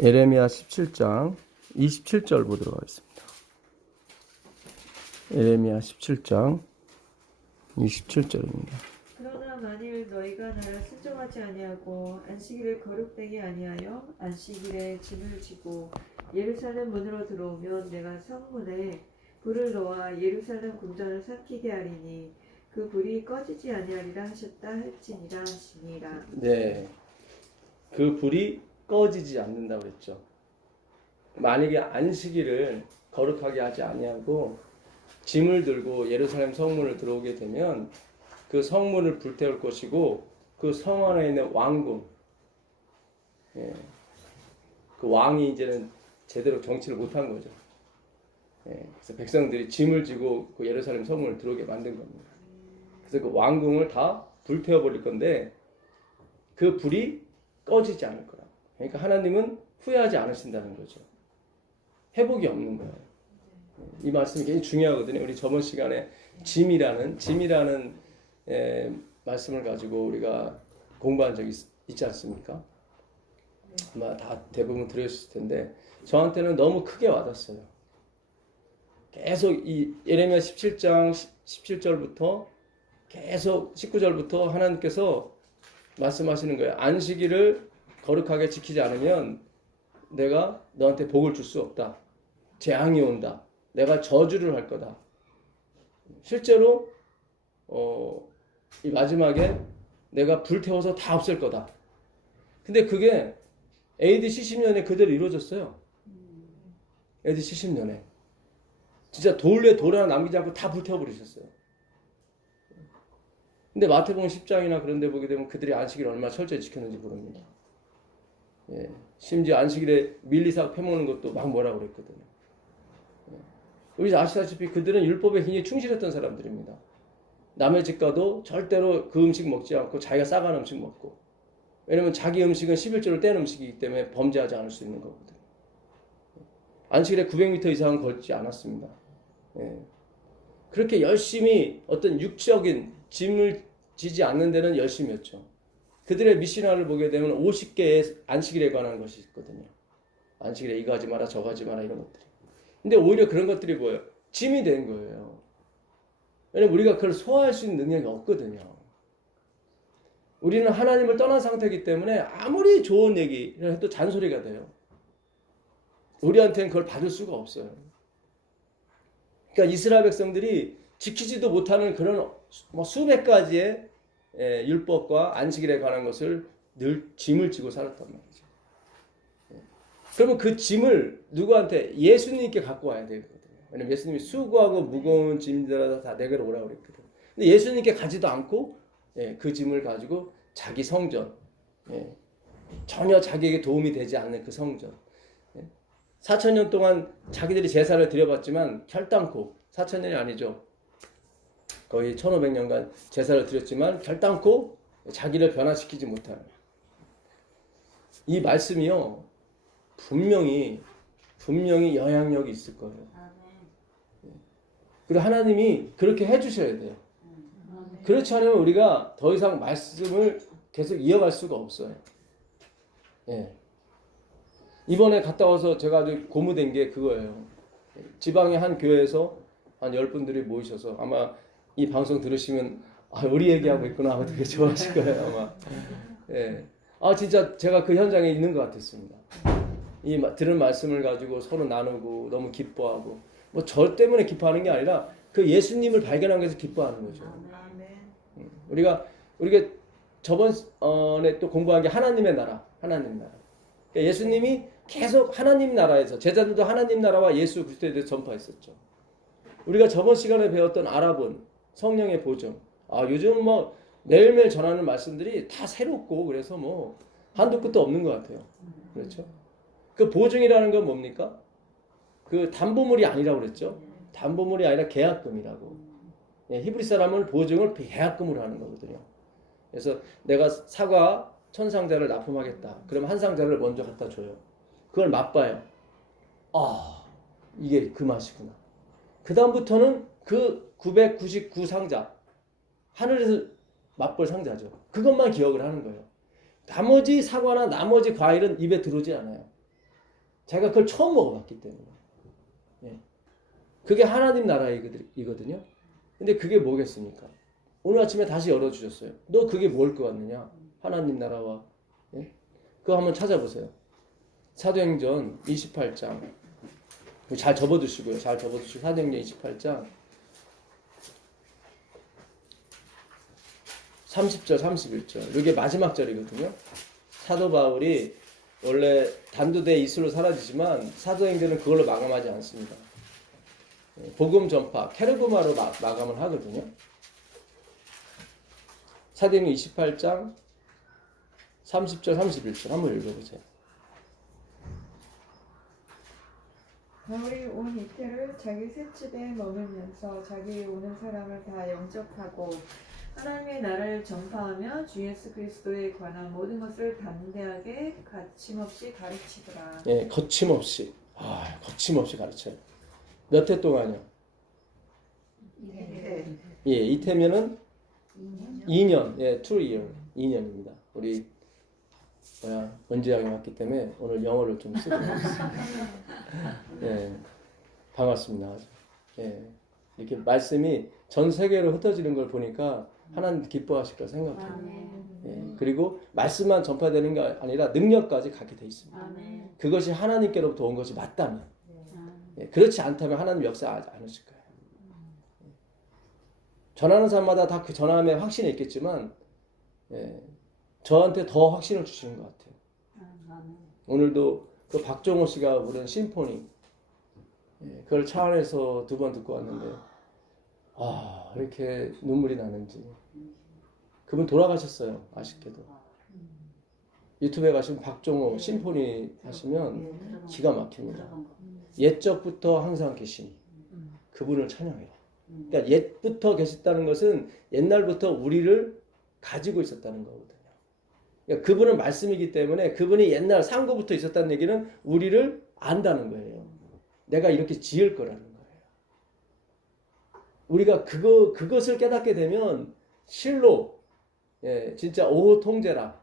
예레미야 17장 27절 보도록 하겠습니다. 예레미야 17장 27절입니다. 그러나 만일 너희가 나를 순종하지 아니하고 안식일을 거룩되게 아니하여 안식일에 짐을 지고 예루살렘 문으로 들어오면 내가 성문에 불을 놓아 예루살렘 궁전을 삼키게 하리니 그 불이 꺼지지 아니하리라 하셨다 할지니라 하시니라. 네, 그 불이 꺼지지 않는다고 그랬죠. 만약에 안식일을 거룩하게 하지 아니하고 짐을 들고 예루살렘 성문을 들어오게 되면 그 성문을 불태울 것이고 그 성 안에 있는 왕궁, 그 왕이 이제는 제대로 정치를 못한 거죠. 그래서 백성들이 짐을 지고 그 예루살렘 성문을 들어오게 만든 겁니다. 그래서 그 왕궁을 다 불태워버릴 건데 그 불이 꺼지지 않을 거라. 그러니까 하나님은 후회하지 않으신다는 거죠. 회복이 없는 거예요. 이 말씀이 굉장히 중요하거든요. 우리 저번 시간에 짐이라는 말씀을 가지고 우리가 공부한 적이 있지 않습니까? 아마 다 대부분 들으셨을 텐데 저한테는 너무 크게 와닿았어요. 계속 이 예레미야 17장 17절부터 계속 19절부터 하나님께서 말씀하시는 거예요. 안식일을 거룩하게 지키지 않으면 내가 너한테 복을 줄 수 없다. 재앙이 온다. 내가 저주를 할 거다. 실제로 이 마지막에 내가 불태워서 다 없앨 거다. 근데 그게 AD 70년에 그대로 이루어졌어요. AD 70년에. 진짜 돌에 돌 하나 남기지 않고 다 불태워버리셨어요. 근데 마태복음 10장이나 그런 데 보게 되면 그들이 안식일을 얼마나 철저히 지켰는지 모릅니다. 심지어 안식일에 밀리사 패먹는 것도 막 뭐라고 그랬거든요. 우리 아시다시피 그들은 율법에 굉장히 충실했던 사람들입니다. 남의 집 가도 절대로 그 음식 먹지 않고 자기가 싸간 음식 먹고, 왜냐면 자기 음식은 11조를 뗀 음식이기 때문에 범죄하지 않을 수 있는 거거든요. 안식일에 900m 이상은 걷지 않았습니다. 그렇게 열심히 어떤 육적인 짐을 지지 않는 데는 열심히 했죠. 그들의 미시나를 보게 되면 50개의 안식일에 관한 것이 있거든요. 안식일에 이거 하지 마라 저거 하지 마라 이런 것들이. 근데 오히려 그런 것들이 뭐예요? 짐이 된 거예요. 왜냐면 우리가 그걸 소화할 수 있는 능력이 없거든요. 우리는 하나님을 떠난 상태이기 때문에 아무리 좋은 얘기를 해도 잔소리가 돼요. 우리한테는 그걸 받을 수가 없어요. 그러니까 이스라엘 백성들이 지키지도 못하는 그런 수백 가지의 율법과 안식일에 관한 것을 늘 짐을 지고 살았단 말이죠. 그러면 그 짐을 누구한테? 예수님께 갖고 와야 되거든요. 왜냐면 예수님이 수고하고 무거운 짐들아 다 내게로 오라고 그랬거든요. 근데 예수님께 가지도 않고 그 짐을 가지고 자기 성전, 전혀 자기에게 도움이 되지 않는 그 성전, 4,000년 동안 자기들이 제사를 드려봤지만 결단코, 4,000년이 아니죠. 거의 1,500년간 제사를 드렸지만 결단코 자기를 변화시키지 못하는 이 말씀이요. 분명히 영향력이 있을 거예요. 그리고 하나님이 그렇게 해주셔야 돼요. 그렇지 않으면 우리가 더 이상 말씀을 계속 이어갈 수가 없어요. 이번에 갔다 와서 제가 아주 고무된 게 그거예요. 지방의 한 교회에서 한 10분들이 모이셔서 아마 이 방송 들으시면 우리 얘기하고 있구나 하고 되게 좋아하실 거예요. 아마. 진짜 제가 그 현장에 있는 것 같았습니다. 이 들은 말씀을 가지고 서로 나누고 너무 기뻐하고 뭐 저 때문에 기뻐하는 게 아니라 그 예수님을 발견한 것에서 기뻐하는 거죠. 우리가 저번에 또 공부한 게 하나님의 나라. 그러니까 예수님이 계속 하나님 나라에서 제자들도 하나님 나라와 예수 그리스도에 대해서 전파했었죠. 우리가 저번 시간에 배웠던 아랍은 성령의 보증. 요즘 뭐 매일매일 전하는 말씀들이 다 새롭고 그래서 뭐 한도 끝도 없는 것 같아요. 그렇죠? 그 보증이라는 건 뭡니까? 그 담보물이 아니라고 그랬죠. 담보물이 아니라 계약금이라고. 히브리 사람은 보증을 계약금으로 하는 거거든요. 그래서 내가 사과 1000상자를 납품하겠다. 그럼 한 상자를 먼저 갖다 줘요. 그걸 맛봐요. 이게 그 맛이구나. 그 다음부터는 그 999상자, 하늘에서 맛볼 상자죠. 그것만 기억을 하는 거예요. 나머지 사과나 나머지 과일은 입에 들어오지 않아요. 제가 그걸 처음 먹어봤기 때문에. 예. 그게 하나님 나라이거든요. 근데 그게 뭐겠습니까? 오늘 아침에 다시 열어주셨어요. 너 그게 뭘 것 같느냐? 하나님 나라와. 예? 그거 한번 찾아보세요. 사도행전 28장. 잘 접어두시고요. 잘 접어두시고 사도행전 28장 30절 31절. 이게 마지막 절이거든요. 사도 바울이 원래 단두대 이슬로 사라지지만 사도행전은 그걸로 마감하지 않습니다. 복음 전파 케르고마로 마감을 하거든요. 사도행전 28장 30절 31절 한번 읽어보세요. 바울이 온 이태를 자기 셋집에 머물면서 자기 오는 사람을 다 영접하고 하나님의 나라를 전파하며 주 예수 그리스도에 관한 모든 것을 담대하게 거침없이 가르치더라. 예, 거침없이. 거침없이 가르쳐요. 몇 해 동안요? 예, 이태면은 2년. 예, 2 year. 2년입니다. 우리 원재양이 왔기 때문에 오늘 영어를 좀 쓰고 있습니다. 예, 반갑습니다. 예, 이렇게 말씀이 전 세계로 흩어지는 걸 보니까 하나님 기뻐하실 거 생각합니다. 예, 그리고 말씀만 전파되는 게 아니라 능력까지 갖게 돼 있습니다. 그것이 하나님께로부터 온 것이 맞다면, 예, 그렇지 않다면 하나님 역사하지 않으실 거예요. 전하는 사람마다 다 그 전함에 확신이 있겠지만, 예, 저한테 더 확신을 주시는 것 같아요. 오늘도 그 박종호 씨가 부른 심포니, 예, 그걸 차 안에서 2번 듣고 왔는데, 이렇게 눈물이 나는지. 그분 돌아가셨어요, 아쉽게도. 유튜브에 가시면 박종호 심포니 하시면 기가 막힙니다. 옛적부터 항상 계신 그분을 찬양해요. 그러니까 옛부터 계셨다는 것은 옛날부터 우리를 가지고 있었다는 거거든요. 그러니까 그분은 말씀이기 때문에 그분이 옛날 상고부터 있었다는 얘기는 우리를 안다는 거예요. 내가 이렇게 지을 거라는 거예요. 우리가 그것을 깨닫게 되면 실로, 예, 진짜 오호 통제라.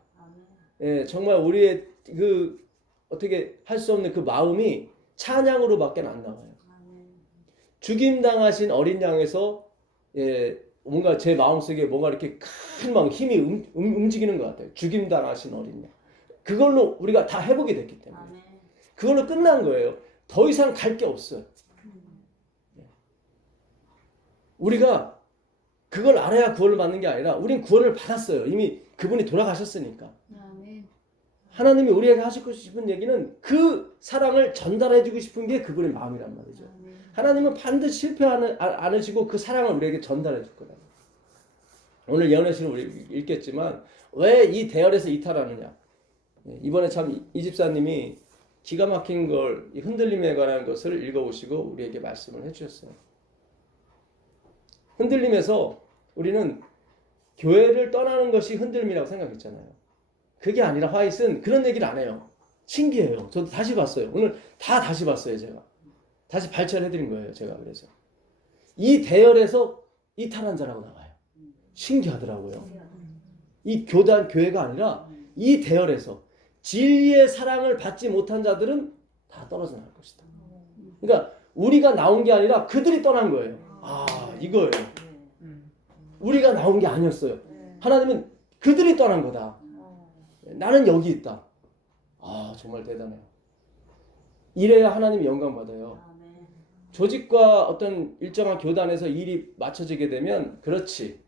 예, 정말 우리의 그 어떻게 할 수 없는 그 마음이 찬양으로밖에 안 나와요. 죽임 당하신 어린 양에서, 예, 뭔가 제 마음속에 뭔가 이렇게 큰 막 힘이 움직이는 것 같아요. 죽임 당하신 어린 양. 그걸로 우리가 다 회복이 됐기 때문에. 그걸로 끝난 거예요. 더 이상 갈 게 없어요. 우리가 그걸 알아야 구원을 받는 게 아니라 우린 구원을 받았어요. 이미 그분이 돌아가셨으니까. 하나님이 우리에게 하시고 싶은 얘기는 그 사랑을 전달해주고 싶은 게 그분의 마음이란 말이죠. 하나님은 반드시 실패하지 않으시고 그 사랑을 우리에게 전달해 줄 거라고. 오늘 예언의 우리 읽겠지만 왜 이 대열에서 이탈하느냐. 이번에 참 이 집사님이 기가 막힌 걸, 이 흔들림에 관한 것을 읽어보시고 우리에게 말씀을 해주셨어요. 흔들림에서 우리는 교회를 떠나는 것이 흔들림이라고 생각했잖아요. 그게 아니라 화이트는 그런 얘기를 안 해요. 신기해요. 저도 다시 봤어요. 오늘 다시 봤어요, 제가. 다시 발췌해드린 거예요, 제가. 그래서 이 대열에서 이탈한 자라고 나와요. 신기하더라고요. 이 교회가 아니라 이 대열에서 진리의 사랑을 받지 못한 자들은 다 떨어져 나갈 것이다. 그러니까 우리가 나온 게 아니라 그들이 떠난 거예요. 이거예요. 우리가 나온 게 아니었어요. 하나님은 그들이 떠난 거다. 나는 여기 있다. 정말 대단해요. 이래야 하나님이 영광 받아요. 조직과 어떤 일정한 교단에서 일이 맞춰지게 되면, 그렇지,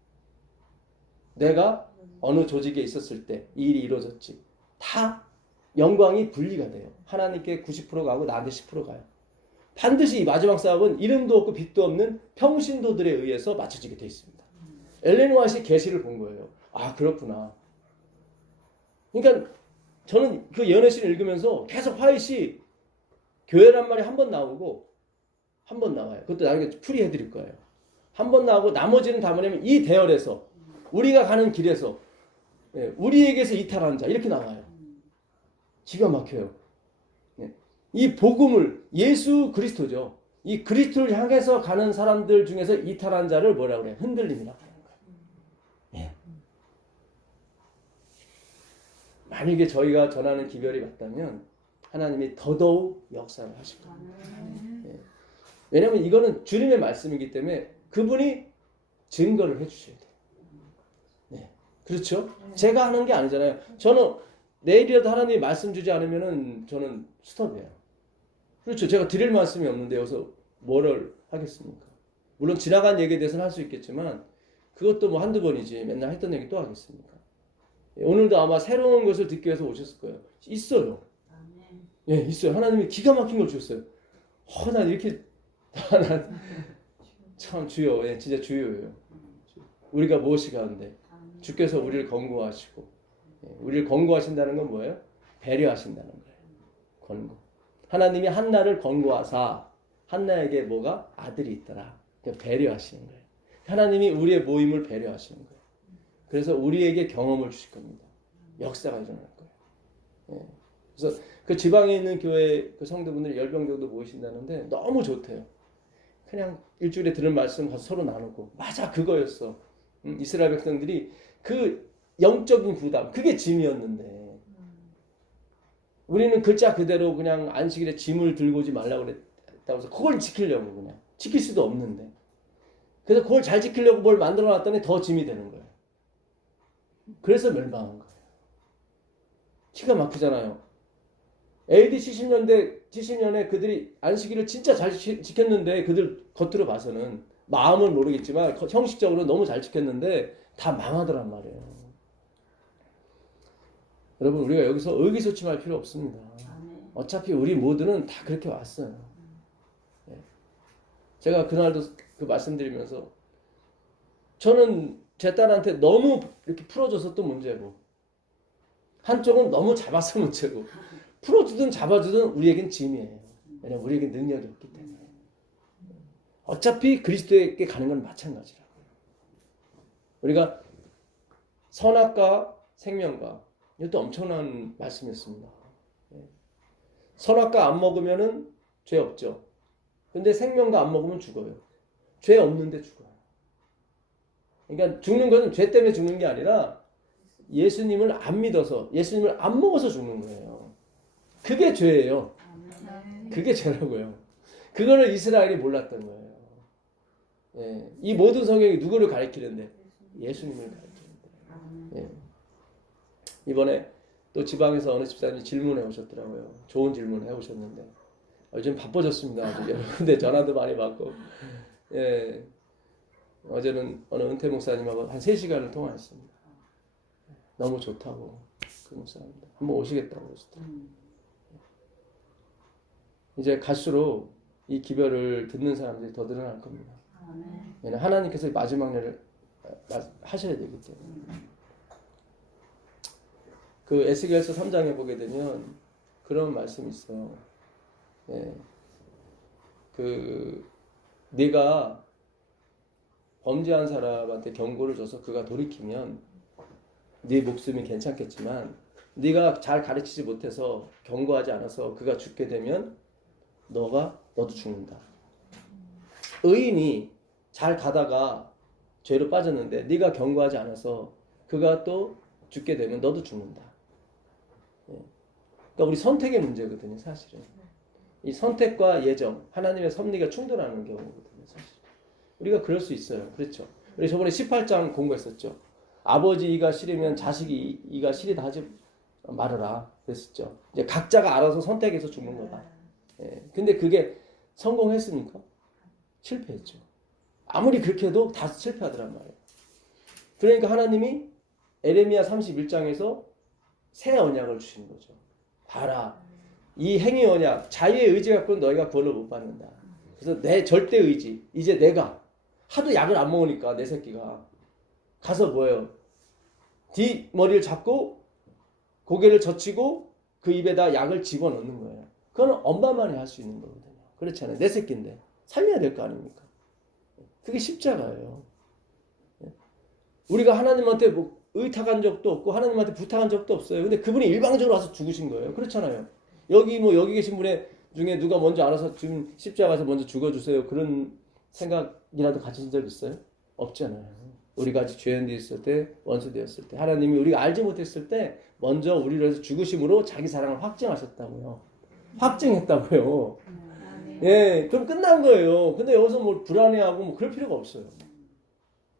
내가 어느 조직에 있었을 때 이 일이 이루어졌지, 다 영광이 분리가 돼요. 하나님께 90% 가고 나한테 10% 가요. 반드시 이 마지막 싸움은 이름도 없고 빛도 없는 평신도들에 의해서 맞춰지게 돼 있습니다. 엘렌 화이트이 계시를 본 거예요. 그렇구나. 그러니까 저는 그 예언의 읽으면서 계속 화이트이 교회란 말이 한 번 나오고 한 번 나와요. 그것도 나중에 풀이해드릴 거예요. 한 번 나오고 나머지는 다 뭐냐면 이 대열에서, 우리가 가는 길에서, 우리에게서 이탈한 자, 이렇게 나와요. 기가 막혀요. 이 복음을, 예수 그리스도죠. 이 그리스도를 향해서 가는 사람들 중에서 이탈한 자를 뭐라고 그래요? 흔들림이라고 하는 거예요. 만약에 저희가 전하는 기별이 맞다면 하나님이 더더욱 역사를 하실 겁니다. 왜냐하면 이거는 주님의 말씀이기 때문에 그분이 증거를 해주셔야 돼요. 네. 그렇죠? 제가 하는 게 아니잖아요. 저는 내일이라도 하나님이 말씀 주지 않으면은 저는 스톱이에요. 그렇죠. 제가 드릴 말씀이 없는데 여기서 뭐를 하겠습니까? 물론 지나간 얘기에 대해서는 할 수 있겠지만 그것도 뭐 한두 번이지 맨날 했던 얘기 또 하겠습니까? 오늘도 아마 새로운 것을 듣기 위해서 오셨을 거예요. 있어요. 예, 있어요. 하나님이 기가 막힌 걸 주셨어요. 난 이렇게 난 참 주여, 예, 진짜 주여예요. 우리가 무엇이 가운데 주께서 우리를 권고하시고, 예, 우리를 권고하신다는 건 뭐예요? 배려하신다는 거예요. 권고. 하나님이 한나를 권고하사 한나에게 뭐가 아들이 있더라. 그러니까 배려하시는 거예요. 하나님이 우리의 모임을 배려하시는 거예요. 그래서 우리에게 경험을 주실 겁니다. 역사가 일어날 거예요. 예. 그래서 그 지방에 있는 교회 그 성도분들이 10명 정도 모이신다는데 너무 좋대요. 그냥 일주일에 들은 말씀 가서 서로 나누고 맞아 그거였어. 이스라엘 백성들이 그 영적인 부담 그게 짐이었는데 우리는 글자 그대로 그냥 안식일에 짐을 들고 오지 말라고 그랬다고 해서 그걸 지키려고 그냥 지킬 수도 없는데 그래서 그걸 잘 지키려고 뭘 만들어 놨더니 더 짐이 되는 거예요. 그래서 멸망한 거예요. 기가 막히잖아요. AD 70년에 그들이 안식일을 진짜 잘 지켰는데 그들 겉으로 봐서는 마음은 모르겠지만 형식적으로 너무 잘 지켰는데 다 망하더란 말이에요. 여러분 우리가 여기서 의기소침할 필요 없습니다. 어차피 우리 모두는 다 그렇게 왔어요. 제가 그날도 그 말씀드리면서 저는 제 딸한테 너무 이렇게 풀어줘서 또 문제고 한쪽은 너무 잡아서 문제고 풀어주든 잡아주든 우리에겐 짐이에요. 왜냐하면 우리에겐 능력이 없기 때문에. 어차피 그리스도에게 가는 건 마찬가지라고요. 우리가 선악과 생명과 이것도 엄청난 말씀이었습니다. 선악과 안 먹으면은 죄 없죠. 근데 생명과 안 먹으면 죽어요. 죄 없는데 죽어요. 그러니까 죽는 것은 죄 때문에 죽는 게 아니라 예수님을 안 믿어서 예수님을 안 먹어서 죽는 거예요. 그게 죄예요. 그게 죄라고요. 그거를 이스라엘이 몰랐던 거예요. 예, 이 모든 성경이 누구를 가리키는데? 예수님을 가리키는데. 예. 이번에 또 지방에서 어느 집사님이 질문해 오셨더라고요. 좋은 질문을 해 오셨는데 요즘 바빠졌습니다. 아주 여러 군데 전화도 많이 받고. 예. 어제는 어느 은퇴 목사님하고 한 3시간을 통화했습니다. 너무 좋다고 그 목사님도 한번 오시겠다고 그러시더라고요. 이제 갈수록 이 기별을 듣는 사람들이 더 늘어날 겁니다. 왜냐하면 하나님께서 마지막 날을 하셔야 되기 때문에. 그 에스겔서 3장에 보게 되면 그런 말씀이 있어요. 예. 네가 범죄한 사람한테 경고를 줘서 그가 돌이키면 네 목숨이 괜찮겠지만 네가 잘 가르치지 못해서 경고하지 않아서 그가 죽게 되면 너도 죽는다. 의인이 잘 가다가 죄로 빠졌는데 네가 경고하지 않아서 그가 또 죽게 되면 너도 죽는다. 그러니까 우리 선택의 문제거든요, 사실은. 이 선택과 예정, 하나님의 섭리가 충돌하는 경우거든요, 사실. 우리가 그럴 수 있어요. 그렇죠. 우리 저번에 18장 공부했었죠. 아버지 이가 싫으면 자식이 이가 싫이다 하지 말아라 그랬었죠. 이제 각자가 알아서 선택해서 죽는 거다. 예. 근데 그게 성공했습니까? 실패했죠. 아무리 그렇게 해도 다 실패하더란 말이에요. 그러니까 하나님이 에레미야 31장에서 새 언약을 주신 거죠. 봐라. 이 행위 언약, 자유의 의지 갖고는 너희가 구원을 못 받는다. 그래서 내 절대 의지, 이제 내가 하도 약을 안 먹으니까 내 새끼가 가서 뭐예요? 뒷머리를 잡고 고개를 젖히고 그 입에다 약을 집어넣는 거예요. 그건 엄마만이 할 수 있는 거거든요. 그렇잖아요. 내 새끼인데 살려야 될 거 아닙니까? 그게 십자가예요. 우리가 하나님한테 뭐 의탁한 적도 없고 하나님한테 부탁한 적도 없어요. 근데 그분이 일방적으로 와서 죽으신 거예요. 그렇잖아요. 여기 계신 분의 중에 누가 먼저 알아서 지금 십자가에서 먼저 죽어주세요. 그런 생각이라도 가지신 적 있어요? 없잖아요. 우리가 아직 죄인 되었을 때, 원수 되었을 때, 하나님이 우리가 알지 못했을 때 먼저 우리를 위해서 죽으심으로 자기 사랑을 확증하셨다고요. 확증했다고요. 아멘. 예, 그럼 끝난 거예요. 근데 여기서 뭐 불안해하고 뭐 그럴 필요가 없어요.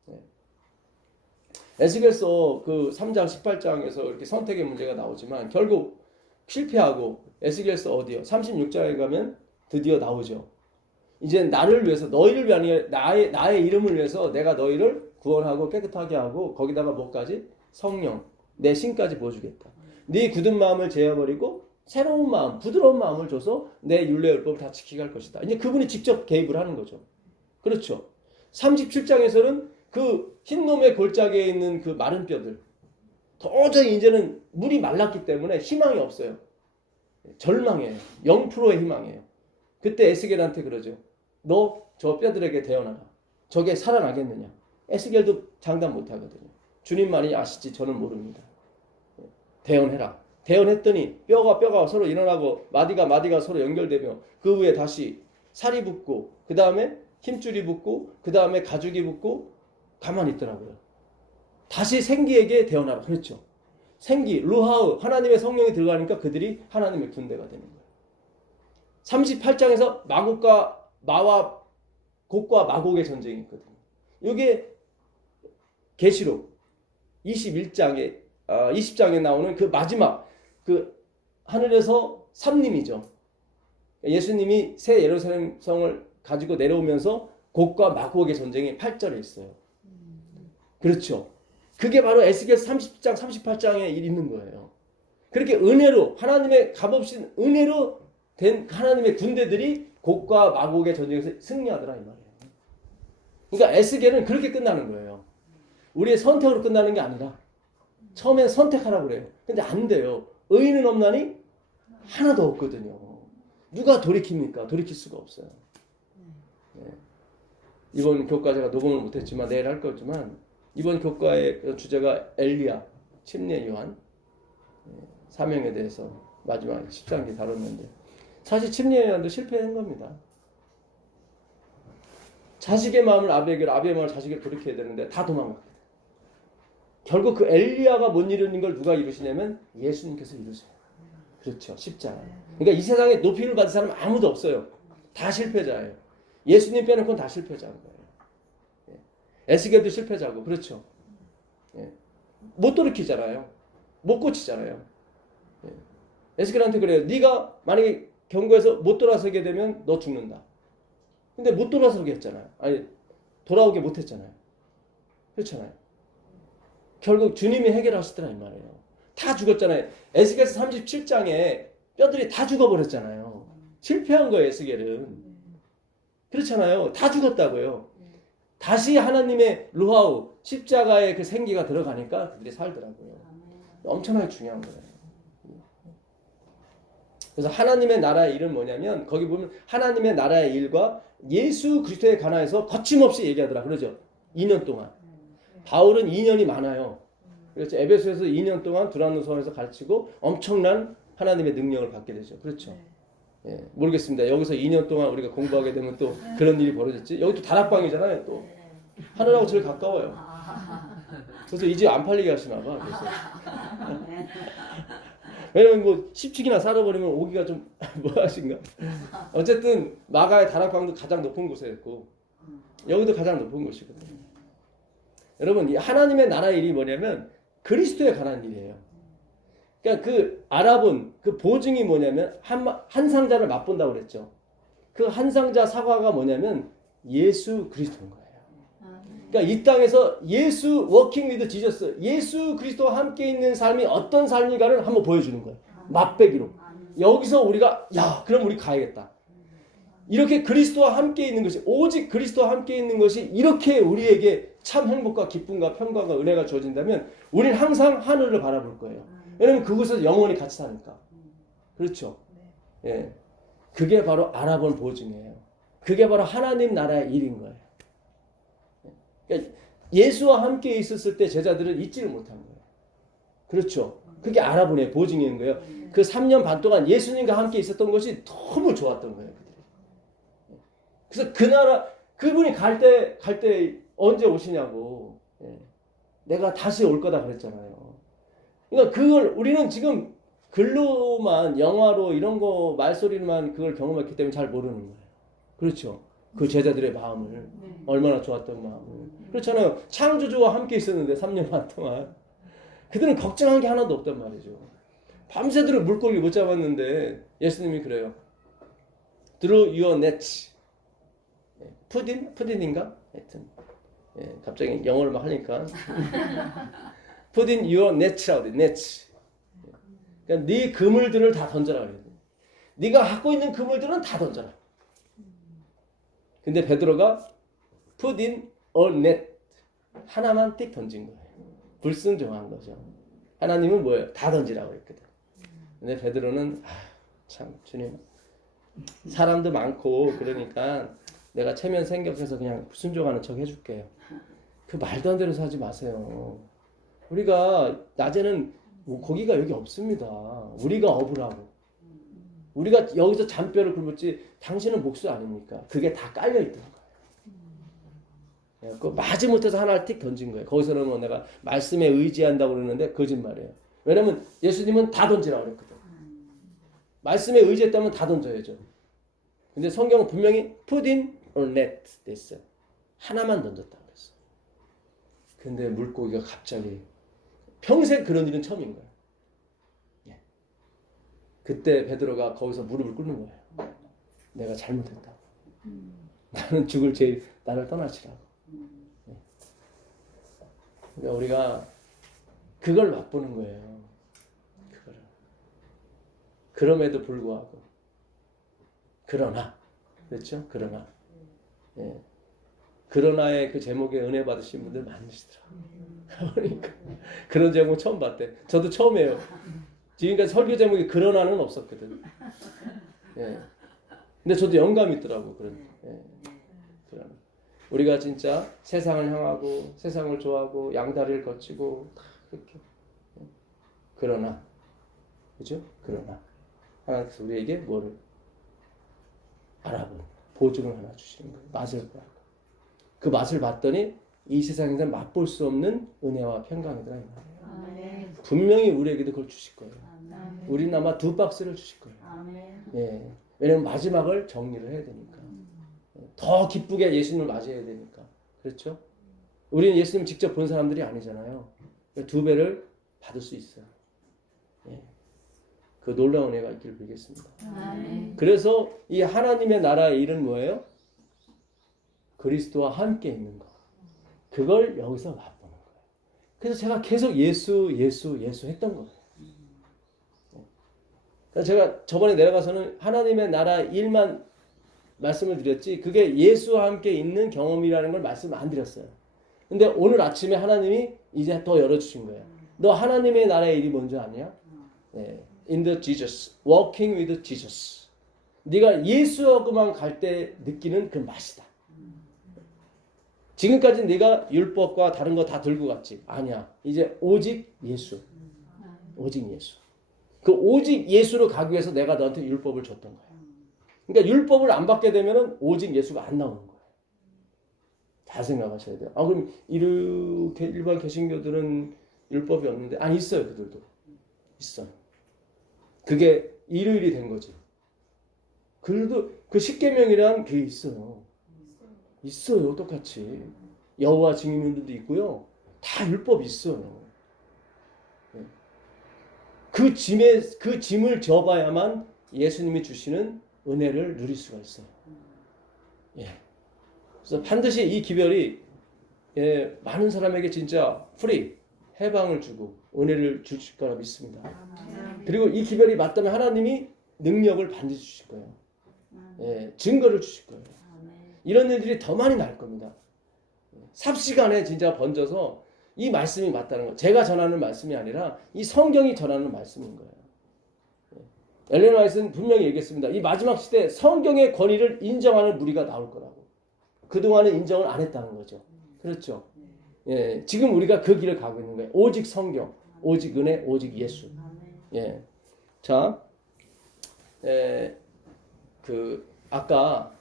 예. 에스겔서 그 3장 18장에서 이렇게 선택의 문제가 나오지만 결국 실패하고 에스겔서 어디요? 36장에 가면 드디어 나오죠. 이제 나를 위해서 너희를 위한 나의 이름을 위해서 내가 너희를 구원하고 깨끗하게 하고 거기다가 뭐까지? 성령, 내 신까지 보여주겠다. 네 굳은 마음을 제어버리고 새로운 마음, 부드러운 마음을 줘서 내 율례율법을 다 지키게 할 것이다. 이제 그분이 직접 개입을 하는 거죠. 그렇죠. 37장에서는 그 흰놈의 골짜기에 있는 그 마른 뼈들 도저히 이제는 물이 말랐기 때문에 희망이 없어요. 절망이에요. 0%의 희망이에요. 그때 에스겔한테 그러죠. 너 저 뼈들에게 대언하라. 저게 살아나겠느냐. 에스겔도 장담 못하거든요. 주님만이 아시지 저는 모릅니다. 대언해라. 대언했더니 뼈가 서로 일어나고 마디가 서로 연결되며 그 위에 다시 살이 붙고 그 다음에 힘줄이 붙고 그 다음에 가죽이 붙고 가만히 있더라고요. 다시 생기에게 대언하라. 그렇죠. 생기, 루하우, 하나님의 성령이 들어가니까 그들이 하나님의 군대가 되는 거예요. 38장에서 곡과 마곡의 전쟁이 있거든요. 이게 계시록 20장에 나오는 그 마지막 그 하늘에서 삼림이죠. 예수님이 새 예루살렘 성을 가지고 내려오면서 곡과 마곡의 전쟁이 8절에 있어요. 그렇죠. 그게 바로 에스겔 30장, 38장에 있는 거예요. 그렇게 은혜로 하나님의 값없이 은혜로 된 하나님의 군대들이 곡과 마곡의 전쟁에서 승리하더라 이 말이에요. 그러니까 에스겔은 그렇게 끝나는 거예요. 우리의 선택으로 끝나는 게 아니라 처음엔 선택하라고 그래요. 근데 안 돼요. 의인은 없나니 하나도 없거든요. 누가 돌이킵니까? 돌이킬 수가 없어요. 네. 이번 교과 제가 녹음을 못했지만 내일 할 거지만 이번 교과의 주제가 엘리야, 침례 요한, 사명에 대해서 마지막 13기 다뤘는데 사실 침례 요한도 실패한 겁니다. 자식의 마음을 아비에게로, 아비의 마음을 자식에게 돌이켜야 되는데 다 도망갔거든요. 결국 그 엘리야가 못 이루는 걸 누가 이루시냐면 예수님께서 이루세요. 그렇죠. 십자가. 그러니까 이 세상에 높이를 받은 사람은 아무도 없어요. 다 실패자예요. 예수님 빼놓고는 다 실패자인 거예요. 에스겔도 실패자고 그렇죠. 못 돌이키잖아요. 못 고치잖아요. 에스겔한테 그래요. 네가 만약에 경고에서 못 돌아서게 되면 너 죽는다. 근데 못 돌아서게 했잖아요. 아니 돌아오게 못했잖아요. 그렇잖아요. 결국 주님이 해결하시더라 이 말이에요. 다 죽었잖아요. 에스겔서 37장에 뼈들이 다 죽어버렸잖아요. 실패한 거예요 에스겔은. 그렇잖아요. 다 죽었다고요. 다시 하나님의 루하우 십자가의 그 생기가 들어가니까 그들이 살더라고요. 엄청나게 중요한 거예요. 그래서 하나님의 나라의 일은 뭐냐면 거기 보면 하나님의 나라의 일과 예수 그리스도에 관하여서 거침없이 얘기하더라 그러죠. 2년 동안. 바울은 2년이 많아요. 그렇죠. 에베소에서 2년 동안 두란노성에서 가르치고 엄청난 하나님의 능력을 받게 되죠. 그렇죠. 예, 모르겠습니다. 여기서 2년 동안 우리가 공부하게 되면 또 그런 일이 벌어졌지. 여기 또 다락방이잖아요. 또 하늘하고 제일 가까워요. 그래서 이 집 안 팔리게 하시나 봐. 그래서 왜냐면 뭐 10층이나 살아버리면 오기가 좀 뭐하신가. 어쨌든 마가의 다락방도 가장 높은 곳이었고 여기도 가장 높은 곳이거든요. 여러분 이 하나님의 나라의 일이 뭐냐면 그리스도에 관한 일이에요. 그러니까 그 알아본 그 보증이 뭐냐면 한 상자를 맛본다고 그랬죠. 그 한 상자 사과가 뭐냐면 예수 그리스도인 거예요. 그러니까 이 땅에서 예수 워킹 위드 지저스 예수 그리스도와 함께 있는 삶이 어떤 삶인가를 한번 보여주는 거예요. 맛배기로. 여기서 우리가 야 그럼 우리 가야겠다. 이렇게 그리스도와 함께 있는 것이 오직 그리스도와 함께 있는 것이 이렇게 우리에게 참 행복과 기쁨과 평강과 은혜가 주어진다면 우리는 항상 하늘을 바라볼 거예요. 왜냐면 그곳에서 영원히 같이 사니까. 그렇죠. 예, 그게 바로 알아본 보증이에요. 그게 바로 하나님 나라의 일인 거예요. 그러니까 예수와 함께 있었을 때 제자들은 잊지를 못한 거예요. 그렇죠. 그게 알아본의 보증인 거예요. 그 3년 반 동안 예수님과 함께 있었던 것이 너무 좋았던 거예요. 그래서 그 나라 그분이 갈 때 언제 오시냐고. 내가 다시 올 거다 그랬잖아요. 그러니까 그걸 우리는 지금 글로만 영화로 이런 거 말소리만 그걸 경험했기 때문에 잘 모르는 거예요. 그렇죠. 그 제자들의 마음을 얼마나 좋았던 마음을. 그렇잖아요. 창조주와 함께 있었는데 3년 반 동안 그들은 걱정한 게 하나도 없단 말이죠. 밤새도록 물고기 못 잡았는데 예수님이 그래요. Through your nets. 푸딘인가? 하여튼 갑자기 영어를 막 하니까 Put in your nets라고 그래. nets. 그러니까 네 그물들을 다 던져라 그래요. 네가 갖고 있는 그물들은 다 던져라. 근데 베드로가 put in a net 하나만 띡 던진 거예요. 불순종한 거죠. 하나님은 뭐예요? 다 던지라고 했거든. 근데 베드로는 참 주님 사람도 많고 그러니까 내가 체면 생각해서 그냥 순종하는 척 해줄게요. 그 말도 안 되는 소리 하지 마세요. 우리가 낮에는 고기가 여기 없습니다. 우리가 업으라고. 우리가 여기서 잔뼈를 굶었지 당신은 목수 아닙니까? 그게 다 깔려있던 거예요. 그 마지못해서 하나를 틱 던진 거예요. 거기서는 뭐 내가 말씀에 의지한다고 그러는데 거짓말이에요. 왜냐면 예수님은 다 던지라고 그랬거든. 말씀에 의지했다면 다 던져야죠. 근데 성경은 분명히 put in or net 됐어요. 하나만 던졌다고 그랬어요. 근데 물고기가 갑자기 평생 그런 일은 처음인 거예요. 그때 베드로가 거기서 무릎을 꿇는 거예요. 내가 잘못했다고. 나는 죽을 죄 나를 떠나시라고. 그러니까 우리가 그걸 맛보는 거예요. 그거를. 그럼에도 불구하고 그러나 그렇죠? 그러나 그러나의 그 제목에 은혜 받으신 분들 많으시더라고요. 그러니까 그런 제목 처음 봤대. 저도 처음이에요. 지금까지 설교 제목이 그러나는 없었거든. 근데 저도 영감이 있더라고. 그런. 그러나. 우리가 진짜 세상을 향하고 세상을 좋아하고 양다리를 거치고 다 그렇게. 그러나, 그죠? 그러나 하나님께서 우리에게 뭐를 알아본 보증을 하나 주시는 거예요. 맛을 보라고. 그 맛을 봤더니 이 세상에서 맛볼 수 없는 은혜와 평강이더라 이 말이에요. 분명히 우리에게도 그걸 주실 거예요. 우리는 아마 2박스를 주실 거예요. 왜냐면 마지막을 정리를 해야 되니까. 더 기쁘게 예수님을 맞이해야 되니까. 그렇죠? 우리는 예수님 직접 본 사람들이 아니잖아요. 2배를 받을 수 있어요. 그 놀라운 은혜가 있기를 빌겠습니다. 그래서 이 하나님의 나라의 일은 뭐예요? 그리스도와 함께 있는 거. 그걸 여기서 맛보는 거예요. 그래서 제가 계속 예수 했던 거예요. 그러니까 제가 저번에 내려가서는 하나님의 나라 일만 말씀을 드렸지 그게 예수와 함께 있는 경험이라는 걸 말씀 안 드렸어요. 근데 오늘 아침에 하나님이 이제 더 열어주신 거예요. 너 하나님의 나라의 일이 뭔지 아냐? In the Jesus, walking with Jesus. 네가 예수하고만 갈 때 느끼는 그 맛이다. 지금까지 네가 율법과 다른 거 다 들고 갔지. 아니야. 이제 오직 예수. 오직 예수. 그 오직 예수로 가기 위해서 내가 너한테 율법을 줬던 거야. 그러니까 율법을 안 받게 되면은 오직 예수가 안 나오는 거예요. 잘 생각하셔야 돼요. 그럼 이렇게 일반 개신교들은 율법이 없는데 있어요. 그들도 있어. 그게 일요일이 된 거지. 그래도 그 십계명이란 게 있어요. 있어요. 똑같이 여호와 증인들도 있고요. 다 율법이 있어요. 그 짐을 져봐야만 예수님이 주시는 은혜를 누릴 수가 있어요. 그래서 반드시 이 기별이 많은 사람에게 진짜 프리 해방을 주고 은혜를 주실 거라 믿습니다. 그리고 이 기별이 맞다면 하나님이 능력을 반드시 주실 거예요. 증거를 주실 거예요. 이런 일들이 더 많이 날 겁니다. 삽시간에 진짜 번져서 이 말씀이 맞다는 거. 제가 전하는 말씀이 아니라 이 성경이 전하는 말씀인 거예요. 엘렌 화이트는 분명히 얘기했습니다. 이 마지막 시대에 성경의 권위를 인정하는 무리가 나올 거라고. 그동안은 인정을 안 했다는 거죠. 그렇죠? 지금 우리가 그 길을 가고 있는 거예요. 오직 성경, 오직 은혜, 오직 예수. 자, 아까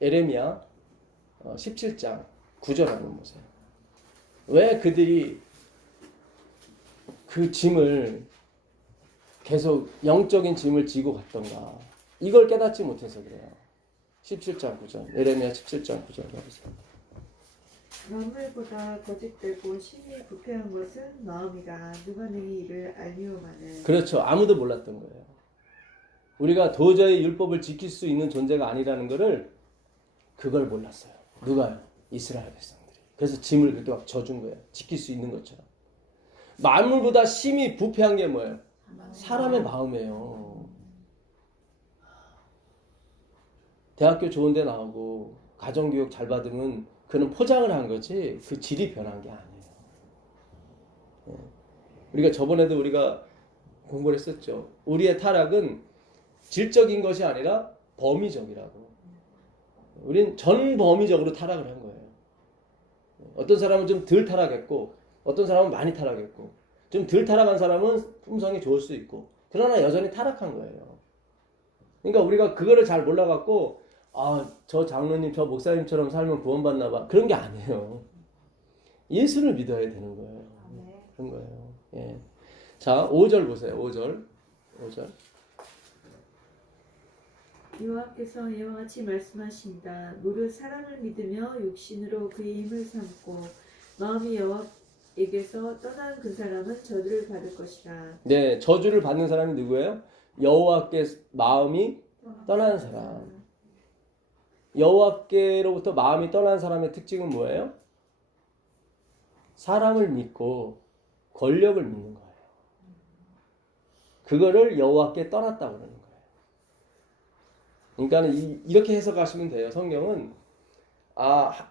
에레미야 17장 9절 한번 보세요. 왜 그들이 그 짐을 계속 영적인 짐을 지고 갔던가. 이걸 깨닫지 못해서 그래요. 17장 9절. 예레미야 17장 9절 보세요. 만물보다 거짓되고 심히 부패한 것은 마음이라 누가 능히 이를 알리오마는. 그렇죠. 아무도 몰랐던 거예요. 우리가 도저히 율법을 지킬 수 있는 존재가 아니라는 것을 그걸 몰랐어요. 누가요? 이스라엘 백성들이. 그래서 짐을 그렇게 막 져준 거예요. 지킬 수 있는 것처럼. 만물보다 심히 부패한 게 뭐예요? 사람의 마음이에요. 대학교 좋은 데 나오고 가정교육 잘 받으면 그는 포장을 한 거지 그 질이 변한 게 아니에요. 우리가 저번에도 우리가 공부를 했었죠. 우리의 타락은 질적인 것이 아니라 범위적이라고. 우린 전범위적으로 타락을 한 거예요. 어떤 사람은 좀 덜 타락했고 어떤 사람은 많이 타락했고 좀 덜 타락한 사람은 품성이 좋을 수 있고 그러나 여전히 타락한 거예요. 그러니까 우리가 그거를 잘 몰라갖고 저 장로님 저 목사님처럼 살면 구원받나 봐 그런 게 아니에요. 예수를 믿어야 되는 거예요. 그런 거예요. 예. 자 5절 보세요. 5절 여호와께서 이와 같이 말씀하신다. 무릇 사람을 믿으며 육신으로 그의 힘을 삼고 마음이 여호와에게서 떠난 그 사람은 저주를 받을 것이라. 네, 저주를 받는 사람이 누구예요? 여호와께 마음이 떠나는 사람. 여호와께로부터 마음이 떠난 사람의 특징은 뭐예요? 사람을 믿고 권력을 믿는 거예요. 그거를 여호와께 떠났다고 그러는 거예요. 그러니까 이렇게 해석하시면 돼요. 성경은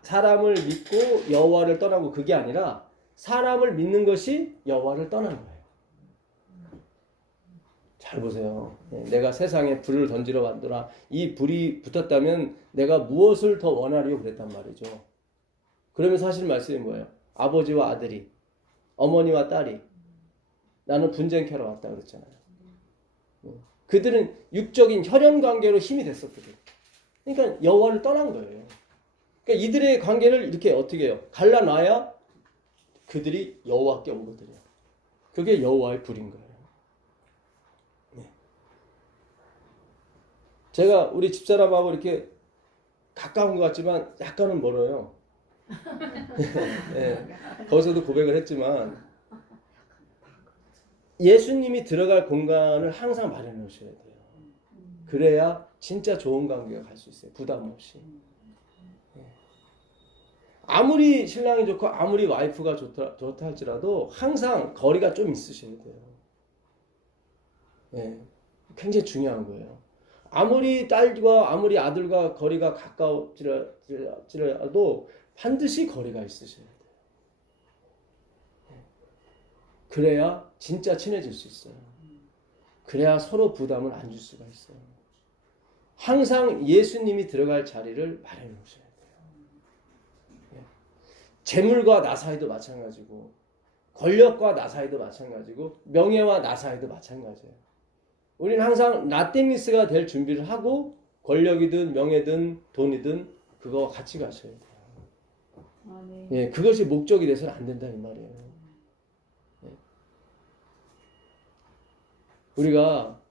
사람을 믿고 여호와를 떠나고 그게 아니라 사람을 믿는 것이 여호와를 떠난 거예요. 잘 보세요. 내가 세상에 불을 던지러 왔더라. 이 불이 붙었다면 내가 무엇을 더 원하리요 그랬단 말이죠. 그러면서 하실 말씀이 뭐예요? 아버지와 아들이, 어머니와 딸이 나는 분쟁케러 왔다 그랬잖아요. 그들은 육적인 혈연 관계로 힘이 됐었거든요. 그러니까 여호와를 떠난 거예요. 그러니까 이들의 관계를 이렇게 어떻게 해요? 갈라놔야 그들이 여호와께 오거든요. 그게 여호와의 불인 거예요. 제가 우리 집사람하고 이렇게 가까운 것 같지만 약간은 멀어요. 네, 거기서도 고백을 했지만 예수님이 들어갈 공간을 항상 마련해 놓으셔야 돼요. 그래야 진짜 좋은 관계가 갈 수 있어요. 부담 없이. 아무리 신랑이 좋고 아무리 와이프가 좋다 할지라도 항상 거리가 좀 있으셔야 돼요. 네, 굉장히 중요한 거예요. 아무리 딸과 아무리 아들과 거리가 가까울지라도 반드시 거리가 있으셔야 돼요. 그래야 진짜 친해질 수 있어요. 그래야 서로 부담을 안 줄 수가 있어요. 항상 예수님이 들어갈 자리를 마련해 놓으셔야 돼요. 재물과 나 사이도 마찬가지고 권력과 나 사이도 마찬가지고 명예와 나 사이도 마찬가지예요. 우리는 항상 나땡미스가 될 준비를 하고 권력이든 명예든 돈이든 그거 같이 가셔야 돼요. 네. 예, 그것이 목적이 돼서는 안 된다 이 말이에요. 우리가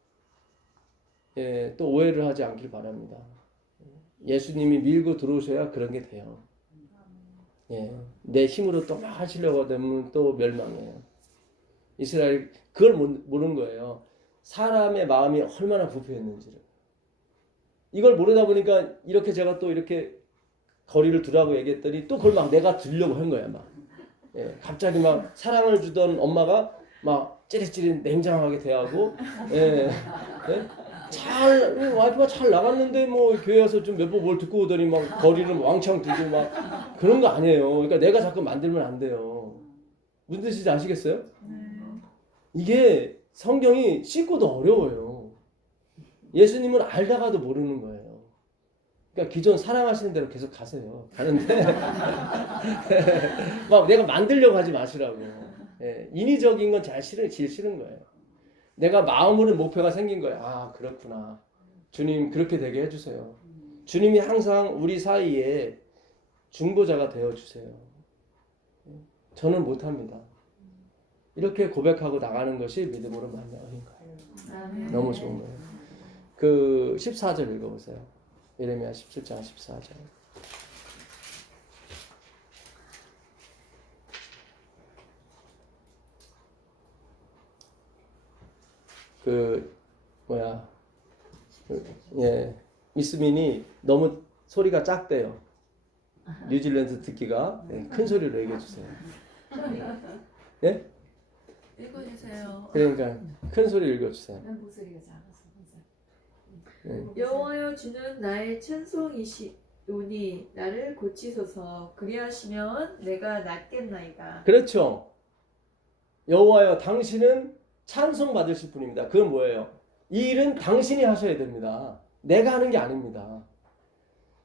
또 오해를 하지 않길 바랍니다. 예수님이 밀고 들어오셔야 그런 게 돼요. 내 힘으로 또 막 하시려고 하면 또 멸망해요. 이스라엘 그걸 모르는 거예요. 사람의 마음이 얼마나 부패했는지를. 이걸 모르다 보니까 이렇게 제가 또 이렇게 거리를 두라고 얘기했더니 또 그걸 막 내가 들려고 한 거야. 막. 갑자기 막 사랑을 주던 엄마가 막 찌릿찌릿 냉정하게 대하고 와이프가 잘 나갔는데 뭐 교회 와서 좀 몇 번 뭘 듣고 오더니 막 거리를 왕창 두고 막 그런 거 아니에요. 그러니까 내가 자꾸 만들면 안 돼요. 무슨 뜻인지 아시겠어요? 이게 성경이 씻고도 어려워요. 예수님은 알다가도 모르는 거예요. 그러니까 기존 사랑하시는 대로 계속 가세요. 가는데 막 내가 만들려고 하지 마시라고. 인위적인 건 제일 싫은 거예요. 내가 마음으로 목표가 생긴 거예요. 그렇구나. 주님 그렇게 되게 해주세요. 주님이 항상 우리 사이에 중보자가 되어주세요. 저는 못합니다. 이렇게 고백하고 나가는 것이 믿음으로 만나는 거예요. 아멘. 너무 좋은 거예요. 그 14절 읽어보세요. 예레미야 17장 14절. 미스민이 너무 소리가 작대요. 뉴질랜드 듣기가. 큰 소리로 얘기해주세요. 예? 읽어주세요. 그러니까 큰 소리 읽어주세요. 난 목소리가 작아서 항상. 여호와여 주는 나의 찬송이시오니 나를 고치소서. 그리하시면 내가 낫겠나이다. 그렇죠. 여호와여 당신은 찬송 받으실 분입니다. 그건 뭐예요? 이 일은 당신이 하셔야 됩니다. 내가 하는 게 아닙니다.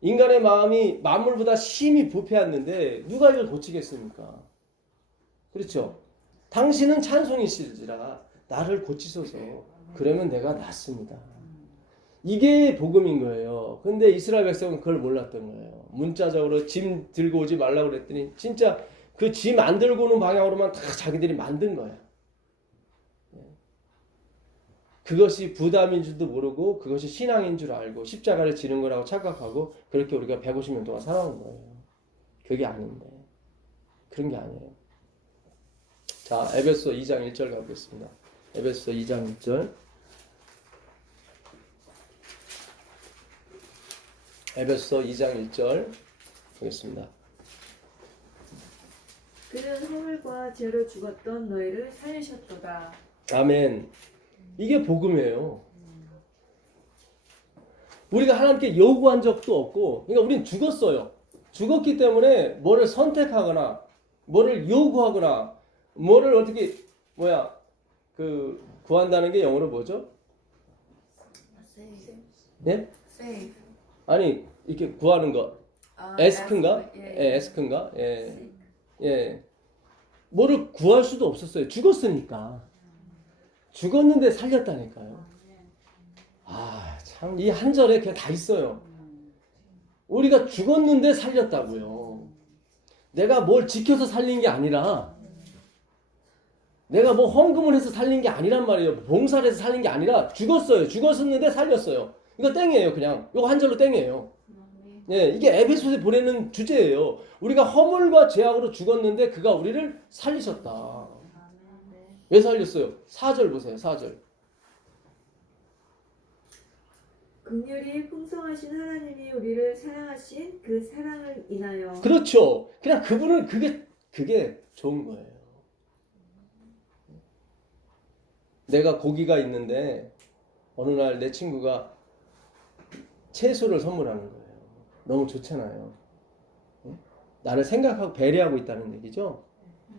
인간의 마음이 만물보다 심히 부패했는데 누가 이걸 고치겠습니까? 그렇죠. 당신은 찬송이시리라 나를 고치소서. 그러면 내가 낫습니다. 이게 복음인 거예요. 근데 이스라엘 백성은 그걸 몰랐던 거예요. 문자적으로 짐 들고 오지 말라고 그랬더니 진짜 그 짐 안 들고 오는 방향으로만 다 자기들이 만든 거예요. 그것이 부담인 줄도 모르고 그것이 신앙인 줄 알고 십자가를 지는 거라고 착각하고 그렇게 우리가 150년 동안 살아온 거예요. 그게 아닌데. 그런 게 아니에요. 자, 에베소 2장 1절 가보겠습니다. 에베소 2장 1절. 에베소 2장 1절 보겠습니다. 그는 허물과 죄로 죽었던 너희를 살리셨도다. 아멘. 이게 복음이에요. 우리가 하나님께 요구한 적도 없고, 그러니까 우리는 죽었어요. 죽었기 때문에 뭐를 선택하거나, 뭐를 요구하거나, 뭐를 어떻게 구한다는 게 영어로 뭐죠? 예? Save. 아니 이렇게 구하는 거, 에스크인가? 예, 에스크인가? 예, 예. 뭐를 구할 수도 없었어요. 죽었으니까. 죽었는데 살렸다니까요. 아, 참, 이 한 절에 그냥 다 있어요. 우리가 죽었는데 살렸다고요. 내가 뭘 지켜서 살린 게 아니라, 내가 뭐 헌금을 해서 살린 게 아니란 말이에요. 봉사를 해서 살린 게 아니라 죽었어요. 죽었었는데 살렸어요. 이거 땡이에요, 그냥. 이거 한 절로 땡이에요. 예, 이게 에베소에 보내는 주제예요. 우리가 허물과 죄악으로 죽었는데 그가 우리를 살리셨다. 왜 살렸어요? 4절 보세요. 4절. 긍휼이 풍성하신 하나님이 우리를 사랑하신 그 사랑을 인하여. 그렇죠. 그냥 그분은 그게 좋은 거예요. 내가 고기가 있는데 어느 날 내 친구가 채소를 선물하는 거예요. 너무 좋잖아요. 나를 생각하고 배려하고 있다는 얘기죠.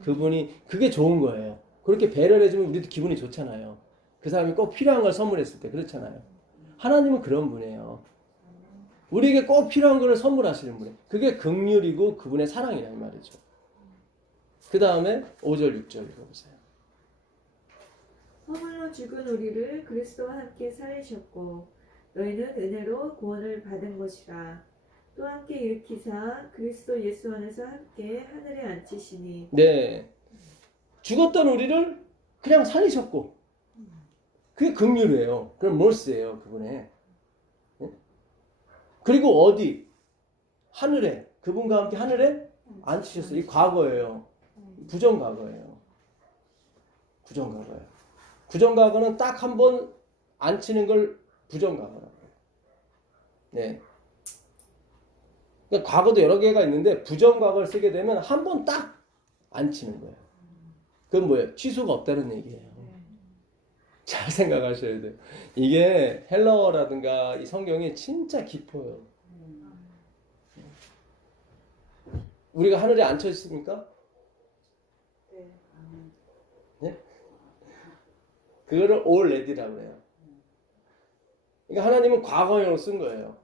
그분이 그게 좋은 거예요. 그렇게 배려를 해주면 우리도 기분이 좋잖아요. 그 사람이 꼭 필요한 걸 선물했을 때 그렇잖아요. 하나님은 그런 분이에요. 우리에게 꼭 필요한 걸 선물하시는 분이에요. 그게 긍휼이고 그분의 사랑이란 말이죠. 그 다음에 5절 6절 읽어보세요. 허물로 죽은 우리를 그리스도와 함께 살리셨고 너희는 은혜로 구원을 받은 것이라. 또 함께 일으키사 그리스도 예수 안에서 함께 하늘에 앉히시니. 네, 죽었던 우리를 그냥 살리셨고 그게 긍휼이에요. 그럼 몰스예요, 그분의. 그리고 어디? 하늘에, 그분과 함께 하늘에 앉히셨어요. 이 과거예요. 부정과거예요. 부정과거예요. 부정과거는 딱 한 번 앉히는 걸 부정과거라고 해요. 네. 그러니까 과거도 여러 개가 있는데 부정과거를 쓰게 되면 한 번 딱 앉히는 거예요. 그건 뭐예요? 취소가 없다는 얘기예요. 잘 생각하셔야 돼요. 이게 헬라어라든가 이 성경이 진짜 깊어요. 우리가 하늘에 앉혀 있습니까? 네? 그거를 already라고 해요. 그러니까 하나님은 과거형으로 쓴 거예요.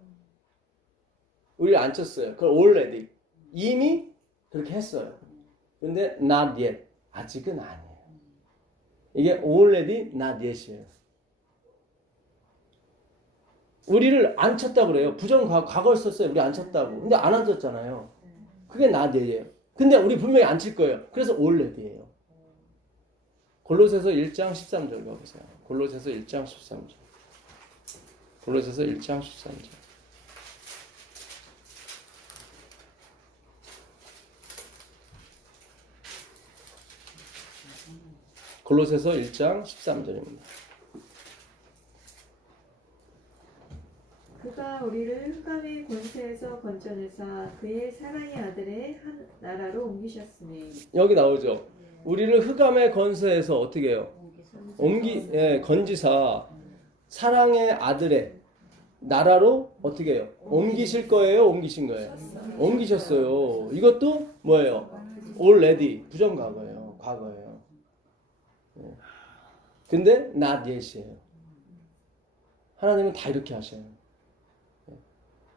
우리를 앉혔어요. 그걸 already. 이미 그렇게 했어요. 근데 not yet. 아직은 아니에요. 이게 already not yet이에요. 우리를 앉혔다고 그래요. 과거를 썼어요. 우리 앉혔다고. 근데 안 앉혔잖아요. 그게 not yet이에요. 근데 우리 분명히 앉힐 거예요. 그래서 already예요. 골로새서 1장 13절 가보세요. 골로새서 1장 13절. 골로새서 1장 13절. 골로새서 1장 13절입니다. 그가 우리를 흑암의 권세에서 건져내사 그의 사랑의 아들의 한 나라로 옮기셨으니. 여기 나오죠. 우리를 흑암의 권세에서 어떻게 해요? 건지사 사랑의 아들의 나라로 어떻게 해요? 옮기실 거예요? 옮기신 거예요? 옮기셨어요. 이것도 뭐예요? already 부정과거예요. 과거예요. 근데 not yet이에요. 하나님은 다 이렇게 하셔요.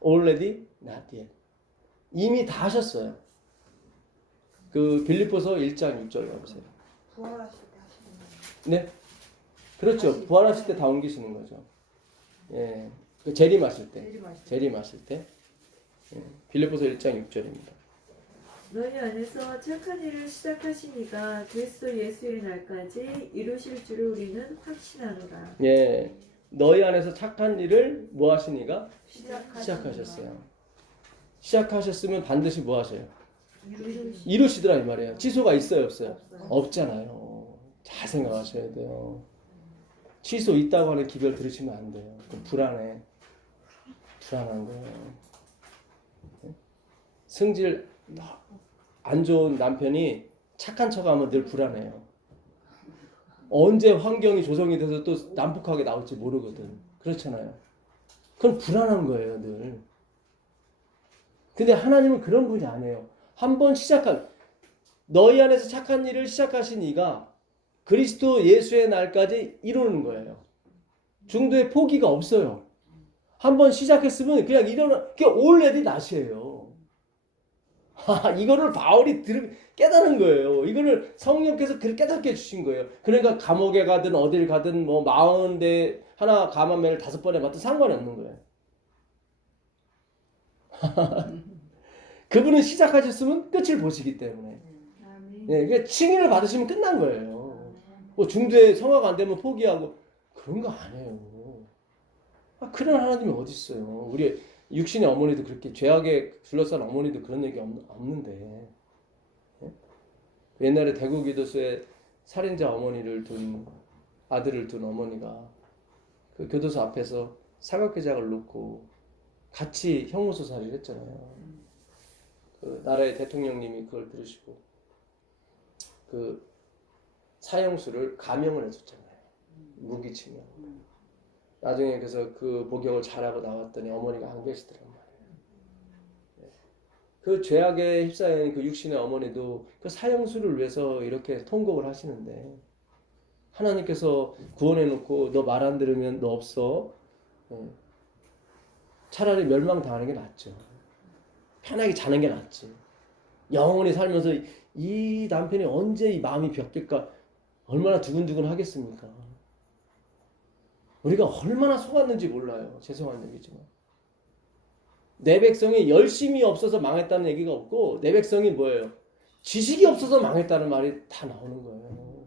already not yet. 이미 다 하셨어요. 그 빌립보서 1장 6절 가보세요. 부활하실 때 하시는 네, 그렇죠. 부활하실 때 다 옮기시는 거죠. 예, 그 재림하실 때, 재림하실 때. 예, 빌립보서 1장 6절입니다. 너희 안에서 착한 일을 시작하신 이가 그리스도 예수의 날까지 이루실 줄을 우리는 확신하노라. 예, 너희 안에서 착한 일을 뭐 하시니가? 시작하셨어요. 시작하셨으면 반드시 뭐 하셔요? 이루시더라 이 말이에요. 취소가 있어요, 없어요? 없잖아요. 잘 생각하셔야 돼요. 취소 있다고 하는 기별 들으시면 안 돼요. 그럼 불안해. 불안한 거예요. 승질 안 좋은 남편이 착한 척하면 늘 불안해요. 언제 환경이 조성이 돼서 또 난폭하게 나올지 모르거든. 그렇잖아요. 그건 불안한 거예요, 늘. 근데 하나님은 그런 분이 아니에요. 한번 너희 안에서 착한 일을 시작하신 이가 그리스도 예수의 날까지 이루는 거예요. 중도에 포기가 없어요. 한번 시작했으면 그냥 그게 already 낫이에요. 이거를 바울이 깨달은 거예요. 이거를 성령께서 깨닫게 해주신 거예요. 그러니까 감옥에 가든 어딜 가든 뭐 40대 하나 감암매를 5번에 맞든 상관이 없는 거예요. 그분은 시작하셨으면 끝을 보시기 때문에. 네, 그러니까 칭의를 받으시면 끝난 거예요. 뭐 중도에 성화가 안 되면 포기하고 그런 거 아니에요. 그런 하나님이 어디 있어요? 우리 육신의 어머니도 그렇게 죄악에 둘러싼 어머니도 그런 얘기 없는데. 네? 옛날에 대구교도소에 살인자 어머니를 아들을 둔 어머니가 그 교도소 앞에서 사각계장을 놓고 같이 형무소살이를 했잖아요. 그 나라의 대통령님이 그걸 들으시고 그 사형수를 감형을 해줬잖아요. 무기징역. 나중에 그래서 그 복역을 잘하고 나왔더니 어머니가 안 계시더란 말이에요. 그 죄악에 휩싸인 그 육신의 어머니도 그 사형수를 위해서 이렇게 통곡을 하시는데 하나님께서 구원해놓고 너 말 안 들으면 너 없어. 차라리 멸망당하는 게 낫죠. 편하게 자는 게 낫지. 영원히 살면서 이 남편이 언제 이 마음이 벽될까 얼마나 두근두근 하겠습니까? 우리가 얼마나 속았는지 몰라요. 죄송한 얘기지만. 내 백성이 열심이 없어서 망했다는 얘기가 없고 내 백성이 뭐예요? 지식이 없어서 망했다는 말이 다 나오는 거예요.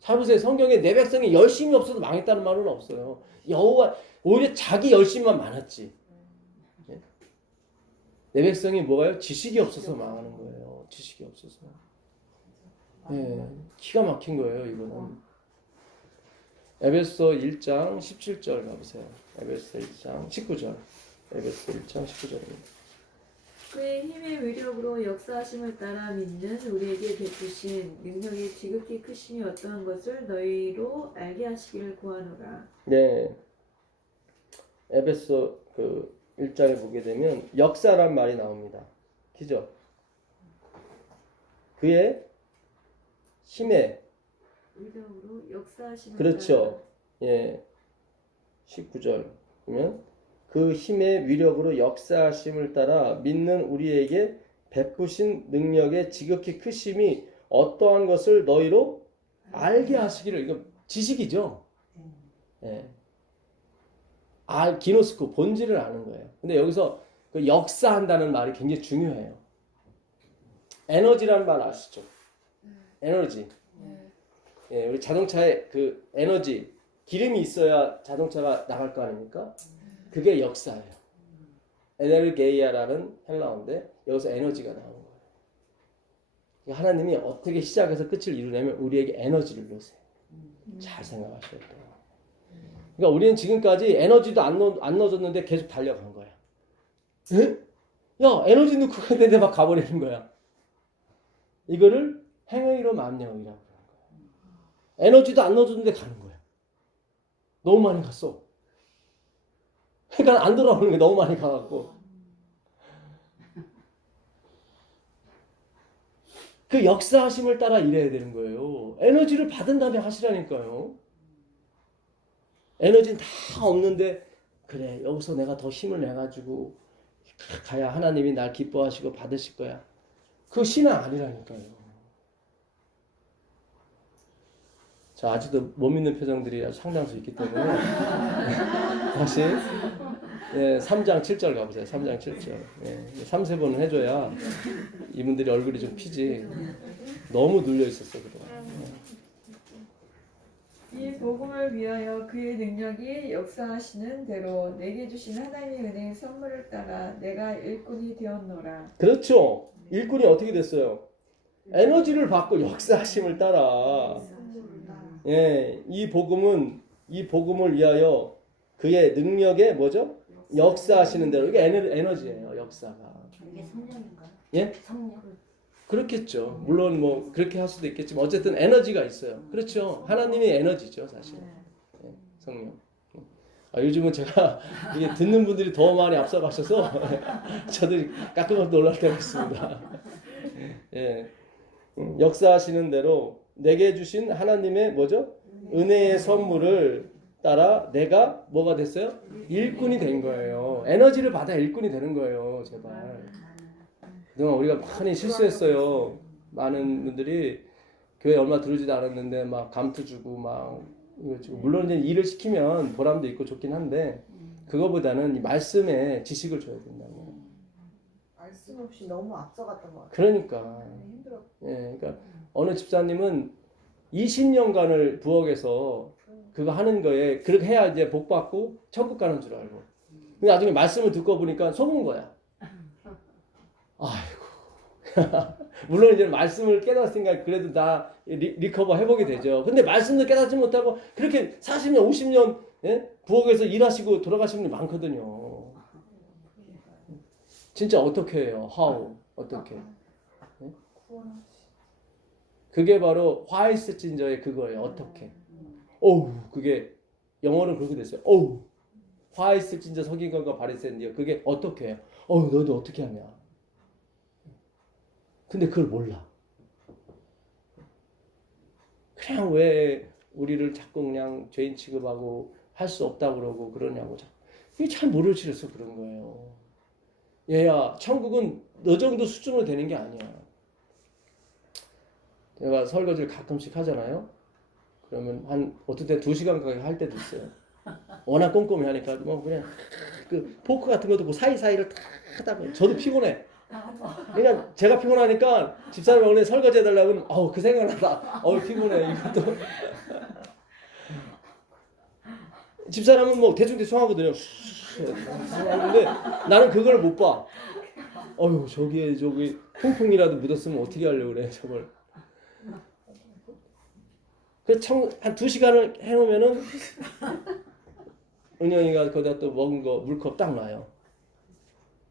잘 보세요. 성경에 내 백성이 열심이 없어서 망했다는 말은 없어요. 여호와 오히려 자기 열심만 많았지. 내 백성이 뭐가요? 지식이 없어서 망하는 거예요. 지식이 없어서. 네, 기가 막힌 거예요, 이거는. 에베소 1장 17절 가보세요. 에베소 1장 19절. 에베소 1장 19절입니다. 그의 힘의 위력으로 역사하심을 따라 믿는 우리에게 베푸신 능력이 지극히 크심이 어떠한 것을 너희로 알게 하시기를 구하노라. 네. 에베소 1장에 보게 되면 역사란 말이 나옵니다. 그죠? 그의 힘의 위력으로 역사하심을 그렇죠. 예. 19절 보면 그 힘의 위력으로 역사하심을 따라 믿는 우리에게 베푸신 능력의 지극히 크심이 어떠한 것을 너희로 알게 하시기를. 이거 지식이죠. 예. 기노스코 본질을 아는 거예요. 근데 여기서 그 역사한다는 말이 굉장히 중요해요. 에너지라는 말 아시죠? 에너지. 예, 우리 자동차에 그 에너지, 기름이 있어야 자동차가 나갈 거 아닙니까? 그게 역사예요. 에네르게이아라는 헬라어인데 여기서 에너지가 나오는 거예요. 그러니까 하나님이 어떻게 시작해서 끝을 이루려면 우리에게 에너지를 넣으세요. 잘 생각하셔야 돼요. 그러니까 우리는 지금까지 에너지도 안 넣어줬는데 계속 달려간 거야. 에? 야, 에너지 넣고 갔는데 막 가버리는 거야. 이거를 행위로 만영이라고 하는 거야. 에너지도 안 넣어줬는데 가는 거야. 너무 많이 갔어. 그러니까 안 돌아오는 게 너무 많이 가갖고. 그 역사하심을 따라 일해야 되는 거예요. 에너지를 받은 다음에 하시라니까요. 에너지는 다 없는데 그래 여기서 내가 더 힘을 내가지고 가야 하나님이 날 기뻐하시고 받으실 거야. 그거 신앙 아니라니까요. 자, 아직도 못 믿는 표정들이 아주 상당수 있기 때문에 다시 3장 7절 가보세요. 3장 7절. 3-4번은 해줘야 이분들이 얼굴이 좀 피지. 너무 눌려 있었어 그동안. 이 복음을 위하여 그의 능력이 역사하시는 대로 내게 주신 하나님의 은혜의 선물을 따라 내가 일꾼이 되었노라. 그렇죠. 일꾼이 어떻게 됐어요? 에너지를 받고 역사하심을 따라. 예, 이 복음을 위하여 그의 능력에 뭐죠? 역사하시는 대로. 이게 에너지예요. 역사가. 이게 성령인가요? 예? 성령. 그렇겠죠. 물론 뭐 그렇게 할 수도 있겠지만 어쨌든 에너지가 있어요. 그렇죠. 하나님이 에너지죠, 사실. 예, 성령. 요즘은 제가 이게 듣는 분들이 더 많이 앞서가셔서 저도 가끔 놀랄 때가 있습니다. 예, 역사하시는 대로 내게 주신 하나님의 뭐죠? 은혜의 선물을 따라 내가 뭐가 됐어요? 일꾼이 된 거예요. 에너지를 받아 일꾼이 되는 거예요. 제발. 그동안 우리가 많이 실수했어요. 많은 분들이 교회 얼마 들어오지도 않았는데 막 감투 주고 막 이거 주고. 물론 이제 일을 시키면 보람도 있고 좋긴 한데 그거보다는 이 말씀에 지식을 줘야 된다는 거예요. 말씀 없이 너무 앞서갔던 것 같아요. 그러니까. 힘들어. 예, 그러니까 어느 집사님은 20년간을 부엌에서 그거 하는 거에 그렇게 해야 이제 복 받고 천국 가는 줄 알고. 근데 나중에 말씀을 듣고 보니까 속은 거야. 아이고. 물론 이제 말씀을 깨달았으니까 그래도 다 리커버 해보게 되죠. 근데 말씀도 깨닫지 못하고 그렇게 40년, 50년 예? 부엌에서 일하시고 돌아가신 분이 많거든요. 진짜 어떻게 해요? How? 어떻게? 예? 그게 바로 화이스 진저의 그거예요. 어떻게? 어우, 그게 영어는 그렇게 됐어요. 어우, 화이스 진저 서기관과 바리새인데요. 그게 어떻게 해요? 어우, 너도 어떻게 하냐? 근데 그걸 몰라. 그냥 왜 우리를 자꾸 그냥 죄인 취급하고 할 수 없다고 그러고 그러냐고. 이게 잘 모르시려서 그런 거예요. 얘야, 천국은 너 정도 수준으로 되는 게 아니야. 제가 설거지를 가끔씩 하잖아요. 그러면 한 어떨 때 2시간 가까이 할 때도 있어요. 워낙 꼼꼼히 하니까 뭐 그냥 그 포크 같은 것도 그 사이사이를 다 하다가 저도 피곤해. 그러니까 제가 피곤하니까 집사람이 오늘 설거지 해달라고 하면 어우 그 생각나다. 어우 피곤해 이것도. 집사람은 뭐 대충 하거든요. 하는데 나는 그걸 못 봐. 어휴 저기 퐁퐁이라도 묻었으면 어떻게 하려고 그래 저걸. 그래서 한 2시간을 해놓으면은 은영이가 거기다 또 먹은 거 물컵 딱 놔요.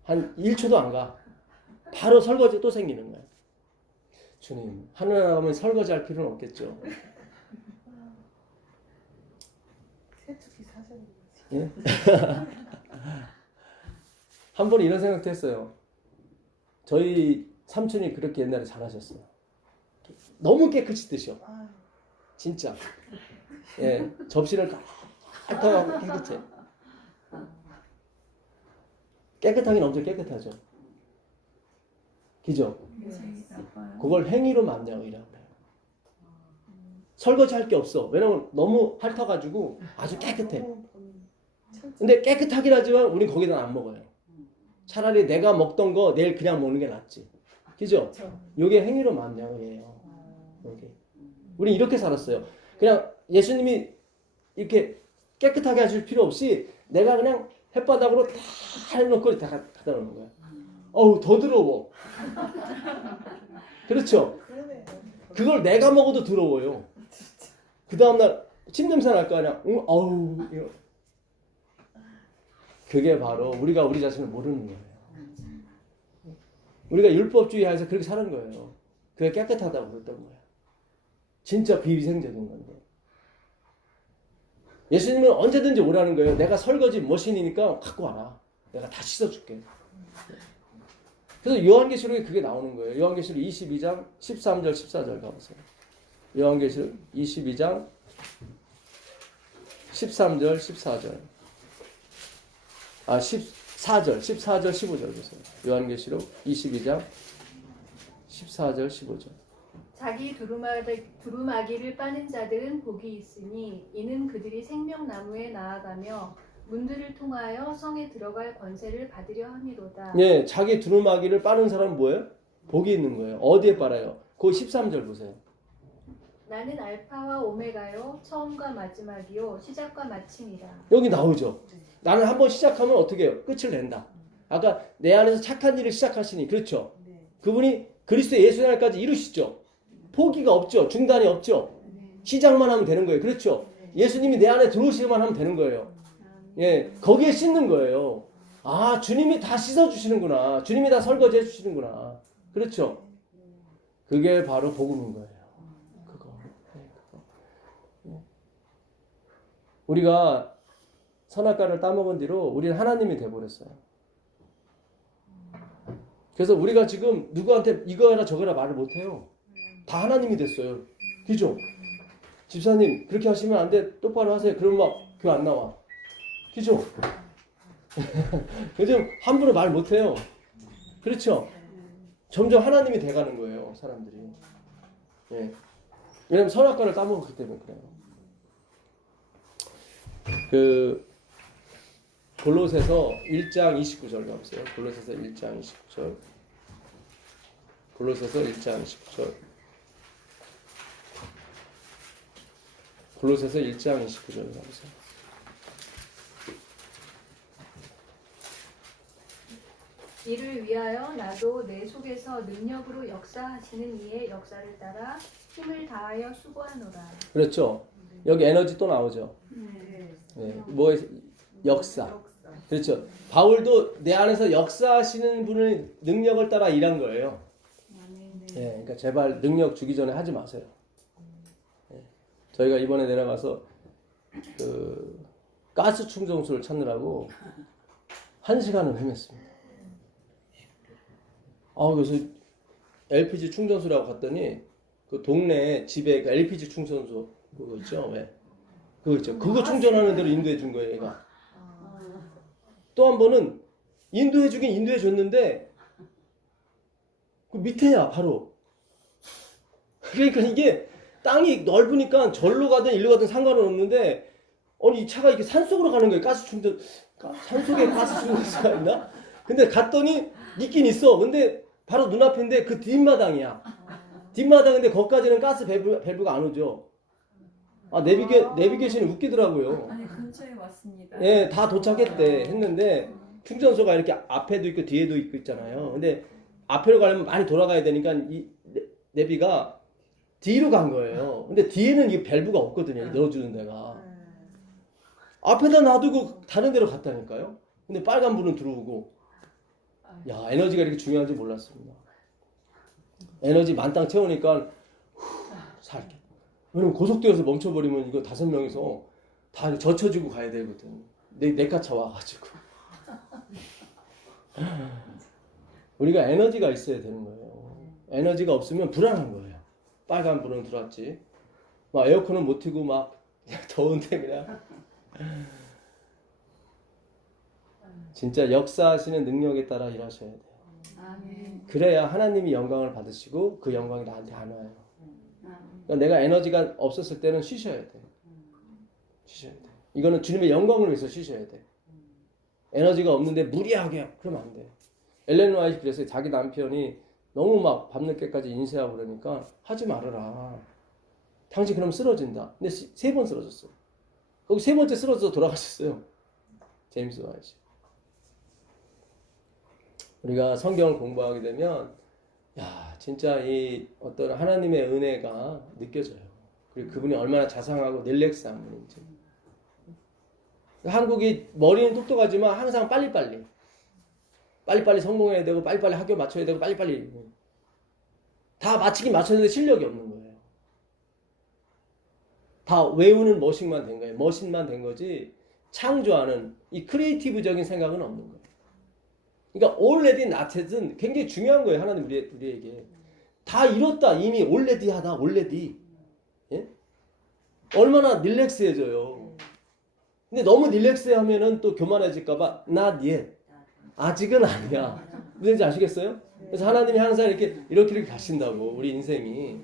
한 1초도 안 가. 바로 설거지 또 생기는 거예요. 주님, 하늘 나가면 설거지 할 필요는 없겠죠. 세척기 사셔야 돼요. 예? 한 번 이런 생각도 했어요. 저희 삼촌이 그렇게 옛날에 잘하셨어요. 너무 깨끗이 드셔. 진짜. 예, 접시를 깔끔하고 깨끗해. 깨끗하긴 엄청 깨끗하죠. 그죠? 그걸 행위로 만들어이라고 해요. 설거지 할 게 없어. 왜냐면 너무 핥아가지고 아주 깨끗해. 근데 깨끗하긴 하지만 우린 거기다 안 먹어요. 차라리 내가 먹던 거 내일 그냥 먹는 게 낫지. 그죠? 요게 행위로 만들어이에요. 여기. 우리 이렇게 살았어요. 그냥 예수님이 이렇게 깨끗하게 하실 필요 없이 내가 그냥 햇바닥으로 다 해놓고 다 갖다 놓는 거야. 어우 더 더러워. 그렇죠. 그러네. 그걸 내가 먹어도 더러워요. 그 다음날 침 냄새 날 거 아니야. 어우 이거. 그게 바로 우리가 우리 자신을 모르는 거예요. 우리가 율법주의 하에서 그렇게 사는 거예요. 그게 깨끗하다고 그랬던 거야. 진짜 비위생적인 건데. 예수님은 언제든지 오라는 거예요. 내가 설거지 머신이니까 갖고 와라. 내가 다 씻어줄게. 그래서 요한계시록에 그게 나오는 거예요. 요한계시록 22장 13절 14절 가보세요. 요한계시록 22장 13절 14절 14절 15절 보세요. 요한계시록 22장 14절 15절. 자기 두루마기를 빠는 자들은 복이 있으니 이는 그들이 생명나무에 나아가며 문들을 통하여 성에 들어갈 권세를 받으려 함이로다. 예, 자기 두루마기를 빠는 사람은 뭐예요? 복이 있는 거예요. 어디에 빨아요? 그 13절 보세요. 나는 알파와 오메가요 처음과 마지막이요 시작과 마침이라. 여기 나오죠. 나는 한번 시작하면 어떻게 해요? 끝을 낸다. 아까 내 안에서 착한 일을 시작하시니 그렇죠. 네. 그분이 그리스도 예수 날까지 이루시죠. 포기가 없죠. 중단이 없죠. 시작만 하면 되는 거예요. 그렇죠. 예수님이 내 안에 들어오시기만 하면 되는 거예요. 예, 거기에 씻는 거예요. 아, 주님이 다 씻어주시는구나. 주님이 다 설거지 해주시는구나. 그렇죠. 그게 바로 복음인 거예요. 그거. 우리가 선악과를 따먹은 뒤로 우리는 하나님이 돼버렸어요. 그래서 우리가 지금 누구한테 이거 해라 저거 해라 말을 못해요. 다 하나님이 됐어요. 그죠? 집사님 그렇게 하시면 안 돼. 똑바로 하세요. 그러면 막 교회 안 나와. 그죠? 요즘 함부로 말 못해요. 그렇죠? 점점 하나님이 돼가는 거예요. 사람들이. 예. 왜냐면 선악과를 따먹었기 때문에 그래요. 그 골로새서 1장 29절 가보세요. 골로새서 1장 29절. 골로새서 1장 29절. 골로새서 1장 29절 가보세요. 이를 위하여 나도 내 속에서 능력으로 역사하시는 이의 역사를 따라 힘을 다하여 수고하노라. 그렇죠. 여기 에너지 또 나오죠. 네. 뭐 역사. 그렇죠. 바울도 내 안에서 역사하시는 분의 능력을 따라 일한 거예요. 예, 그러니까 제발 능력 주기 전에 하지 마세요. 예. 저희가 이번에 내려가서 그 가스 충전소를 찾느라고 1시간을 헤맸습니다. 그래서 LPG 충전소라고 갔더니 그 동네 집에 그 LPG 충전소 그거 있죠? 왜? 그거 있죠. 그거 충전하는 대로 인도해 준 거예요, 얘가. 또 한 번은 인도해 주긴 인도해 줬는데 그 밑에야 바로. 그러니까 이게 땅이 넓으니까 절로 가든 일로 가든 상관은 없는데 아니 이 차가 이렇게 산속으로 가는 거예요. 가스 충전 산속에 가스 충전소가 있나? 근데 갔더니 있긴 있어. 근데 바로 눈앞인데 그 뒷마당이야. 뒷마당인데 거기까지는 가스 밸브가 안 오죠. 내비게이션이 웃기더라고요. 아니 근처에 왔습니다. 예, 다 도착했대 했는데 충전소가 이렇게 앞에도 있고 뒤에도 있고 있잖아요. 근데 앞으로 가려면 많이 돌아가야 되니까 이 내비가 뒤로 간 거예요. 근데 뒤에는 이 밸브가 없거든요. 넣어주는 데가. 앞에다 놔두고 다른 데로 갔다니까요. 근데 빨간 불은 들어오고. 야, 에너지가 이렇게 중요한지 몰랐습니다. 에너지 만땅 채우니까 살게. 왜냐면 고속도로에서 멈춰버리면 이거 5명이서 다 젖혀주고 가야 되거든. 내 차 와가지고. 우리가 에너지가 있어야 되는 거예요. 에너지가 없으면 불안한 거예요. 빨간 불은 들어왔지. 막 에어컨은 못 틀고 막 더운데 그냥. 진짜 역사하시는 능력에 따라 일하셔야 돼요. 그래야 하나님이 영광을 받으시고 그 영광이 나한테 안 와요. 그러니까 내가 에너지가 없었을 때는 쉬셔야 돼. 쉬셔야 돼. 이거는 주님의 영광을 위해서 쉬셔야 돼. 에너지가 없는데 무리하게 그러면 안 돼. 엘렌 화이트 그래서 자기 남편이 너무 막 밤늦게까지 인쇄하고 그러니까 하지 말아라. 당신 그럼 쓰러진다. 근데 3번 쓰러졌어. 거기 3번째 쓰러져서 돌아가셨어요. 제임스 와이즈. 우리가 성경을 공부하게 되면 야 진짜 이 어떤 하나님의 은혜가 느껴져요. 그리고 그분이 얼마나 자상하고 릴렉스한 분인지. 한국이 머리는 똑똑하지만 항상 빨리빨리 성공해야 되고 빨리빨리 학교 맞춰야 되고 빨리빨리 다 맞추긴 맞췄는데 실력이 없는 거예요. 다 외우는 머신만 된 거예요. 머신만 된 거지 창조하는 이 크리에이티브적인 생각은 없는 거예요. 그러니까 already noted은 굉장히 중요한 거예요. 하나님 우리에게 다 이뤘다 이미 already 하다 already 예? 얼마나 릴렉스해져요. 근데 너무 릴렉스하면은 또 교만해질까봐 not yet 아직은 아니야. 무슨지 아시겠어요? 그래서 하나님이 항상 이렇게 가신다고 우리 인생이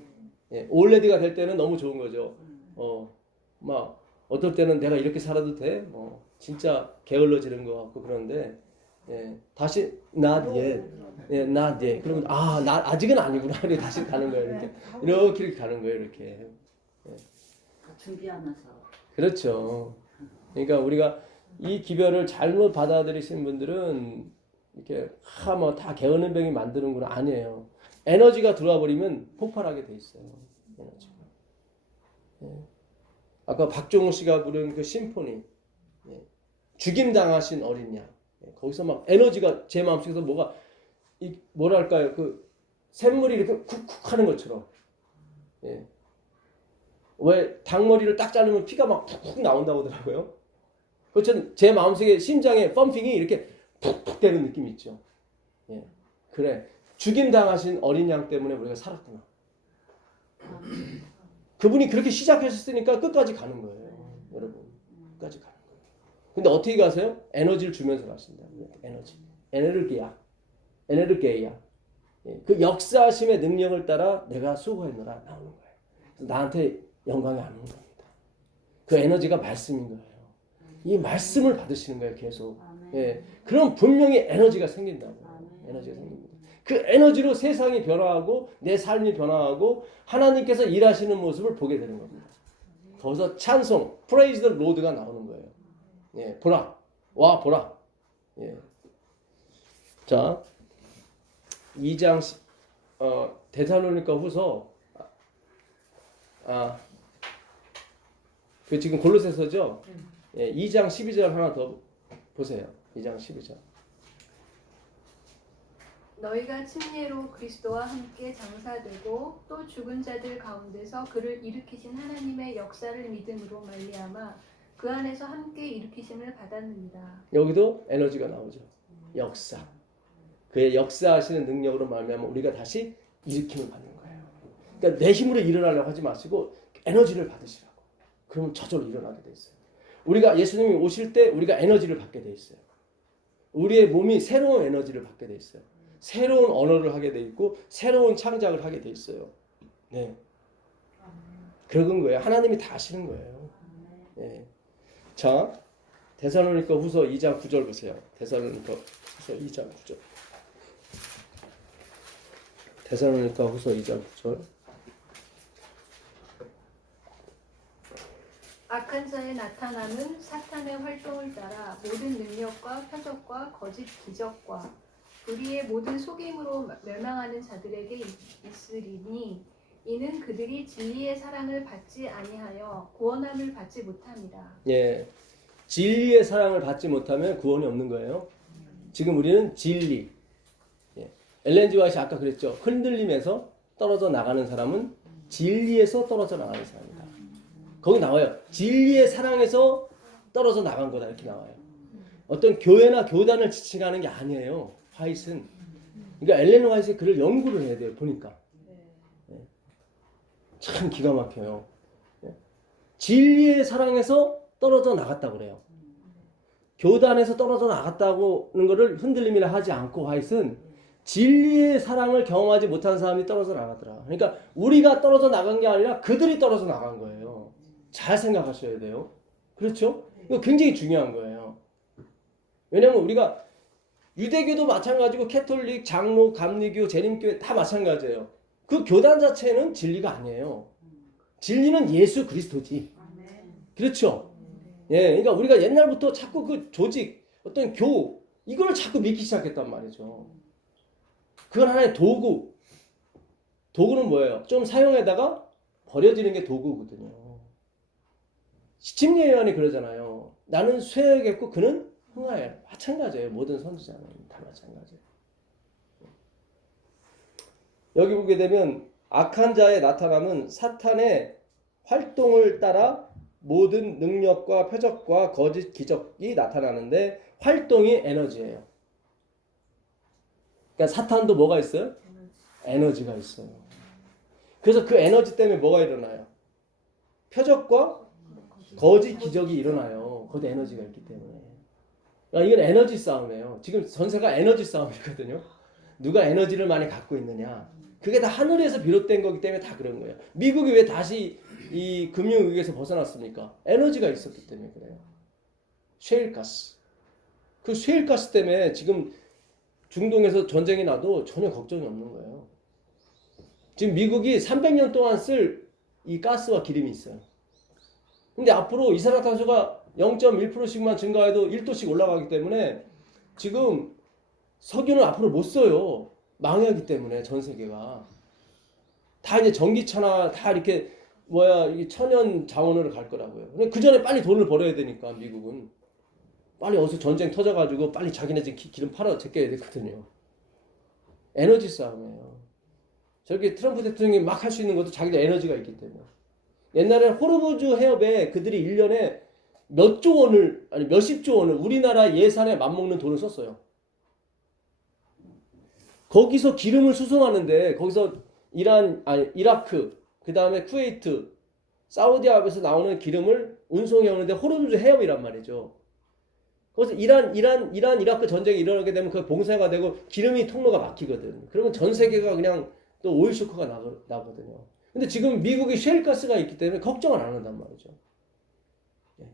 예, already가 될 때는 너무 좋은 거죠. 막 어떨 때는 내가 이렇게 살아도 돼? 진짜 게을러지는 것 같고 그런데 예, 다시 not yet, 예, not yet. 그러면 나 아직은 아니구나. 이렇게 다시 가는 거예요. 이렇게 가는 거예요. 이렇게. 예. 준비하면서. 그렇죠. 그러니까 우리가 이 기별을 잘못 받아들이신 분들은 이렇게 뭐 다 게으른 병이 만드는구나 아니에요. 에너지가 들어와 버리면 폭발하게 돼 있어요. 에너지가. 예. 아까 박종훈 씨가 부른 그 심포니, 예. 죽임 당하신 어린 양. 예. 거기서 막 에너지가 제 마음속에서 뭐가 뭐랄까요 그 샘물이 이렇게 쿡쿡하는 것처럼. 예. 왜 닭머리를 딱 자르면 피가 막 푹푹 나온다고 하더라고요. 그렇죠. 제 마음속에 심장에 펌핑이 이렇게 푹푹 되는 느낌이 있죠. 예. 그래. 죽임 당하신 어린 양 때문에 우리가 살았구나. 그분이 그렇게 시작하셨으니까 끝까지 가는 거예요. 여러분. 끝까지 가는 거예요. 근데 어떻게 가세요? 에너지를 주면서 가신다. 에너지. 에네르게야. 예. 그 역사하심의 능력을 따라 내가 수고했노라 나오는 거예요. 나한테 영광이 안 오는 겁니다. 그 에너지가 말씀인 거예요. 이 말씀을 받으시는 거예요, 계속. 예. 그럼 분명히 에너지가 생긴다고. 에너지가 생깁니다. 그 에너지로 세상이 변화하고 내 삶이 변화하고 하나님께서 일하시는 모습을 보게 되는 겁니다. 거기서 찬송, praise the Lord가 나오는 거예요. 예. 보라. 와, 보라. 예. 자, 2장 데살로니가 후서 그 지금 골로새서죠. 예, 2장 12절 하나 더 보세요. 2장 12절. 너희가 침례로 그리스도와 함께 장사되고 또 죽은 자들 가운데서 그를 일으키신 하나님의 역사를 믿음으로 말미암아 그 안에서 함께 일으키심을 받았느니라. 여기도 에너지가 나오죠. 역사. 그의 역사하시는 능력으로 말미암아 우리가 다시 일으킴을 받는 거예요. 그러니까 내 힘으로 일어나려고 하지 마시고 에너지를 받으시라고. 그러면 저절로 일어나게 돼 있어요. 우리가 예수님이 오실 때 우리가 에너지를 받게 돼 있어요. 우리의 몸이 새로운 에너지를 받게 돼 있어요. 새로운 언어를 하게 돼 있고 새로운 창작을 하게 돼 있어요. 네. 그런 거예요. 하나님이 다 하시는 거예요. 네. 자, 데살로니가 후서 2장 9절 보세요. 데살로니가 후서 2장 9절. 데살로니가 후서 2장 9절. 악한 자의 나타남은 사탄의 활동을 따라 모든 능력과 표적과 거짓 기적과 우리의 모든 속임으로 멸망하는 자들에게 있으리니 이는 그들이 진리의 사랑을 받지 아니하여 구원함을 받지 못합니다. 예, 진리의 사랑을 받지 못하면 구원이 없는 거예요. 지금 우리는 진리. 예. 엘렌 지 화이트 아까 그랬죠. 흔들림에서 떨어져 나가는 사람은 진리에서 떨어져 나가는 사람이다. 거기 나와요. 진리의 사랑에서 떨어져 나간 거다 이렇게 나와요. 어떤 교회나 교단을 지칭하는 게 아니에요. 화이트는. 그러니까 엘렌 화이트의 글을 연구를 해야 돼요. 보니까. 예. 참 기가 막혀요. 예. 진리의 사랑에서 떨어져 나갔다고 그래요. 교단에서 떨어져 나갔다고는 거를 흔들림이라 하지 않고 화이트는 진리의 사랑을 경험하지 못한 사람이 떨어져 나가더라. 그러니까 우리가 떨어져 나간 게 아니라 그들이 떨어져 나간 거예요. 잘 생각하셔야 돼요. 그렇죠? 이거 굉장히 중요한 거예요. 왜냐하면 우리가 유대교도 마찬가지고 캐톨릭, 장로, 감리교, 재림교회 다 마찬가지예요. 그 교단 자체는 진리가 아니에요. 진리는 예수 그리스도지. 아멘. 그렇죠? 예, 그러니까 우리가 옛날부터 자꾸 그 조직, 어떤 이걸 자꾸 믿기 시작했단 말이죠. 그건 하나의 도구. 도구는 뭐예요? 좀 사용하다가 버려지는 게 도구거든요. 심리요한이 그러잖아요. 나는 쇠하겠고 그는 흥하여. 마찬가지예요. 모든 선지자는 다 마찬가지예요. 여기 보게 되면 악한 자의 나타남은 사탄의 활동을 따라 모든 능력과 표적과 거짓 기적이 나타나는데 활동이 에너지예요. 그러니까 사탄도 뭐가 있어요? 에너지가 있어요. 그래서 그 에너지 때문에 뭐가 일어나요? 표적과 거짓 기적이 일어나요. 거기 에너지가 있기 때문에. 그러니까 이건 에너지 싸움이에요. 지금 전세가 에너지 싸움이거든요. 누가 에너지를 많이 갖고 있느냐. 그게 다 하늘에서 비롯된 거기 때문에 다 그런 거예요. 미국이 왜 다시 이 금융위기에서 벗어났습니까? 에너지가 있었기 때문에 그래요. 셰일가스. 그 셰일가스 때문에 지금 중동에서 전쟁이 나도 전혀 걱정이 없는 거예요. 지금 미국이 300년 동안 쓸 이 가스와 기름이 있어요. 근데 앞으로 이산화탄소가 0.1%씩만 증가해도 1도씩 올라가기 때문에 지금 석유는 앞으로 못 써요. 망하기 때문에 전 세계가. 다 이제 전기차나 다 이렇게 이게 천연 자원으로 갈 거라고요. 근데 그 전에 빨리 돈을 벌어야 되니까 미국은. 빨리 어디서 전쟁 터져가지고 빨리 자기네 지금 기름 팔아 제껴야 되거든요. 에너지 싸움이에요. 저렇게 트럼프 대통령이 막 할 수 있는 것도 자기들 에너지가 있기 때문에. 옛날에 호르무즈 해협에 그들이 1년에 몇조 원을, 아니 몇십조 원을 우리나라 예산에 맞먹는 돈을 썼어요. 거기서 기름을 수송하는데 거기서 이라크, 그 다음에 쿠웨이트, 사우디아라비아에서 나오는 기름을 운송해 오는데 호르무즈 해협이란 말이죠. 거기서 이라크 전쟁이 일어나게 되면 그 봉쇄가 되고 기름이 통로가 막히거든. 그러면 전 세계가 그냥 또 오일 쇼크가 나거든요. 근데 지금 미국이 셰일가스가 있기 때문에 걱정을 안 한단 말이죠. 예.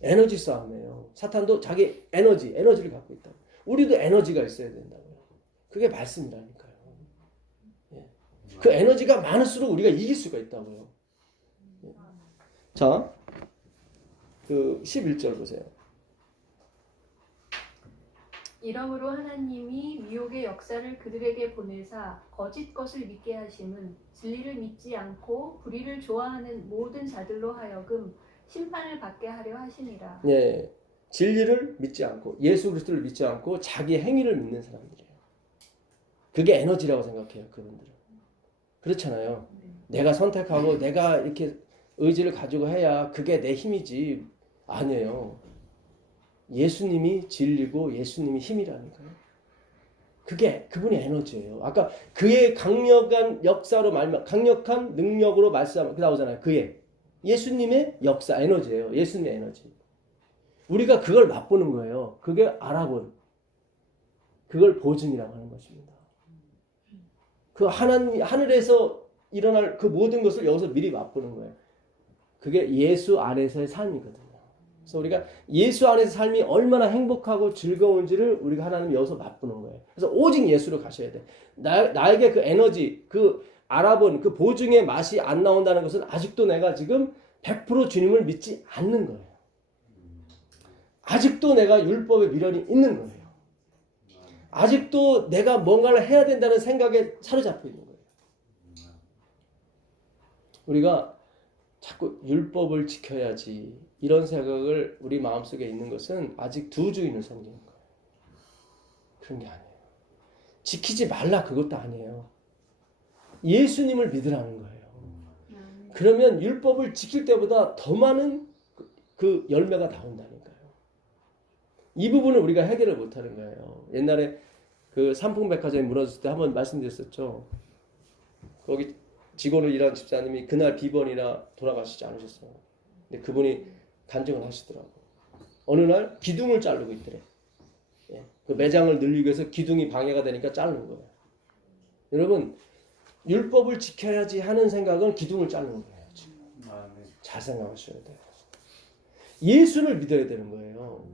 에너지 싸움이에요. 사탄도 자기 에너지를 갖고 있다. 우리도 에너지가 있어야 된다고요. 그게 말씀이라니까요. 예. 그 에너지가 많을수록 우리가 이길 수가 있다고요. 예. 자, 그 11절 보세요. 이러므로 하나님이 미혹의 역사를 그들에게 보내사 거짓 것을 믿게 하심은 진리를 믿지 않고 불의를 좋아하는 모든 자들로 하여금 심판을 받게 하려 하심이라. 예, 진리를 믿지 않고 예수 그리스도를 믿지 않고 자기 행위를 믿는 사람들이에요. 그게 에너지라고 생각해요. 그분들은. 그렇잖아요. 내가 선택하고 내가 이렇게 의지를 가지고 해야 그게 내 힘이지. 아니에요. 예수님이 진리고 예수님이 힘이라니까요. 그게 그분이 에너지예요. 아까 그의 강력한 역사로 강력한 능력으로 말씀 그 나오잖아요. 그의 예수님의 역사 에너지예요. 예수님의 에너지. 우리가 그걸 맛보는 거예요. 그게 알아본 그걸 보증이라고 하는 것입니다. 그 하늘에서 일어날 그 모든 것을 여기서 미리 맛보는 거예요. 그게 예수 안에서의 삶이거든요. 그래서 우리가 예수 안에서 삶이 얼마나 행복하고 즐거운지를 우리가 하나님 여기서 맛보는 거예요. 그래서 오직 예수로 가셔야 돼. 나에게 그 에너지, 그 알아본 그 보증의 맛이 안 나온다는 것은 아직도 내가 지금 100% 주님을 믿지 않는 거예요. 아직도 내가 율법에 미련이 있는 거예요. 아직도 내가 뭔가를 해야 된다는 생각에 사로잡혀 있는 거예요. 우리가 자꾸 율법을 지켜야지 이런 생각을 우리 마음속에 있는 것은 아직 두 주인을 섬기는 거예요. 그런 게 아니에요. 지키지 말라 그것도 아니에요. 예수님을 믿으라는 거예요. 그러면 율법을 지킬 때보다 더 많은 그 열매가 나온다니까요. 이 부분을 우리가 해결을 못하는 거예요. 옛날에 그 삼풍백화점이 무너졌을 때 한번 말씀드렸었죠. 거기 직원을 일하는 집사님이 그날 비번이나 돌아가시지 않으셨어요. 근데 그분이 간증을 하시더라고. 어느 날 기둥을 자르고 있더래. 예, 그 매장을 늘리기 위해서 기둥이 방해가 되니까 자르는 거예요. 여러분 율법을 지켜야지 하는 생각은 기둥을 자르는 거예요. 지금. 잘 생각하셔야 돼요. 예수를 믿어야 되는 거예요.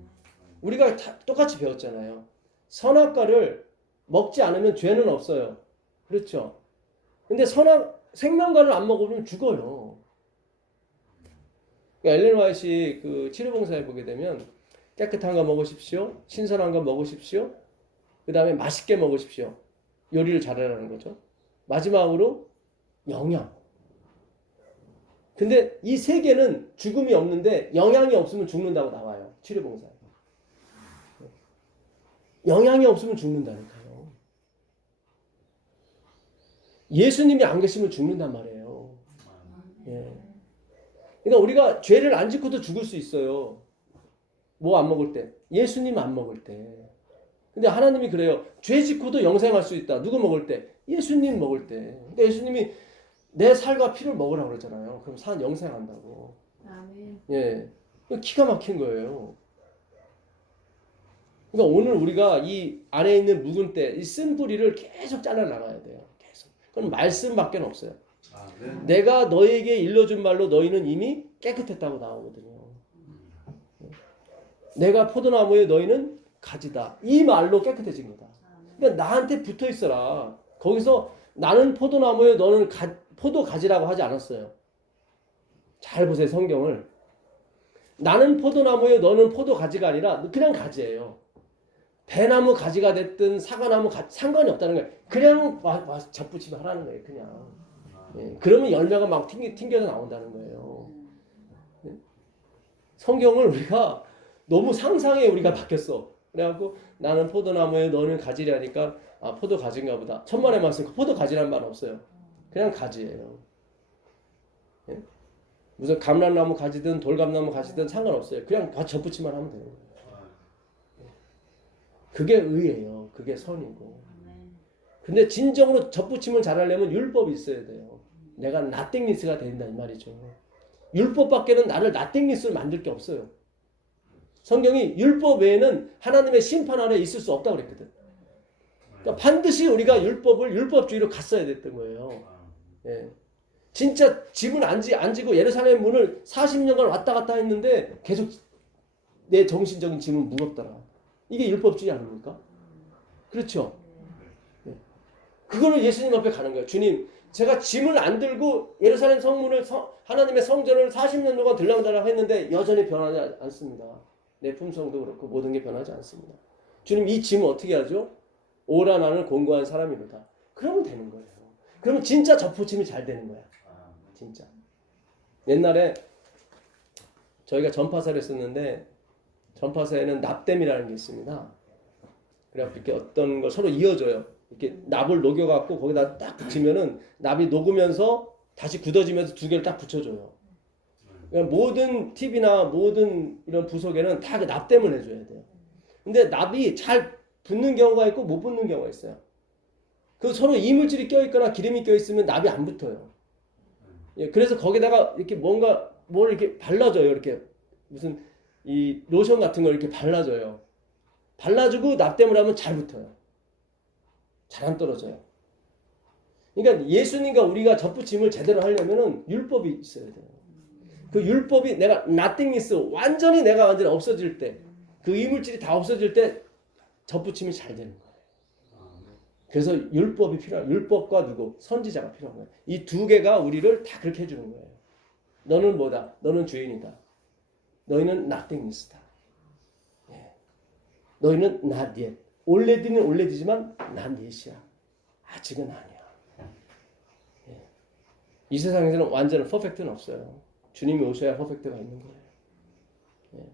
우리가 다 똑같이 배웠잖아요. 선악과를 먹지 않으면 죄는 없어요. 그렇죠? 근데 생명과를 안 먹으면 죽어요. 그러니까 엘렌 화이트 그 치료봉사에 보게 되면 깨끗한 거 먹으십시오. 신선한 거 먹으십시오. 그 다음에 맛있게 먹으십시오. 요리를 잘하라는 거죠. 마지막으로 영양. 근데 이 세 개는 죽음이 없는데 영양이 없으면 죽는다고 나와요. 치료봉사에. 영양이 없으면 죽는다니까요. 예수님이 안 계시면 죽는단 말이에요. 예. 그러니까 우리가 죄를 안 짓고도 죽을 수 있어요. 뭐 안 먹을 때? 예수님 안 먹을 때. 근데 하나님이 그래요. 죄 짓고도 영생할 수 있다. 누구 먹을 때? 예수님 먹을 때. 근데 예수님이 내 살과 피를 먹으라고 그러잖아요. 그럼 산 영생한다고. 아멘. 예. 기가 막힌 거예요. 그러니까 오늘 우리가 이 안에 있는 묵은 때, 이 쓴 뿌리를 계속 잘라 나가야 돼요. 계속. 그건 말씀밖에 없어요. 내가 너에게 일러준 말로 너희는 이미 깨끗했다고 나오거든요. 내가 포도나무에 너희는 가지다. 이 말로 깨끗해진 거다. 그러니까 나한테 붙어 있어라. 거기서 나는 포도나무에 너는 포도 가지라고 하지 않았어요. 잘 보세요, 성경을. 나는 포도나무에 너는 포도 가지가 아니라 그냥 가지예요. 배나무 가지가 됐든 사과나무 상관이 없다는 거예요. 그냥 접붙이면 하라는 거예요. 그냥. 예, 그러면 열매가 막 튕겨서 나온다는 거예요. 예. 성경을 우리가 너무 상상에 우리가 바뀌었어. 그래갖고 나는 포도나무에 너는 가지라니까 아 포도 가지인가 보다. 천만의 말씀 포도 가지란 말 없어요. 그냥 가지예요. 예? 무슨 감람나무 가지든 돌감나무 가지든 상관없어요. 그냥 접붙이만 하면 돼요. 그게 의예요. 그게 선이고. 근데 진정으로 접붙임을 잘하려면 율법이 있어야 돼요. 내가 나땡니스가 된다 이 말이죠. 율법밖에는 나를 나땡니스로 만들 게 없어요. 성경이 율법 외에는 하나님의 심판 아래 있을 수 없다고 그랬거든. 그러니까 반드시 우리가 율법을 율법주의로 갔어야 됐던 거예요. 예. 진짜 집은 안 지고 예루살렘 문을 40년간 왔다 갔다 했는데 계속 내 정신적인 짐은 무겁더라. 이게 율법주의 아닙니까? 그렇죠? 예. 그거는 예수님 앞에 가는 거예요. 주님, 제가 짐을 안 들고 예루살렘 성문을 하나님의 성전을 40년 동안 들락달락 했는데 여전히 변하지 않습니다. 내 품성도 그렇고 모든 게 변하지 않습니다. 주님 이 짐을 어떻게 하죠? 오라 나는 공고한 사람이로다. 그러면 되는 거예요. 그러면 진짜 접붙임이 잘 되는 거야. 진짜. 옛날에 저희가 전파사를 했었는데 전파사에는 납땜이라는 게 있습니다. 그래갖고 이렇게 어떤 걸 서로 이어줘요. 이렇게 납을 녹여갖고 거기다 딱 붙이면은 납이 녹으면서 다시 굳어지면서 두 개를 딱 붙여줘요. 그러니까 모든 팁이나 모든 이런 부속에는 다 그 납땜을 해줘야 돼요. 근데 납이 잘 붙는 경우가 있고 못 붙는 경우가 있어요. 그 서로 이물질이 껴있거나 기름이 껴있으면 납이 안 붙어요. 예, 그래서 거기다가 이렇게 뭘 이렇게 발라줘요. 이렇게 무슨 이 로션 같은 걸 이렇게 발라줘요. 발라주고 납땜을 하면 잘 붙어요. 잘 안 떨어져요. 그러니까 예수님과 우리가 접붙임을 제대로 하려면은 율법이 있어야 돼요. 그 율법이 내가 nothingness 완전히 없어질 때, 그 이물질이 다 없어질 때 접붙임이 잘 되는 거예요. 그래서 율법이 필요한, 율법과 누구? 선지자가 필요한 거예요. 이 두 개가 우리를 다 그렇게 해주는 거예요. 너는 뭐다? 너는 주인이다. 너희는 nothingness다. 예. 너희는 not yet. 올레디는 올레디지만 not yet이야. 아직은 아니야. 예. 이 세상에서는 완전한 퍼펙트는 없어요. 주님이 오셔야 퍼펙트가 있는 거예요. 예.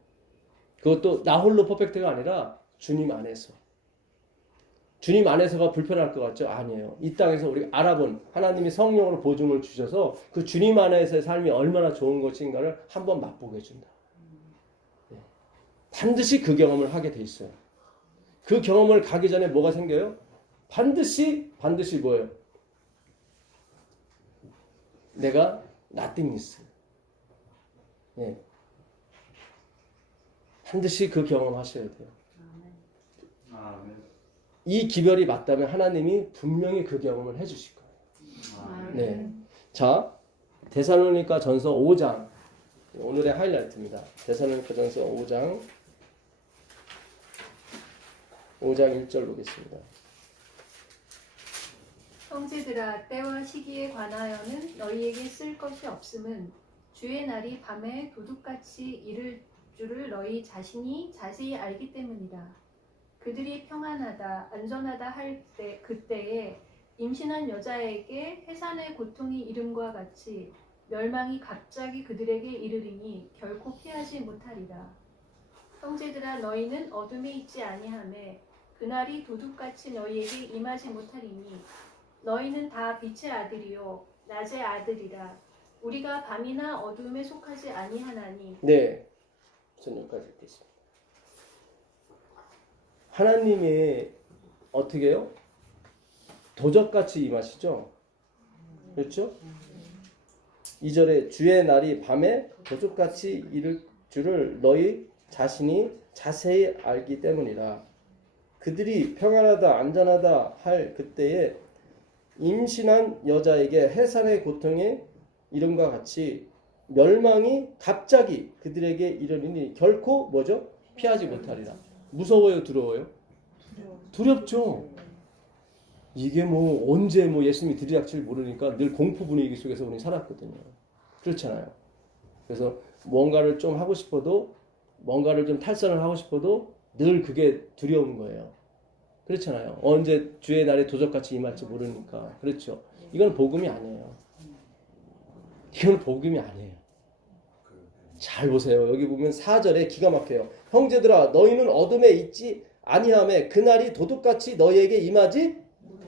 그것도 나 홀로 퍼펙트가 아니라 주님 안에서. 주님 안에서가 불편할 것 같죠? 아니에요. 이 땅에서 우리가 알아본 하나님이 성령으로 보증을 주셔서 그 주님 안에서의 삶이 얼마나 좋은 것인가를 한번 맛보게 해준다. 예. 반드시 그 경험을 하게 돼 있어요. 그 경험을 가기 전에 뭐가 생겨요? 반드시 뭐예요? 내가 nothingness. 예. 반드시 그 경험하셔야 돼요. 이 기별이 맞다면 하나님이 분명히 그 경험을 해주실 거예요. 네. 자, 데살로니가 전서 5장. 오늘의 하이라이트입니다. 데살로니가 전서 5장 1절 보겠습니다. 형제들아 때와 시기에 관하여는 너희에게 쓸 것이 없음은 주의 날이 밤에 도둑같이 이를 줄을 너희 자신이 자세히 알기 때문이다. 그들이 평안하다 안전하다 할 때 그때에 임신한 여자에게 해산의 고통이 이름과 같이 멸망이 갑자기 그들에게 이르리니 결코 피하지 못하리라. 형제들아 너희는 어둠에 있지 아니하매 그날이 도둑같이 너희에게 임하지 못하리니 너희는 다 빛의 아들이요 낮의 아들이라. 우리가 밤이나 어둠에 속하지 아니하나니. 네, 우선 여기까지 읽겠습니다. 하나님이 어떻게 해요? 도적같이 임하시죠? 그렇죠? 2절에 주의 날이 밤에 도적같이 이를 줄을 너희 자신이 자세히 알기 때문이라. 그들이 평안하다 안전하다 할 그때에 임신한 여자에게 해산의 고통이 이름과 같이 멸망이 갑자기 그들에게 이르리니 결코 뭐죠? 피하지 못하리라. 무서워요, 두려워요? 두렵죠. 이게 뭐 언제 뭐 예수님이 들이닥칠 모르니까 늘 공포 분위기 속에서 우리 살았거든요. 그렇잖아요. 그래서 뭔가를 좀 하고 싶어도 뭔가를 좀 탈선을 하고 싶어도 늘 그게 두려운 거예요. 그렇잖아요. 언제 주의 날에 도적같이 임할지 모르니까. 그렇죠. 이건 복음이 아니에요. 이건 복음이 아니에요. 잘 보세요. 여기 보면 4절에 기가 막혀요. 형제들아 너희는 어둠에 있지 아니하매 그날이 도둑같이 너희에게 임하지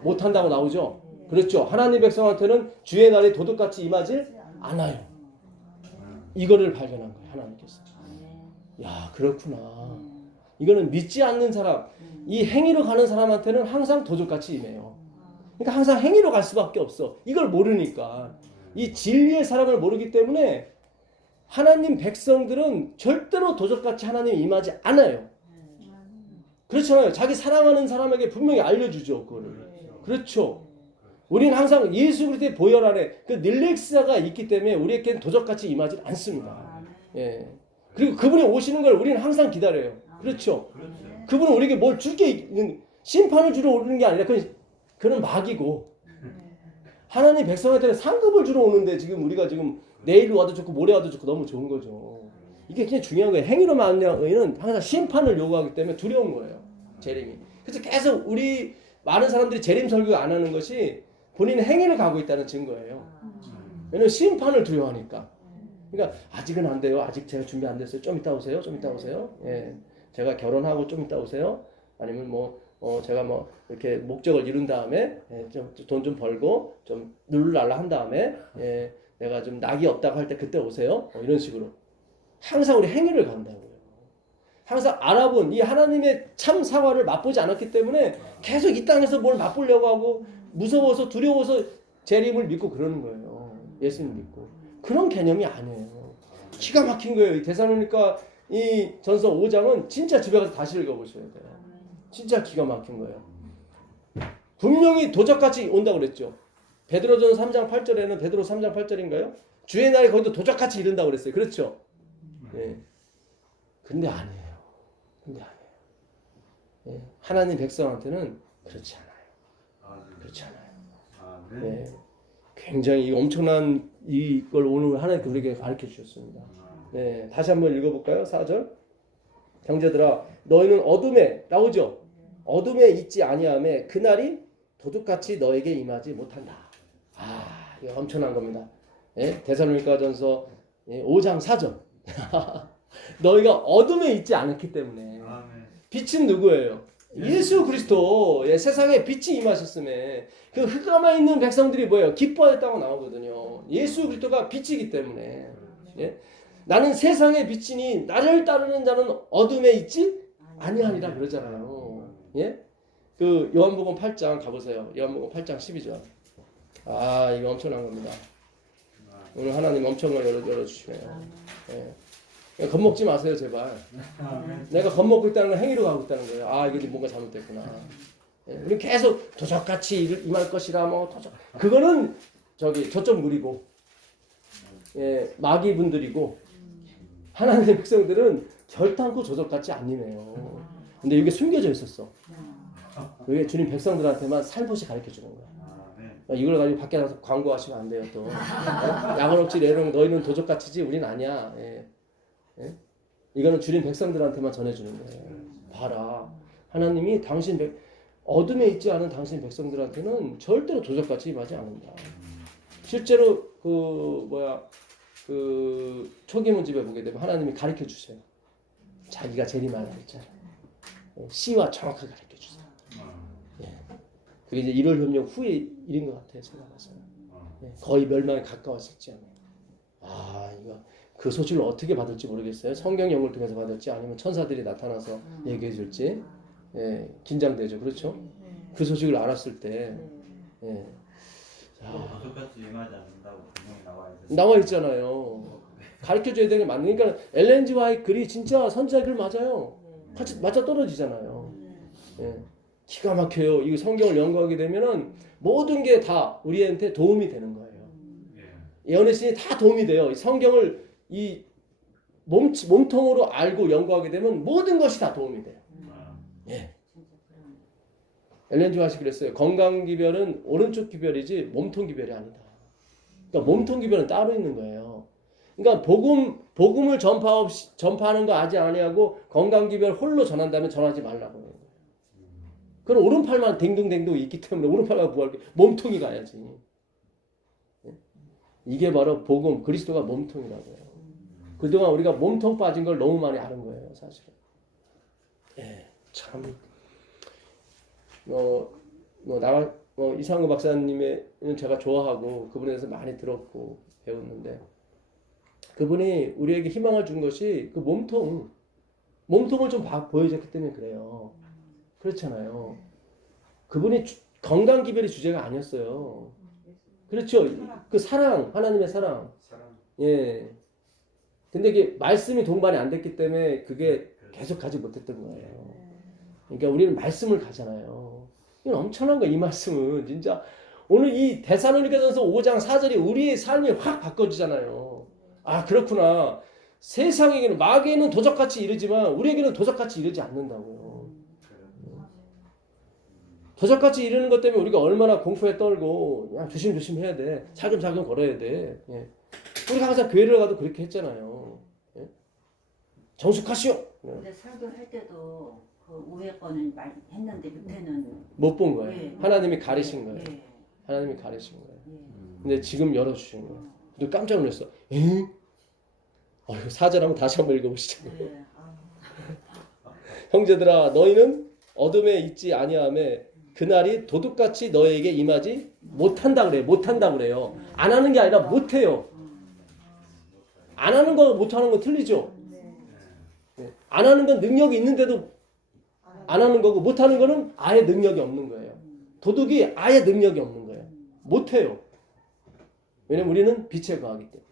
못한다고 나오죠. 그렇죠. 하나님 백성한테는 주의 날이 도둑같이 임하지 않아요. 이거를 발견한 거예요. 하나님께서. 야 그렇구나. 이거는 믿지 않는 사람, 이 행위로 가는 사람한테는 항상 도둑같이 임해요. 그러니까 항상 행위로 갈 수밖에 없어. 이걸 모르니까. 이 진리의 사랑을 모르기 때문에 하나님 백성들은 절대로 도적같이 하나님 임하지 않아요. 그렇잖아요. 자기 사랑하는 사람에게 분명히 알려주죠. 그거를. 그렇죠. 우리는 항상 예수 그리스도의 보혈 안에 그 닐렉스가 있기 때문에 우리에게는 도적같이 임하지 않습니다. 예. 그리고 그분이 오시는 걸 우리는 항상 기다려요. 그렇죠. 그분은 우리에게 뭘 줄게 있는 심판을 주러 오는 게 아니라 그건 막이고 하나님 백성한테는 상급을 주러 오는데 지금 우리가 지금 내일 와도 좋고 모레 와도 좋고 너무 좋은 거죠. 이게 굉장히 중요한 거예요. 행위로 만난 의는 항상 심판을 요구하기 때문에 두려운 거예요. 재림이. 그래서 계속 우리 많은 사람들이 재림 설교 안 하는 것이 본인의 행위를 가고 있다는 증거예요. 왜냐면 심판을 두려워하니까. 그러니까 아직은 안 돼요. 아직 제가 준비 안 됐어요. 좀 이따 오세요. 좀 이따 오세요. 예. 제가 결혼하고 좀 이따 오세요. 아니면 제가 이렇게 목적을 이룬 다음에 돈 좀 벌고 좀 룰랄라 한 다음에 내가 좀 낙이 없다고 할 때 그때 오세요. 이런 식으로 항상 우리 행위를 간다고요. 항상 알아본 이 하나님의 참 사과를 맛보지 않았기 때문에 계속 이 땅에서 뭘 맛보려고 하고 무서워서 두려워서 재림을 믿고 그러는 거예요. 예수님 믿고 그런 개념이 아니에요. 기가 막힌 거예요. 이 데살로니가 이 전서 5장은 진짜 집에 가서 다시 읽어보셔야 돼요. 진짜 기가 막힌 거예요. 분명히 도적같이 온다고 그랬죠. 베드로전 3장 8절에는 베드로 3장 8절인가요? 주의 날에 거기도 도적같이 이른다고 그랬어요. 그렇죠? 네. 근데 아니에요. 네. 하나님 백성한테는 그렇지 않아요. 그렇지 않아요. 네. 굉장히 엄청난 이걸 오늘 하나님께 우리에게 가르쳐 주셨습니다. 네. 다시 한번 읽어볼까요? 4절. 형제들아 너희는 어둠에 나오죠. 어둠에 있지 아니하매 그날이 도둑같이 너에게 임하지 못한다. 이거 엄청난 겁니다. 예? 데살로니가전서 5장 4절. 너희가 어둠에 있지 않았기 때문에. 빛은 누구예요? 예수 그리스도. 세상에 빛이 임하셨음에 그 흑암에 있는 백성들이 뭐예요? 기뻐했다고 나오거든요. 예수 그리스도가 빛이기 때문에. 예? 나는 세상의 빛이니 나를 따르는 자는 어둠에 있지 아니하니라 그러잖아요. 예? 그 요한복음 8장 가보세요. 요한복음 8장 12절. 이거 엄청난 겁니다. 오늘 하나님 엄청나게 열어주시네요. 예. 겁먹지 마세요, 제발. 내가 겁먹고 있다는 건 행위로 가고 있다는 거예요. 이게 뭔가 잘못됐구나. 예. 우리 계속 도적같이 임할 것이라 도적. 그거는 저쪽 무리고, 마귀 분들이고, 하나님의 백성들은 결단코 도적같이 안 임해요. 근데 이게 숨겨져 있었어. 이게 주님 백성들한테만 살포시 가르쳐 주는 거야. 이걸 가지고 밖에 나가서 광고하시면 안 돼요 또. 야간 억지 내놓은 너희는 도적같이지 우린 아니야. 예. 예? 이거는 주님 백성들한테만 전해주는 거예요. 봐라. 하나님이 어둠에 있지 않은 당신 백성들한테는 절대로 도적같이 임하지 않는다. 실제로 초기문 집에 보게 되면 하나님이 가르쳐 주세요. 자기가 재림하라 했잖아요. 시와 정확하게 가르쳐 주세요. 예. 그게 이제 1월 협력 후에 일인 것 같아요. 제가 봐서는. 예. 거의 멸망에 가까웠었지 않아요. 이거 그 소식을 어떻게 받을지 모르겠어요. 성경 연구를 통해서 받을지 아니면 천사들이 나타나서 얘기해 줄지. 예, 긴장되죠. 그렇죠? 그 소식을 알았을 때 예. 도적같이 임하지 않는다고 분명히 나와 있잖아요. 가르쳐줘야 되는 게 맞는. 그러니까 엘렌 G 화이트 글이 진짜 선지자 글 맞아요. 같이 맞아 떨어지잖아요. 예. 기가 막혀요. 이 성경을 연구하게 되면은 모든 게 다 우리한테 도움이 되는 거예요. 예언의 다 도움이 돼요. 이 성경을 이 몸통으로 알고 연구하게 되면 모든 것이 다 도움이 돼요. 예. 엘렌 G 화이트 그랬어요. 건강 기별은 오른쪽 기별이지 몸통 기별이 아니다. 그러니까 몸통 기별은 따로 있는 거예요. 그러니까 복음을 전파하는 거 아직 아니하고 건강 기별 홀로 전한다면 전하지 말라고 해요. 그럼 오른팔만 댕둥댕둥 있기 때문에 오른팔만 부활 몸통이 가야지. 이게 바로 복음 그리스도가 몸통이라고요. 그동안 우리가 몸통 빠진 걸 너무 많이 아는 거예요, 사실은. 예, 참. 이상우 박사님은 제가 좋아하고 그분에 대해서 많이 들었고 배웠는데 그분이 우리에게 희망을 준 것이 그 몸통을 좀 보여줬기 때문에 그래요. 그렇잖아요. 그분이 건강 기별이 주제가 아니었어요. 그렇죠. 그 사랑, 하나님의 사랑. 예. 근데 이게 말씀이 동반이 안 됐기 때문에 그게 계속 가지 못했던 거예요. 그러니까 우리는 말씀을 가잖아요. 이건 엄청난 거야, 이 말씀은. 진짜. 오늘 이 데살로니가전서 5장 4절이 우리의 삶이 확 바꿔주잖아요. 아, 그렇구나. 세상에게는, 마귀에는 도적같이 이르지만 우리에게는 도적같이 이르지 않는다고요. 도적같이 이르는 것 때문에 우리가 얼마나 공포에 떨고, 그냥 조심조심 해야 돼. 차근차근 걸어야 돼. 예. 우리가 항상 교회를 가도 그렇게 했잖아요. 예? 정숙하시오. 근데 설교할 때도 그 우회권을 많이 했는데 밑에는 못 본 거예요. 예. 하나님이 가리신 거예요. 예. 하나님이 가리신 거예요. 예. 근데 지금 열어주신 거예요. 근데 깜짝 놀랐어. 에? 사절하면 다시 한번 읽어보시죠. 예. 형제들아, 너희는 어둠에 있지 아니하매 그날이 도둑같이 너에게 임하지 못한다 그래요. 못한다 그래요. 안 하는 게 아니라 못해요. 안 하는 거 못하는 거 틀리죠. 네. 안 하는 건 능력이 있는데도 안 하는 거고 못하는 거는 아예 능력이 없는 거예요. 도둑이 아예 능력이 없는 거예요. 못해요. 왜냐면 우리는 빛에 거하기 때문에.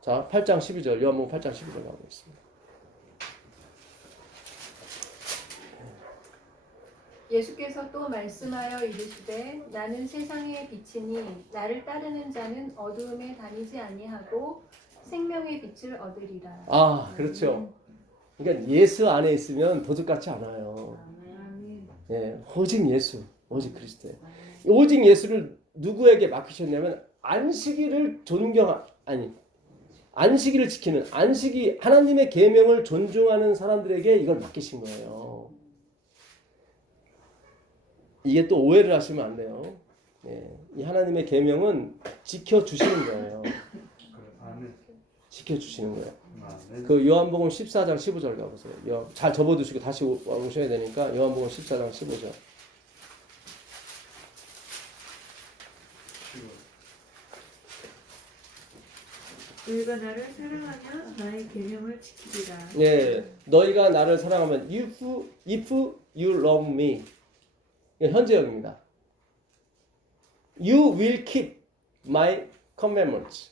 자, 8장 12절 요한복음 8장 12절 가고 있습니다. 예수께서 또 말씀하여 이르시되 나는 세상의 빛이니 나를 따르는 자는 어두움에 다니지 아니하고 생명의 빛을 얻으리라. 아, 그렇죠. 그러니까 예수 안에 있으면 도둑같지 않아요. 예, 오직 예수, 오직 그리스도. 오직 예수를 누구에게 맡기셨냐면 안식일을 안식일을 지키는 하나님의 계명을 존중하는 사람들에게 이걸 맡기신 거예요. 이게 또 오해를 하시면 안 돼요. 예, 이 하나님의 계명은 지켜주시는 거예요. 지켜주시는 거예요. 그 요한복음 14장 15절 가보세요. 잘 접어두시고 다시 오셔야 되니까 요한복음 14장 15절. 너희가 나를 사랑하면 나의 계명을 지키리라. 예, 너희가 나를 사랑하면 if you love me. 현재형입니다. You will keep my commandments.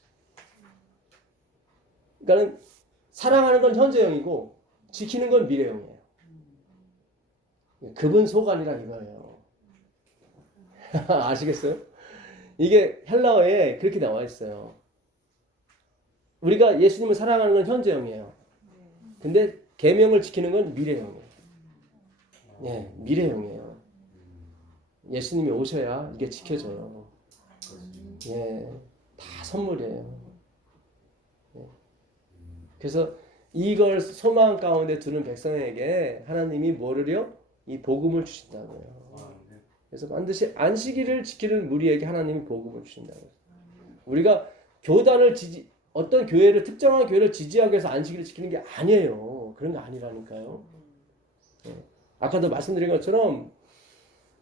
그러니까 사랑하는 건 현재형이고 지키는 건 미래형이에요. 그분 소관이라 이거예요. 아시겠어요? 이게 헬라어에 그렇게 나와 있어요. 우리가 예수님을 사랑하는 건 현재형이에요. 근데 계명을 지키는 건 미래형이에요. 예, 미래형이에요. 예수님이 오셔야 이게 지켜져요. 예, 다 선물이에요. 예. 그래서 이걸 소망 가운데 두는 백성에게 하나님이 뭐를요? 이 복음을 주신다고요. 그래서 반드시 안식일을 지키는 무리에게 하나님이 복음을 주신다고요. 우리가 교단을 어떤 교회를 특정한 교회를 지지하기 위해서 안식일을 지키는 게 아니에요. 그런 게 아니라니까요. 예. 아까도 말씀드린 것처럼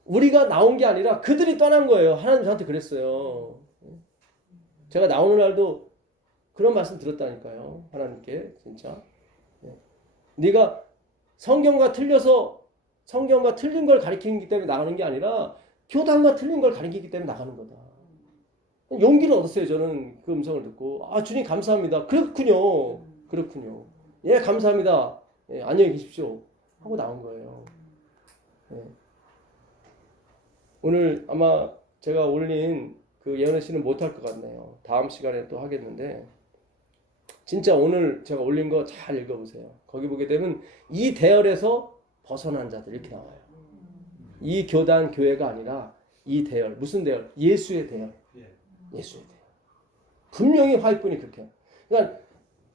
우리가 나온 게 아니라 그들이 떠난 거예요. 하나님 저한테 그랬어요. 제가 나오는 날도 그런 말씀 들었다니까요. 하나님께 진짜. 네가 성경과 틀린 걸 가리키기 때문에 나가는 게 아니라 교단과 틀린 걸 가리키기 때문에 나가는 거다. 용기를 얻었어요. 저는 그 음성을 듣고 주님 감사합니다. 그렇군요. 예 감사합니다. 예, 안녕히 계십시오. 하고 나온 거예요. 예. 오늘 아마 제가 올린 그 예언의 씨는 못할 것 같네요. 다음 시간에 또 하겠는데 진짜 오늘 제가 올린 거 잘 읽어보세요. 거기 보게 되면 이 대열에서 벗어난 자들 이렇게 나와요. 이 교단 교회가 아니라 이 대열. 무슨 대열? 예수의 대열. 예수의 대열. 분명히 화이트분이 그렇게 해요. 그러니까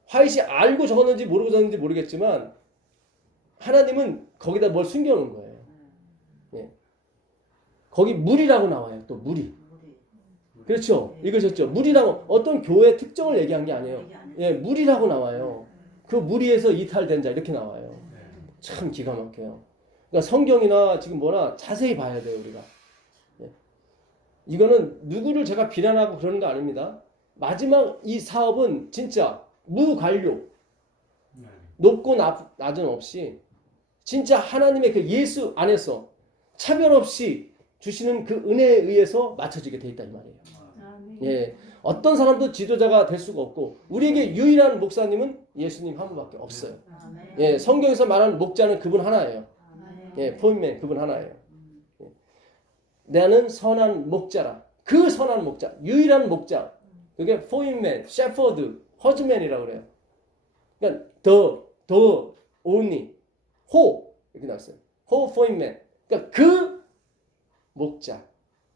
화이트이 알고 적었는지 모르고 적었는지 모르겠지만 하나님은 거기다 뭘 숨겨놓은 거예요. 예. 거기 물이라고 나와요. 또 물이. 그렇죠. 읽으셨죠? 물이라고 어떤 교회 특정을 얘기한 게 아니에요. 예, 물이라고 나와요. 그 무리에서 이탈된 자 이렇게 나와요. 참 기가 막혀요. 그러니까 성경이나 지금 뭐나 자세히 봐야 돼요 우리가. 예. 이거는 누구를 제가 비난하고 그러는 거 아닙니다. 마지막 이 사업은 진짜 무관료, 높고 낮은 없이 진짜 하나님의 그 예수 안에서 차별 없이 주시는 그 은혜에 의해서 맞춰지게 돼 있다 이 말이에요. 예, 어떤 사람도 지도자가 될 수가 없고 우리에게 유일한 목사님은 예수님 한 분밖에 없어요. 예, 성경에서 말하는 목자는 그분 하나예요. 예, 포인맨 그분 하나예요. 예. 나는 선한 목자라. 그 선한 목자, 유일한 목자. 그게 포인맨, 셰퍼드, 허즈맨이라고 그래요. 그러니까 the only, 호 이렇게 나왔어요. 호 포인맨. 그러니까 그 목자.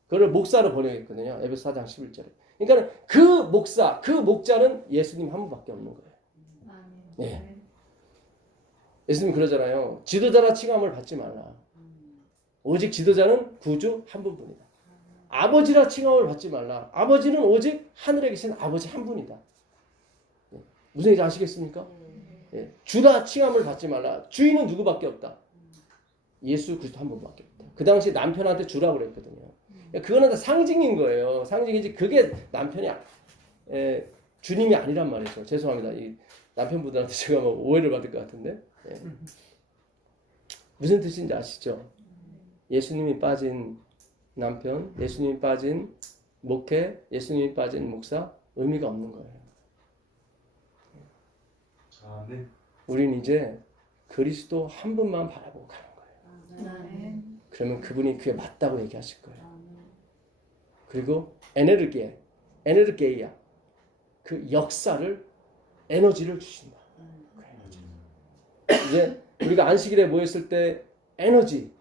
그걸 목사로 번역했거든요. 에베소 4장 11절에. 그러니까 그 목사, 그 목자는 예수님 한 분밖에 없는 거예요. 예. 예수님 그러잖아요. 지도자라 칭함을 받지 말라. 오직 지도자는 구주 한 분뿐이다. 아버지라 칭함을 받지 말라. 아버지는 오직 하늘에 계신 아버지 한 분이다. 예. 무슨 얘기인지 아시겠습니까? 예. 주라 칭함을 받지 말라. 주인은 누구밖에 없다. 예수 그리스도 한 분밖에 없다. 그 당시 남편한테 주라고 그랬거든요. 그거는 다 상징인 거예요. 상징이지 그게 남편이 주님이 아니란 말이죠. 죄송합니다. 이 남편분들한테 제가 뭐 오해를 받을 것 같은데 예. 무슨 뜻인지 아시죠? 예수님이 빠진 남편, 예수님이 빠진 목회, 예수님이 빠진 목사 의미가 없는 거예요. 우린 이제 그리스도 한 분만 바라보고 가는 거예요. 그러면 그분이 그게 맞다고 얘기하실 거예요. 그리고 에네르게이아 그 역사를 에너지를 주신다. 그 에너지. 이제 우리가 안식일에 모였을 때 에너지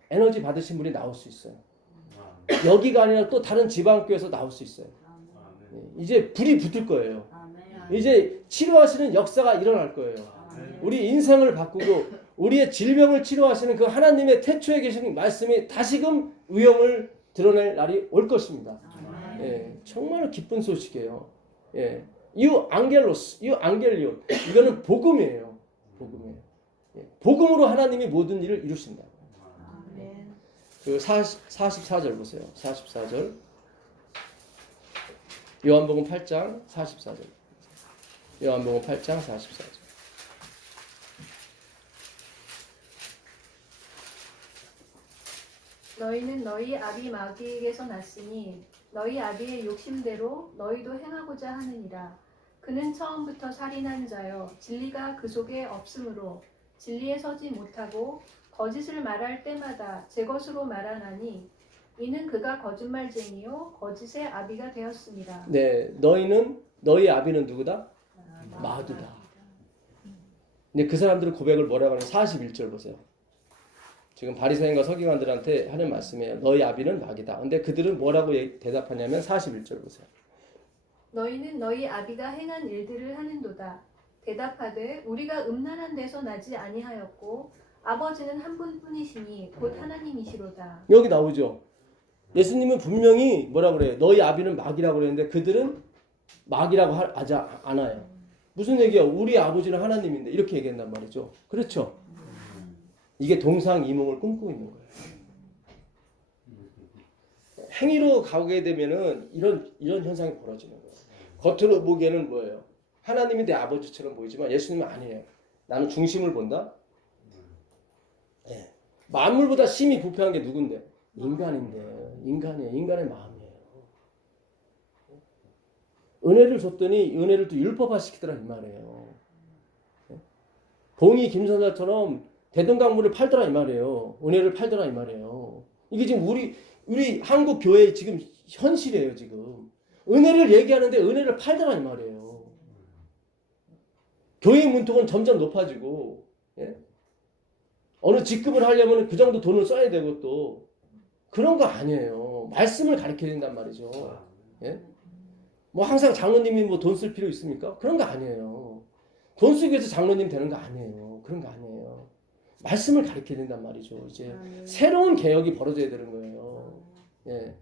받으신 분이 나올 수 있어요. 여기가 아니라 또 다른 지방교회에서 나올 수 있어요. 이제 불이 붙을 거예요. 이제 치료하시는 역사가 일어날 거예요. 우리 인생을 바꾸고 우리의 질병을 치료하시는 그 하나님의 태초에 계신 말씀이 다시금 의형을 드러낼 날이 올 것입니다. 예, 정말 기쁜 소식이에요. 예, 안겔리온 이거는 복음이에요. 복음이에요. 예, 복음으로 하나님이 모든 일을 이루신다. 그 44절 보세요. 44절. 요한복음 8장 44절. 요한복음 8장 44절. 너희는 너희 아비 마귀에게서 났으니 너희 아비의 욕심대로 너희도 행하고자 하느니라. 그는 처음부터 살인한 자여 진리가 그 속에 없으므로 진리에 서지 못하고 거짓을 말할 때마다 제 것으로 말하나니 이는 그가 거짓말쟁이요 거짓의 아비가 되었습니다. 네, 너희 아비는 누구다? 마귀다. 근데 그 사람들의 고백을 뭐라고 하냐면 41절 보세요. 지금 바리새인과 서기관들한테 하는 말씀이에요. 너희 아비는 마귀다. 근데 그들은 뭐라고 대답하냐면 41절 보세요. 너희는 너희 아비가 행한 일들을 하는도다. 대답하되 우리가 음란한 데서 나지 아니하였고 아버지는 한 분뿐이시니 곧 하나님이시로다. 여기 나오죠. 예수님은 분명히 뭐라 그래요? 너희 아비는 마귀라고 그랬는데 그들은 마귀라고 하지 않아요. 무슨 얘기야? 우리 아버지는 하나님인데 이렇게 얘기한단 말이죠. 그렇죠? 이게 동상이몽을 꿈꾸고 있는 거예요. 행위로 가게 되면은 이런 현상이 벌어지는 거예요. 겉으로 보기에는 뭐예요? 하나님이 내 아버지처럼 보이지만 예수님은 아니에요. 나는 중심을 본다. 네. 만물보다 심히 부패한 게 누군데? 인간인데. 인간이에요. 인간의 마음이에요. 은혜를 줬더니 은혜를 또 율법화 시키더라 이 말이에요. 봉이 김선자처럼 대동강물을 팔더라 이 말이에요. 은혜를 팔더라 이 말이에요. 이게 지금 우리 한국 교회의 지금 현실이에요 지금. 은혜를 얘기하는데 은혜를 팔더라 이 말이에요. 교회의 문턱은 점점 높아지고, 예? 어느 직급을 하려면 그 정도 돈을 써야 되고 또 그런 거 아니에요. 말씀을 가르쳐야 된단 말이죠. 예? 뭐 항상 장로님이 뭐 돈 쓸 필요 있습니까? 그런 거 아니에요. 돈 쓰기 위해서 장로님 되는 거 아니에요. 그런 거 아니에요. 말씀을 가르쳐야 된단 말이죠. 이제 새로운 개혁이 벌어져야 되는 거예요. 예.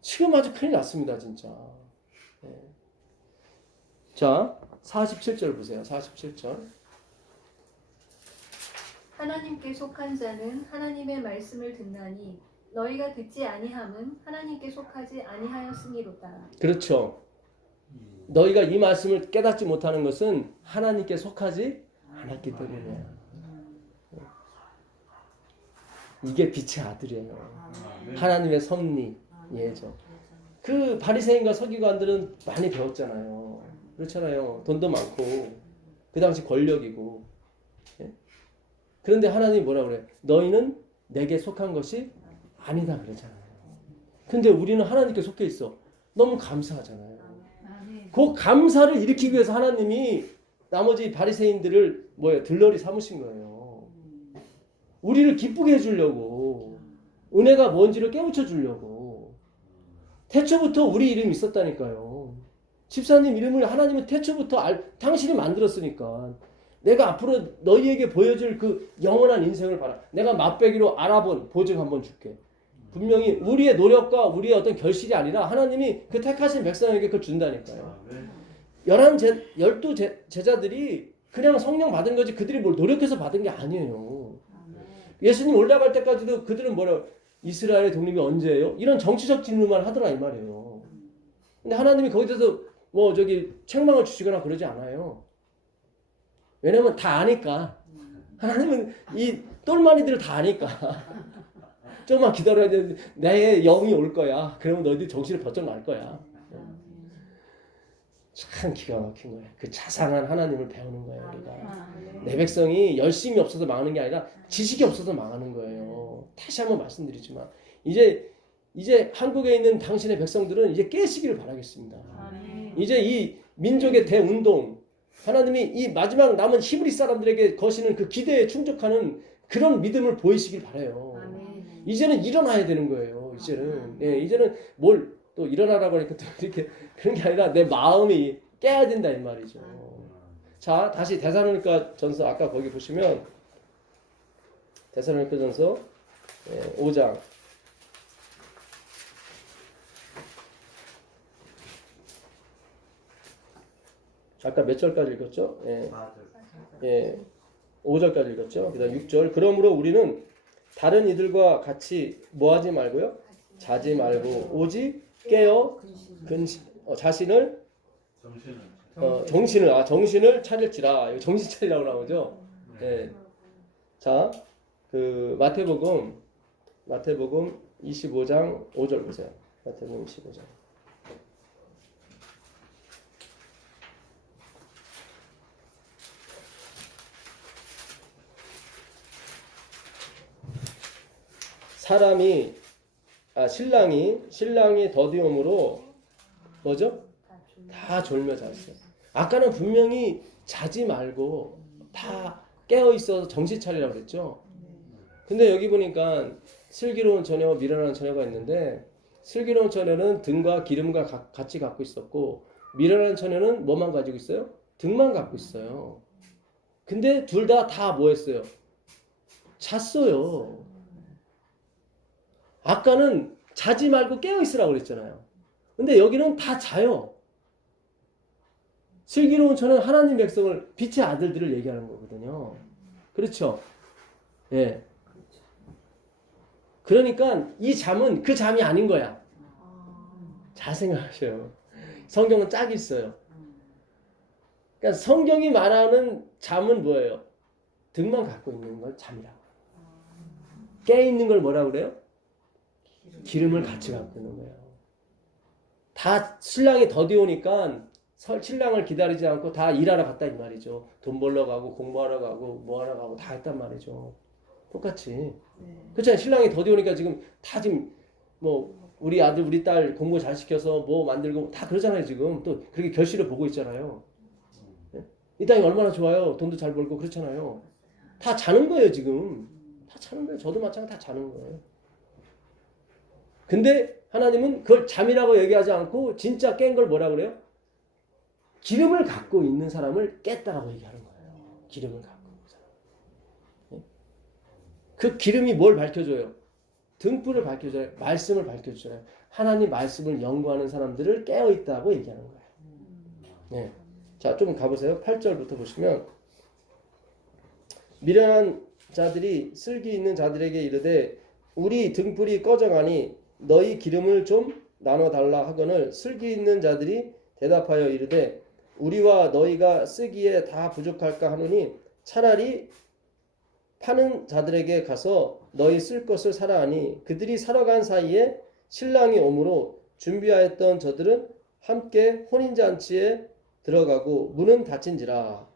지금 아주 큰일 났습니다, 진짜. 예. 자, 47절 보세요. 47절. 하나님께 속한 자는 하나님의 말씀을 듣나니 너희가 듣지 아니함은 하나님께 속하지 아니하였음이로다. 그렇죠. 너희가 이 말씀을 깨닫지 못하는 것은 하나님께 속하지 않았기 때문이에요. 이게 빛의 아들이에요. 하나님의 섭리, 예죠. 그 바리새인과 서기관들은 많이 배웠잖아요. 그렇잖아요. 돈도 많고 그 당시 권력이고. 예? 그런데 하나님이 뭐라 그래요? 너희는 내게 속한 것이 아니다 그러잖아요. 근데 우리는 하나님께 속해 있어. 너무 감사하잖아요. 그 감사를 일으키기 위해서 하나님이 나머지 바리새인들을 들러리 삼으신 거예요. 우리를 기쁘게 해주려고, 은혜가 뭔지를 깨우쳐 주려고. 태초부터 우리 이름이 있었다니까요. 집사님 이름을 하나님은 태초부터 당신이 만들었으니까 내가 앞으로 너희에게 보여줄 그 영원한 인생을 봐라. 내가 맛배기로 알아본 보증 한번 줄게. 분명히 우리의 노력과 우리의 어떤 결실이 아니라 하나님이 그 택하신 백성에게 그걸 준다니까요. 12 제자들이 그냥 성령 받은 거지 그들이 뭘 노력해서 받은 게 아니에요. 예수님 올라갈 때까지도 그들은 이스라엘의 독립이 언제예요? 이런 정치적 질문만 하더라 이 말이에요. 근데 하나님이 거기서 책망을 주시거나 그러지 않아요. 왜냐면 다 아니까. 하나님은 이 똘마니들을 다 아니까. 조금만 기다려야 되는데 내 영이 올 거야. 그러면 너희들 정신을 번쩍 날 거야. 참 기가 막힌 거예요. 그 자상한 하나님을 배우는 거예요. 우리가. 내 백성이 열심이 없어서 망하는 게 아니라 지식이 없어서 망하는 거예요. 다시 한번 말씀드리지만 이제 한국에 있는 당신의 백성들은 이제 깨시기를 바라겠습니다. 이제 이 민족의 대운동 하나님이 이 마지막 남은 히브리 사람들에게 거시는 그 기대에 충족하는 그런 믿음을 보이시길 바라요. 이제는 일어나야 되는 거예요. 이제는 뭘 또 일어나라고 하니까 또 이렇게 그런 게 아니라 내 마음이 깨야 된다 이 말이죠. 자, 다시 데살로니가 전서 아까 거기 보시면 데살로니가 전서 5장 아까 몇 절까지 읽었죠? 5절까지 읽었죠. 그다음 6절. 그러므로 우리는 다른 이들과 같이 뭐 하지 말고요? 자지 말고 오직 깨어 자신을 정신을 차릴지라. 이거 정신 차리라고 나오죠. 네. 자, 그 마태복음 25장 5절 보세요. 마태복음 25장. 신랑이 더디움으로 뭐죠? 다 졸며 잤어요. 아까는 분명히 자지 말고 다 깨어 있어서 정신 차리라고 그랬죠. 근데 여기 보니까 슬기로운 처녀와 미련한 처녀가 있는데 슬기로운 처녀는 등과 기름과 같이 갖고 있었고 미련한 처녀는 뭐만 가지고 있어요? 등만 갖고 있어요. 근데 둘 다 뭐 했어요? 잤어요. 아까는 자지 말고 깨어 있으라고 그랬잖아요. 근데 여기는 다 자요. 슬기로운 처녀는 하나님 백성을 빛의 아들들을 얘기하는 거거든요. 그렇죠? 예. 그러니까 이 잠은 그 잠이 아닌 거야. 잘 생각하셔요. 성경은 짝이 있어요. 그러니까 성경이 말하는 잠은 뭐예요? 등만 갖고 있는 걸 잠이라고. 깨 있는 걸 뭐라고 그래요? 기름을 같이 갖고 있는 거예요. 다 신랑이 더디 오니까 신랑을 기다리지 않고 다 일하러 갔다 이 말이죠. 돈 벌러 가고 공부하러 가고 뭐 하러 가고 다 했단 말이죠. 똑같이. 그렇잖아요. 신랑이 더디 오니까 지금 다 지금 뭐 우리 아들 우리 딸 공부 잘 시켜서 뭐 만들고 다 그러잖아요. 지금 또 그렇게 결실을 보고 있잖아요. 이 땅이 얼마나 좋아요. 돈도 잘 벌고 그렇잖아요. 다 자는 거예요. 지금 다 자는 거예요. 저도 마찬가지 다 자는 거예요. 근데 하나님은 그걸 잠이라고 얘기하지 않고 진짜 깬 걸 뭐라 그래요? 기름을 갖고 있는 사람을 깼다라고 얘기하는 거예요. 기름을 갖고 있는 사람. 그 기름이 뭘 밝혀줘요? 등불을 밝혀줘요. 말씀을 밝혀줘요. 하나님 말씀을 연구하는 사람들을 깨어있다고 얘기하는 거예요. 네. 자, 조금 가보세요. 8절부터 보시면 미련한 자들이 슬기 있는 자들에게 이르되 우리 등불이 꺼져가니 너희 기름을 좀 나눠달라 하거늘 슬기 있는 자들이 대답하여 이르되 우리와 너희가 쓰기에 다 부족할까 하노니 차라리 파는 자들에게 가서 너희 쓸 것을 사라 하니 그들이 사러 간 사이에 신랑이 오므로 준비하였던 저들은 함께 혼인잔치에 들어가고 문은 닫힌지라.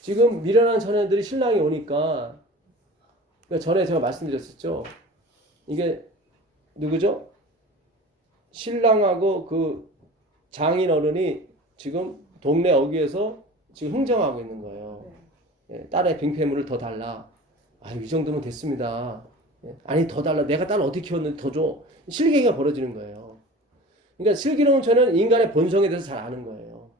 지금 미련한 처녀들이 신랑이 오니까 그러니까 전에 제가 말씀드렸었죠. 이게 누구죠? 신랑하고 그 장인 어른이 지금 동네 어귀에서 지금 흥정하고 있는 거예요. 딸의 빙패물을 더 달라. 아유, 이 정도면 됐습니다. 아니, 더 달라. 내가 딸 어떻게 키웠는데 더 줘. 실갱이가 벌어지는 거예요. 그러니까 슬기로운 처녀는 인간의 본성에 대해서 잘 아는 거예요.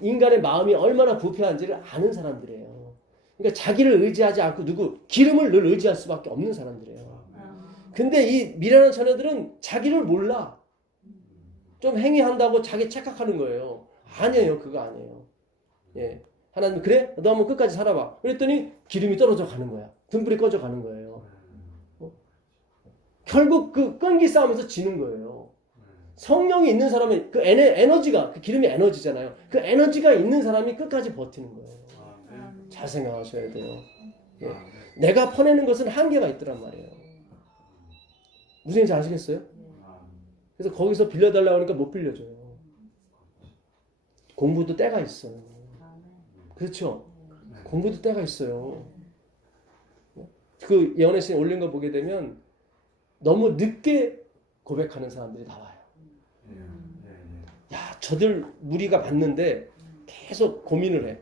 인간의 마음이 얼마나 부패한지를 아는 사람들이에요. 그러니까 자기를 의지하지 않고 기름을 늘 의지할 수밖에 없는 사람들이에요. 근데 이 미련한 처녀들은 자기를 몰라. 좀 행위한다고 자기 착각하는 거예요. 아니에요. 그거 아니에요. 예. 하나님 그래? 너 한번 끝까지 살아봐. 그랬더니 기름이 떨어져 가는 거야. 등불이 꺼져 가는 거예요. 결국 그 끈기 싸움에서 지는 거예요. 성령이 있는 사람은 그 에너지가 그 기름이 에너지잖아요. 그 에너지가 있는 사람이 끝까지 버티는 거예요. 잘 생각하셔야 돼요. 예. 내가 퍼내는 것은 한계가 있더란 말이에요. 무슨 얘기인지 아시겠어요? 그래서 거기서 빌려달라고 하니까 못 빌려줘요. 공부도 때가 있어요. 그렇죠? 공부도 때가 있어요. 그 예언의 신 올린 거 보게 되면 너무 늦게 고백하는 사람들이 나와요. 야, 저들 무리가 봤는데 계속 고민을 해.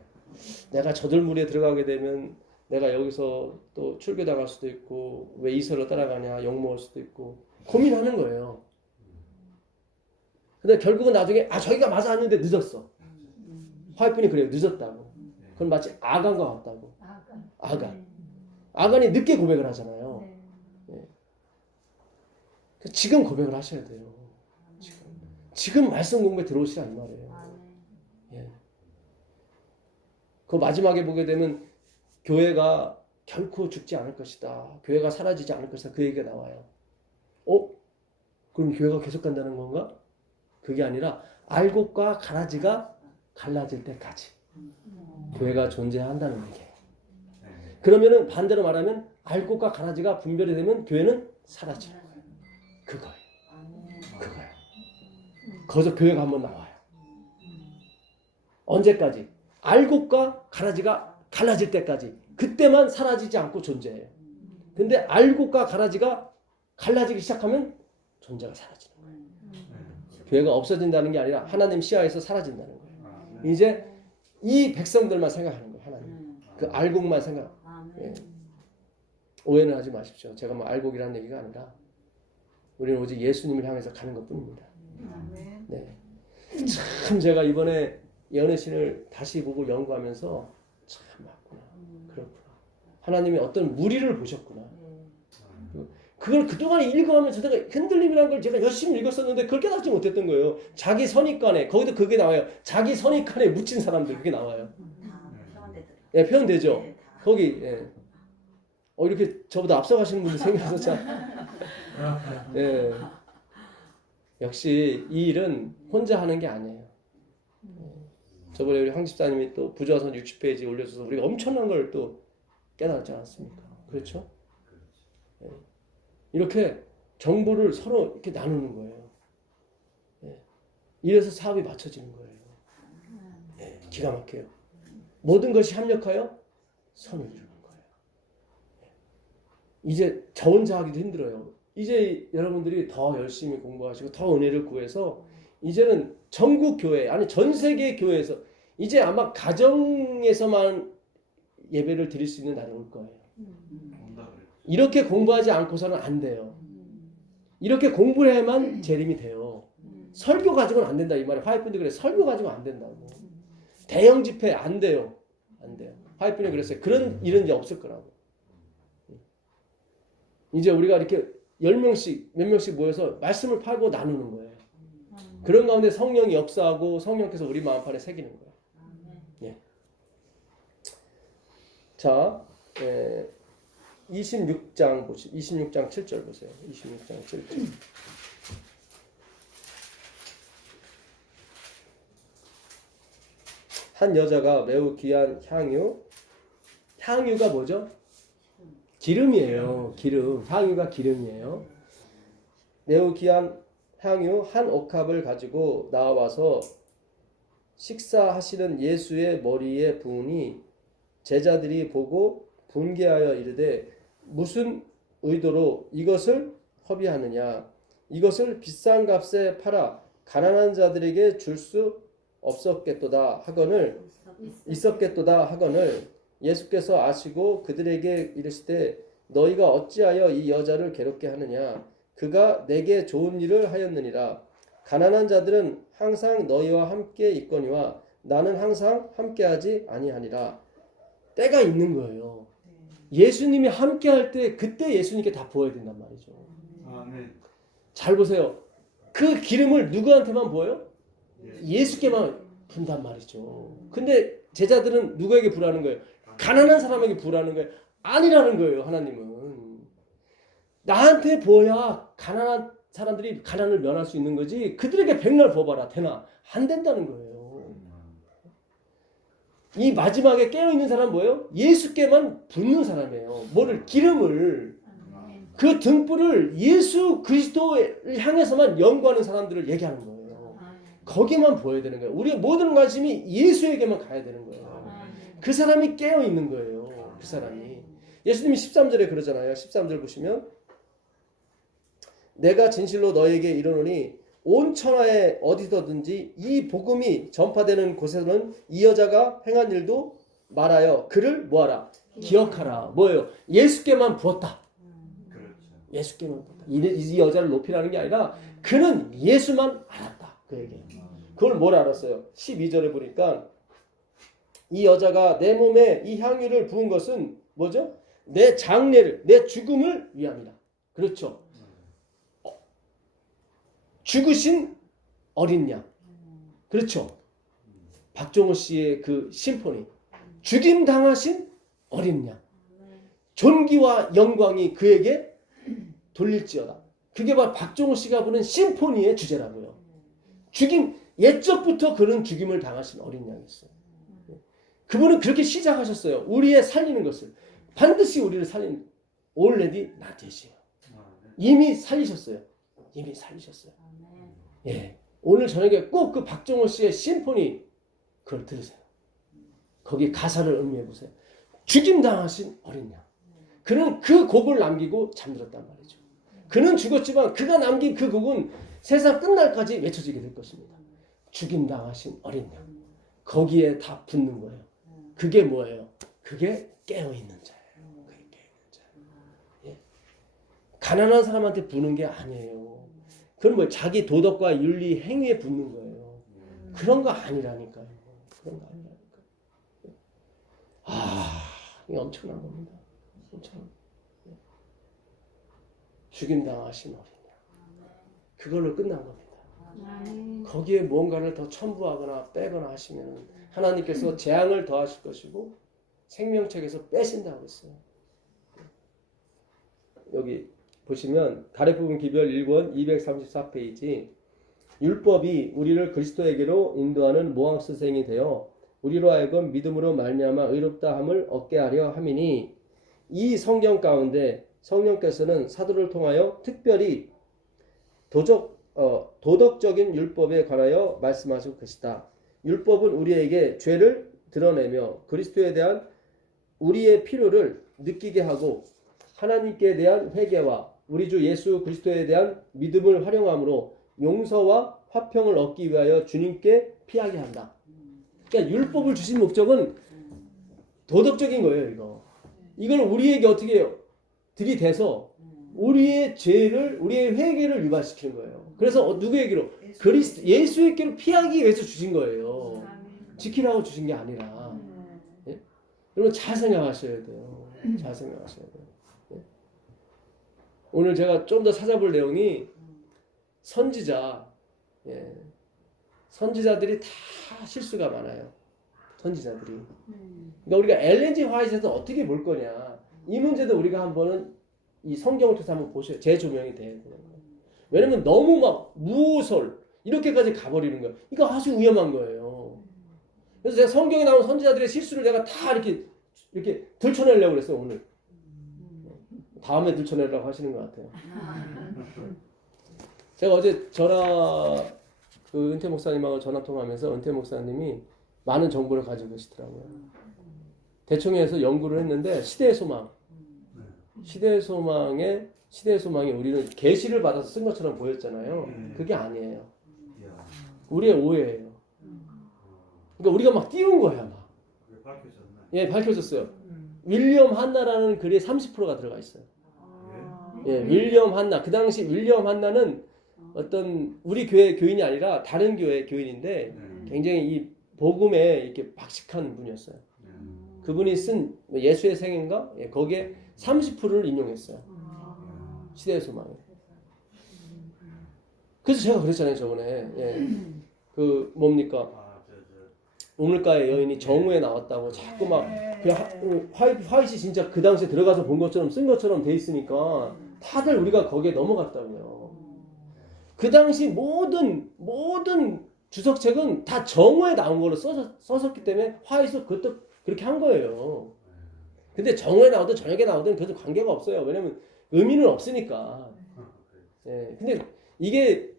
내가 저들 무리에 들어가게 되면 내가 여기서 또 출교당할 수도 있고 왜 이설로 따라가냐 욕먹을 수도 있고 고민하는 거예요. 근데 결국은 나중에 저기가 맞아 왔는데 늦었어. 화이픈이 그래요. 늦었다고. 그건 마치 아간과 같다고. 아간이 늦게 고백을 하잖아요. 예. 지금 고백을 하셔야 돼요. 지금 말씀 공부에 들어오시라 이 말이에요. 예. 그 마지막에 보게 되면 교회가 결코 죽지 않을 것이다. 교회가 사라지지 않을 것이다. 그 얘기가 나와요. 그럼 교회가 계속 간다는 건가? 그게 아니라 알곡과 가라지가 갈라질 때까지 교회가 존재한다는 얘기예요. 그러면은 반대로 말하면 알곡과 가라지가 분별이 되면 교회는 사라지는 거예요. 그거예요. 거기서 교회가 한번 나와요. 언제까지? 알곡과 가라지가 갈라질 때까지. 그때만 사라지지 않고 존재해요. 근데 알곡과 가라지가 갈라지기 시작하면 존재가 사라지는 거예요. 교회가 없어진다는 게 아니라 하나님 시야에서 사라진다는 거예요. 이제 이 백성들만 생각하는 거예요. 하나님. 그 알곡만 생각. 예. 오해는 하지 마십시오. 제가 뭐 알곡이라는 얘기가 아니라 우리는 오직 예수님을 향해서 가는 것뿐입니다. 아멘. 네. 참 제가 이번에 연애신을 다시 보고 연구하면서 참 맞구나. 그렇구나. 하나님이 어떤 무리를 보셨구나. 그걸 그동안 읽어가면 제가 흔들림이라는 걸 제가 열심히 읽었었는데 그걸 깨닫지 못했던 거예요. 자기 선입관에 거기도 그게 나와요. 자기 선입관에 묻힌 사람들 그게 나와요. 다 표현되더라고요. 예, 표현되죠. 네, 다. 거기 예. 이렇게 저보다 앞서가시는 분이 생겨서 참. 예. 역시 이 일은 혼자 하는 게 아니에요. 저번에 우리 황 집사님이 또 부조화선 60페이지 올려줘서 우리가 엄청난 걸 또 깨달았지 않았습니까? 그렇죠? 예. 이렇게 정보를 서로 이렇게 나누는 거예요. 예. 이래서 사업이 맞춰지는 거예요. 예. 기가 막혀요. 모든 것이 합력하여 선을 이루는 거예요. 예. 이제 저 혼자 하기도 힘들어요. 이제 여러분들이 더 열심히 공부하시고 더 은혜를 구해서 이제는 전국 교회, 아니 전 세계 교회에서 이제 아마 가정에서만 예배를 드릴 수 있는 날이 올 거예요. 온다 그랬죠. 이렇게 공부하지 않고서는 안 돼요. 이렇게 공부를 해야만 재림이 돼요. 설교 가지고는 안 된다 이 말이에요. 화이트분들 그래 설교 가지고 안 된다고. 대형 집회 안 돼요. 안 돼요. 화이트분이 그랬어요. 그런 일은 이제 없을 거라고. 이제 우리가 이렇게 10명씩 몇 명씩 모여서 말씀을 팔고 나누는 거예요. 그런 가운데 성령이 역사하고 성령께서 우리 마음판에 새기는 거예요. 예. 자, 26장 보시 26장 7절 보세요. 26장 7절. 한 여자가 매우 귀한 향유가 뭐죠? 기름이에요. 기름. 향유가 기름이에요. 매우 귀한 향유 한 옥합을 가지고 나와서 식사하시는 예수의 머리에 부으니 제자들이 보고 분개하여 이르되 무슨 의도로 이것을 허비하느냐 이것을 비싼 값에 팔아 가난한 자들에게 줄 수 없었겠도다 하거늘 예수께서 아시고 그들에게 이르시되 너희가 어찌하여 이 여자를 괴롭게 하느냐 그가 내게 좋은 일을 하였느니라 가난한 자들은 항상 너희와 함께 있거니와 나는 항상 함께하지 아니하니라. 때가 있는 거예요. 예수님이 함께할 때 그때 예수님께 다 부어야 된단 말이죠. 아멘. 잘 보세요. 그 기름을 누구한테만 부어요? 예수께만 분단 말이죠. 근데 제자들은 누구에게 부라는 거예요? 가난한 사람에게 부라는 거예요. 아니라는 거예요. 하나님은. 나한테 부어야 가난한 사람들이 가난을 면할 수 있는 거지 그들에게 백날 부어봐라 되나? 안 된다는 거예요. 이 마지막에 깨어있는 사람은 뭐예요? 예수께만 붓는 사람이에요. 뭐를? 기름을. 그 등불을 예수 그리스도를 향해서만 연구하는 사람들을 얘기하는 거예요. 거기만 보여야 되는 거예요. 우리의 모든 관심이 예수에게만 가야 되는 거예요. 그 사람이 깨어있는 거예요. 그 사람이. 예수님이 13절에 그러잖아요. 13절 보시면 내가 진실로 너에게 이르노니 온 천하에 어디서든지 이 복음이 전파되는 곳에서는 이 여자가 행한 일도 말하여 그를 뭐하라? 기억하라. 뭐예요? 예수께만 부었다. 그렇죠. 예수께만 부었다. 이 여자를 높이라는 게 아니라 그는 예수만 알았다. 그에게. 그걸 뭘 알았어요? 12절에 보니까 이 여자가 내 몸에 이 향유를 부은 것은 뭐죠? 내 장례를, 내 죽음을 위함이다. 그렇죠. 죽으신 어린 양. 그렇죠. 박종호 씨의 그 심포니. 죽임 당하신 어린 양. 존귀와 영광이 그에게 돌릴지어다. 그게 바로 박종호 씨가 부른 심포니의 주제라고요. 죽임, 옛적부터 그는 죽임을 당하신 어린 양이었어요. 그분은 그렇게 시작하셨어요. 우리의 살리는 것을. 반드시 우리를 살리는 already not yet이에요. 이미 살리셨어요. 이미 살리셨어요. 예. 오늘 저녁에 꼭 그 박정호 씨의 심포니 그걸 들으세요. 거기 가사를 음미해 보세요. 죽임 당하신 어린 양. 그는 그 곡을 남기고 잠들었단 말이죠. 그는 죽었지만 그가 남긴 그 곡은 세상 끝날까지 외쳐지게 될 것입니다. 죽임 당하신 어린 양. 거기에 다 붙는 거예요. 그게 뭐예요? 그게 깨어있는 자예요. 그게 깨어있는 자예요. 가난한 사람한테 부는 게 아니에요. 그건 뭐 자기 도덕과 윤리 행위에 붙는 거예요. 그런 거 아니라니까요. 그런 거 아니라니까요. 이게 엄청난 겁니다. 엄청난. 죽임당하신 어린이. 그걸로 끝난 겁니다. 거기에 뭔가를 더 첨부하거나 빼거나 하시면 하나님께서 재앙을 더하실 것이고 생명책에서 빼신다고 했어요. 여기 보시면 가래부분 기별 1권 234페이지 율법이 우리를 그리스도에게로 인도하는 모함스승이 되어 우리로 하여금 믿음으로 말미암아 의롭다함을 얻게 하려 함이니 이 성경 가운데 성령께서는 사도를 통하여 특별히 도덕적인 율법에 관하여 말씀하실 것이다. 율법은 우리에게 죄를 드러내며 그리스도에 대한 우리의 필요를 느끼게 하고 하나님께 대한 회개와 우리 주 예수 그리스도에 대한 믿음을 활용함으로 용서와 화평을 얻기 위하여 주님께 피하게 한다. 그러니까 율법을 주신 목적은 도덕적인 거예요. 이걸 우리에게 어떻게 해요? 들이대서 우리의 죄를 우리의 회개를 유발시키는 거예요. 그래서 누구에게로? 예수에게로 피하기 위해서 주신 거예요. 지키라고 주신 게 아니라. 예? 여러분 잘 생각하셔야 돼요. 잘 생각하셔야 돼요. 예? 오늘 제가 좀 더 찾아볼 내용이 선지자, 예. 선지자들이 다 실수가 많아요. 선지자들이. 그러니까 우리가 엘렌 G 화이트에서 어떻게 볼 거냐. 이 문제도 우리가 한번은 이 성경을 통해서 한번 보셔야 재조명이 돼야 되는 거예요. 왜냐면 너무 막 무오설 이렇게까지 가버리는 거예요. 이거 아주 위험한 거예요. 그래서 제가 성경에 나오는 선지자들의 실수를 내가 다 이렇게 들춰내려고 그랬어요. 오늘. 다음에 들춰내려고 하시는 것 같아요. 제가 어제 그 은퇴 목사님하고 전화 통화하면서 은퇴 목사님이 많은 정보를 가지고 계시더라고요. 대청에서 연구를 했는데 시대의 소망이 우리는 계시를 받아서 쓴 것처럼 보였잖아요. 그게 아니에요. 우리의 오해예요. 그러니까 우리가 막 띄운 거야, 막. 예, 밝혀졌어요. 윌리엄 한나라는 글에 30%가 들어가 있어요. 예, 윌리엄 한나. 그 당시 윌리엄 한나는 어떤 우리 교회 교인이 아니라 다른 교회 교인인데 굉장히 이 복음에 이렇게 박식한 분이었어요. 그분이 쓴 예수의 생애인가? 예, 거기에 30%를 인용했어요. 시대의 소망에. 그래서 제가 그랬잖아요, 저번에. 예. 그 뭡니까? 우물가의 여인이 정오에 나왔다고 자꾸 막 화이트 진짜 그 당시에 들어가서 본 것처럼 쓴 것처럼 돼 있으니까 다들 우리가 거기에 넘어갔다고요. 그 당시 모든 주석책은 다 정오에 나온 걸로 써졌기 때문에 화이트 그것도 그렇게 한 거예요. 근데 정오에 나오든 저녁에 나오든 그래도 관계가 없어요. 왜냐면 의미는 없으니까. 예. 근데 이게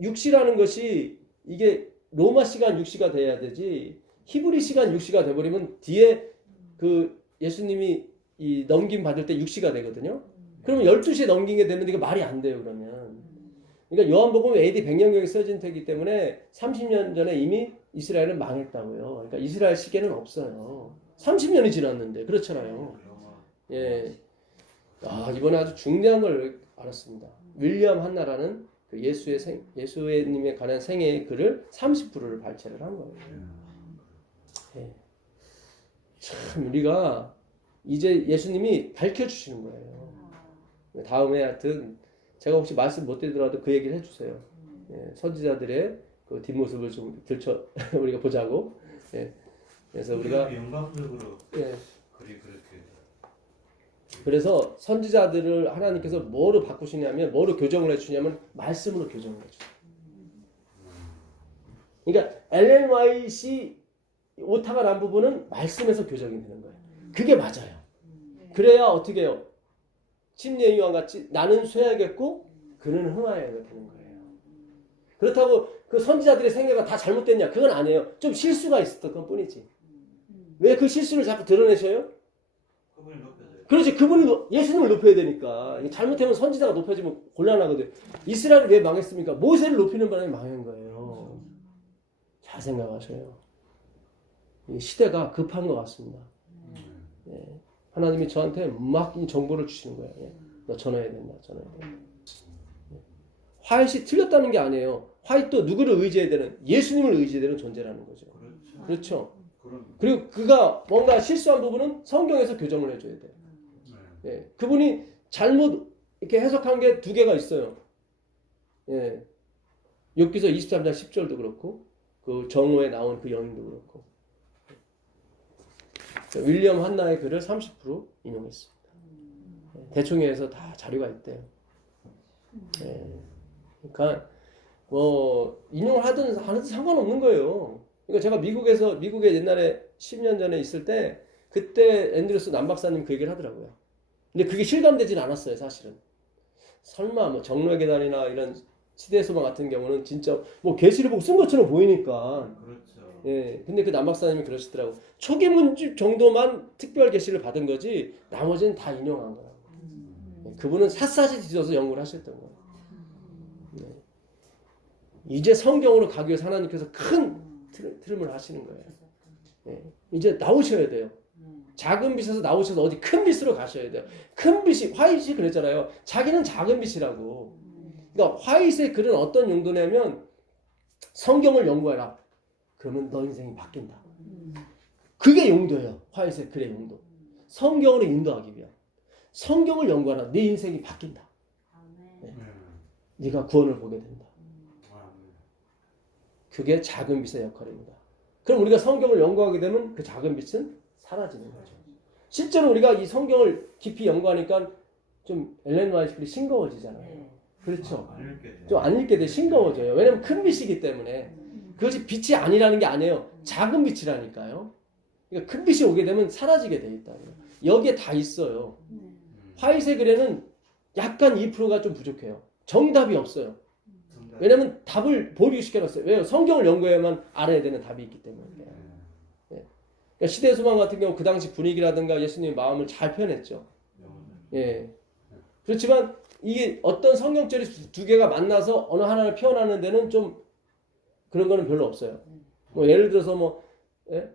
육시라는 것이 이게 로마 시간 6시가 돼야 되지 히브리 시간 6시가 돼버리면 뒤에 그 예수님이 이 넘김 받을 때 6시가 되거든요. 그러면 12시에 넘기게 되는데 이게 말이 안 돼요. 그러니까 요한복음은 AD 100년경에 써진 text이기 때문에 30년 전에 이미 이스라엘은 망했다고요. 그러니까 이스라엘 시계는 없어요. 30년이 지났는데 그렇잖아요. 예. 이번에 아주 중대한 걸 알았습니다. 윌리엄 한나라는 그 예수님에 관한 생애의 글을 30%를 발췌를 한 거예요. 예. 참 우리가 이제 예수님이 밝혀주시는 거예요. 다음에 하여튼 제가 혹시 말씀 못 드리더라도 그 얘기를 해주세요. 예. 선지자들의 그 뒷모습을 좀 우리가 보자고. 예. 그래서 우리가 영광적으로 예. 그렇게 그래서 선지자들을 하나님께서 뭐로 바꾸시냐면 뭐로 교정을 해주냐면 말씀으로 교정을 해주세요. 그러니까 엘렌 화이트이 오타가 난 부분은 말씀에서 교정이 되는 거예요. 그게 맞아요. 그래야 어떻게 해요? 침례요한 같이 나는 쇠하겠고 그는 흥하여야 되는 거예요. 그렇다고 그 선지자들의 생애가 다 잘못됐냐? 그건 아니에요. 좀 실수가 있었던 것 뿐이지. 왜 그 실수를 자꾸 드러내셔요? 그분이 높여져요. 그렇지. 예수님을 높여야 되니까. 잘못하면 선지자가 높여지면 곤란하거든. 이스라엘이 왜 망했습니까? 모세를 높이는 바람에 망한 거예요. 잘 생각하셔요. 이 시대가 급한 것 같습니다. 예. 하나님이 저한테 막 이 정보를 주시는 거예요. 예. 너 전화해야 된다. 전화해야 된다. 화잇이 틀렸다는 게 아니에요. 화잇도 누구를 의지해야 되는, 예수님을 의지해야 되는 존재라는 거죠. 그렇죠. 그렇죠. 그런. 그리고 그가 뭔가 실수한 부분은 성경에서 교정을 해줘야 돼요. 네. 예. 그분이 잘못 이렇게 해석한 게 두 개가 있어요. 예. 욥기서 23장 10절도 그렇고 그 정오에 나온 그 영인도 그렇고 윌리엄 한나의 글을 30% 인용했습니다. 대총회에서 다 자료가 있대요. 예. 그러니까 뭐 인용을 하든 안 해도 상관없는 거예요. 그러니까 제가 미국에 옛날에 10년 전에 있을 때 그때 앤드루스 남박사님 그 얘기를 하더라고요. 근데 그게 실감되진 않았어요, 사실은. 설마 뭐 정로의 계단이나 이런 시대의 소망 같은 경우는 진짜 뭐 계시를 쓴 것처럼 보이니까. 그렇죠. 예. 근데 그 남박사님이 그러시더라고. 초기 문집 정도만 특별 계시를 받은 거지 나머지는 다 인용한 거라고. 예. 그분은 샅샅이 뒤져서 연구를 하셨던 거예요. 네. 이제 성경으로 가기 위해서 하나님께서 큰 트림을 하시는 거예요. 예. 이제 나오셔야 돼요. 작은 빛에서 나오셔서 어디 큰 빛으로 가셔야 돼요. 큰 빛이, 화잇이 그랬잖아요. 자기는 작은 빛이라고. 그러니까 화잇의 글은 어떤 용도냐면 성경을 연구해라. 그러면 너 인생이 바뀐다. 그게 용도예요. 화잇의 글의 용도. 성경으로 인도하기 위한. 성경을 연구하라. 네 인생이 바뀐다. 네. 네가 구원을 보게 된다. 그게 작은 빛의 역할입니다. 그럼 우리가 성경을 연구하게 되면 그 작은 빛은 사라지는 거죠. 실제로 우리가 이 성경을 깊이 연구하니까 좀 엘렌 화이트가 싱거워지잖아요. 그렇죠. 좀 안 읽게 돼 싱거워져요. 왜냐면 큰 빛이기 때문에. 그것이 빛이 아니라는 게 아니에요. 작은 빛이라니까요. 그러니까 큰 빛이 오게 되면 사라지게 돼 있다고요. 여기에 다 있어요. 화이트의 글에는 약간 2%가 좀 부족해요. 정답이 없어요. 왜냐면 답을 보류시켜놨어요. 왜요? 성경을 연구해야만 알아야 되는 답이 있기 때문에. 그러니까 시대의 소망 같은 경우 그 당시 분위기라든가 예수님의 마음을 잘 표현했죠. 예. 그렇지만 이게 어떤 성경절이 두 개가 만나서 어느 하나를 표현하는 데는 좀 그런 거는 별로 없어요. 뭐 예를 들어서 뭐 예?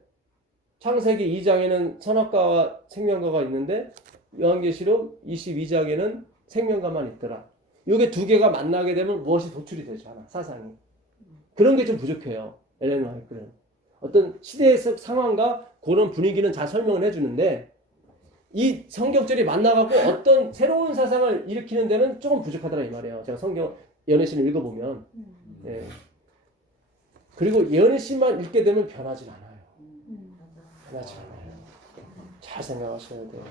창세기 2장에는 선악과와 생명과가 있는데 요한계시록 22장에는 생명과만 있더라. 이게 두 개가 만나게 되면 무엇이 도출이 되잖아. 사상이. 그런 게 좀 부족해요. 엘렌 화이트는. 어떤 시대의 상황과 그런 분위기는 잘 설명을 해주는데 이 성경절이 만나갖고 어떤 새로운 사상을 일으키는 데는 조금 부족하더라 이 말이에요. 제가 성경 예언의신을 읽어보면 예. 그리고 예언의신만 읽게 되면 변하지 않아요. 변하지 않아요. 잘 생각하셔야 돼요.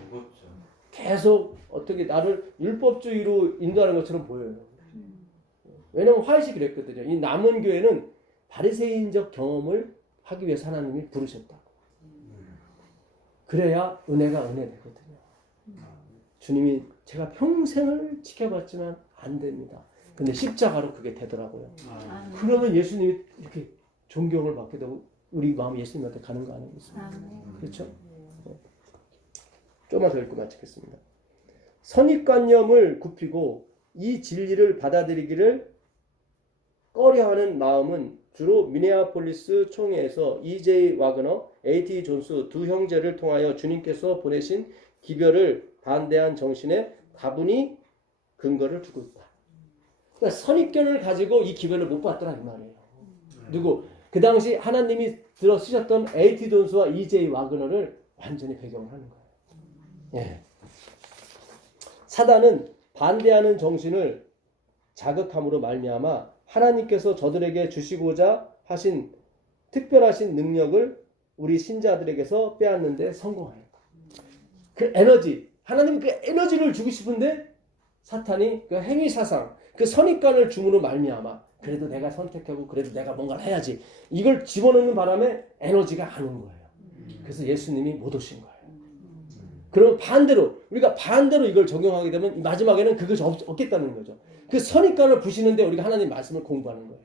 계속 어떻게 나를 율법주의로 인도하는 것처럼 보여요. 왜냐면 화이트이 그랬거든요. 이 남은 교회는 바리새인적 경험을 하기 위해서 하나님이 부르셨다고. 그래야 은혜가 은혜 되거든요. 주님이 제가 평생을 지켜봤지만 안 됩니다. 근데 십자가로 그게 되더라고요. 그러면 예수님이 이렇게 존경을 받게 되고 우리 마음이 예수님한테 가는 거 아니겠습니까? 그렇죠? 네. 조금만 더 읽고 마치겠습니다. 선입관념을 굽히고 이 진리를 받아들이기를 꺼려하는 마음은 주로 미네아폴리스 총회에서 E.J. 와그너, A.T. 존스 두 형제를 통하여 주님께서 보내신 기별을 반대한 정신에 다분히 근거를 두고 있다. 그러니까 선입견을 가지고 이 기별을 못 받더라 이 말이에요. 누구? 그 당시 하나님이 들어 쓰셨던 A.T. 존스와 E.J. 와그너를 완전히 배경을 하는 거예요. 예. 사단은 반대하는 정신을 자극함으로 말미암아 하나님께서 저들에게 주시고자 하신 특별하신 능력을 우리 신자들에게서 빼앗는 데 성공하였다. 그 에너지, 하나님이 그 에너지를 주고 싶은데 사탄이 그 행위사상, 그 선입관을 줌으로 말미암아 그래도 내가 선택하고 그래도 내가 뭔가를 해야지 이걸 집어넣는 바람에 에너지가 안 온 거예요. 그래서 예수님이 못 오신 거예요. 그럼 반대로 우리가 반대로 이걸 적용하게 되면 마지막에는 그것이 없겠다는 거죠. 그 선입관을 부시는데 우리가 하나님 말씀을 공부하는 거예요.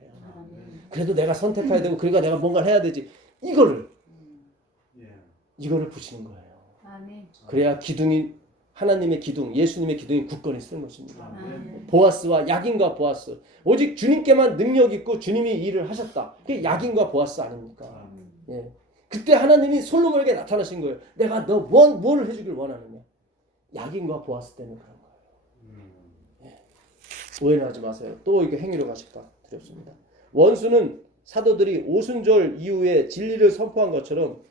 그래도 내가 선택해야 되고 그러니까 내가 뭔가를 해야 되지. 이거를 부시는 거예요. 그래야 기둥이 하나님의 기둥, 예수님의 기둥이 굳건히 쓰는 것입니다. 보아스와 야긴과 보아스. 오직 주님께만 능력 있고 주님이 일을 하셨다. 그게 야긴과 보아스 아닙니까? 예. 그때 하나님이 솔로몬에게 나타나신 거예요. 내가 너 뭘 해주길 원하느냐. 야긴과 보아스 때문에 그런 거예요. 오해는 하지 마세요. 또 이게 행위로 가실까 두렵습니다. 원수는 사도들이 오순절 이후에 진리를 선포한 것처럼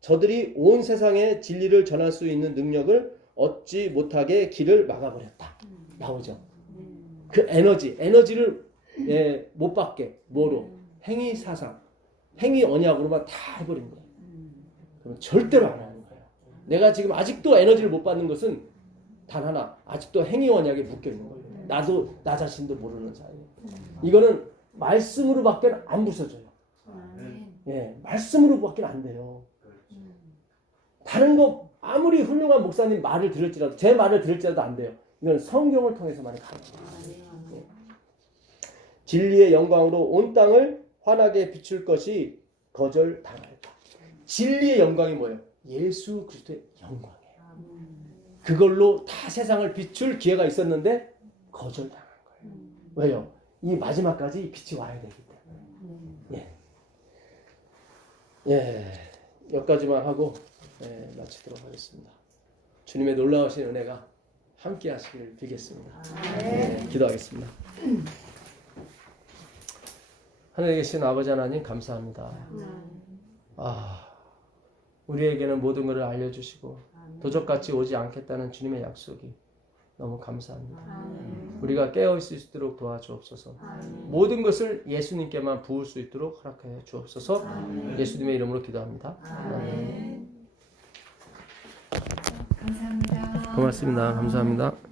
저들이 온 세상에 진리를 전할 수 있는 능력을 얻지 못하게 길을 막아버렸다. 나오죠. 그 에너지를 못 받게 뭐로? 행위 사상, 행위 언약으로만 다 해버린 거예요. 그럼 절대로 안 하는 거예요. 내가 지금 아직도 에너지를 못 받는 것은 단 하나, 아직도 행위 언약에 묶여 있는 거예요. 나도 나 자신도 모르는 사이에. 이거는 말씀으로밖에 안 부서져요. 예, 말씀으로밖에 안 돼요. 다른 거 아무리 훌륭한 목사님 말을 들을지라도 제 말을 들을지라도 안 돼요. 이건 성경을 통해서만 가능해요. 예. 진리의 영광으로 온 땅을 환하게 비출 것이 거절당할까. 진리의 영광이 뭐예요? 예수 그리스도의 영광이에요. 그걸로 다 세상을 비출 기회가 있었는데 거절당한 거예요. 왜요? 이 마지막까지 빛이 와야 되기 때문에. 예, 여기까지만 하고 마치도록 하겠습니다. 주님의 놀라우신 은혜가 함께 하시기를 빌겠습니다. 기도하겠습니다. 하늘에 계신 아버지 하나님 감사합니다. 우리에게는 모든 것을 알려주시고 도적같이 오지 않겠다는 주님의 약속이 너무 감사합니다. 우리가 깨어있을 수 있도록 도와주옵소서. 모든 것을 예수님께만 부을 수 있도록 허락해 주옵소서. 예수님의 이름으로 기도합니다. 감사합니다. 고맙습니다. 감사합니다.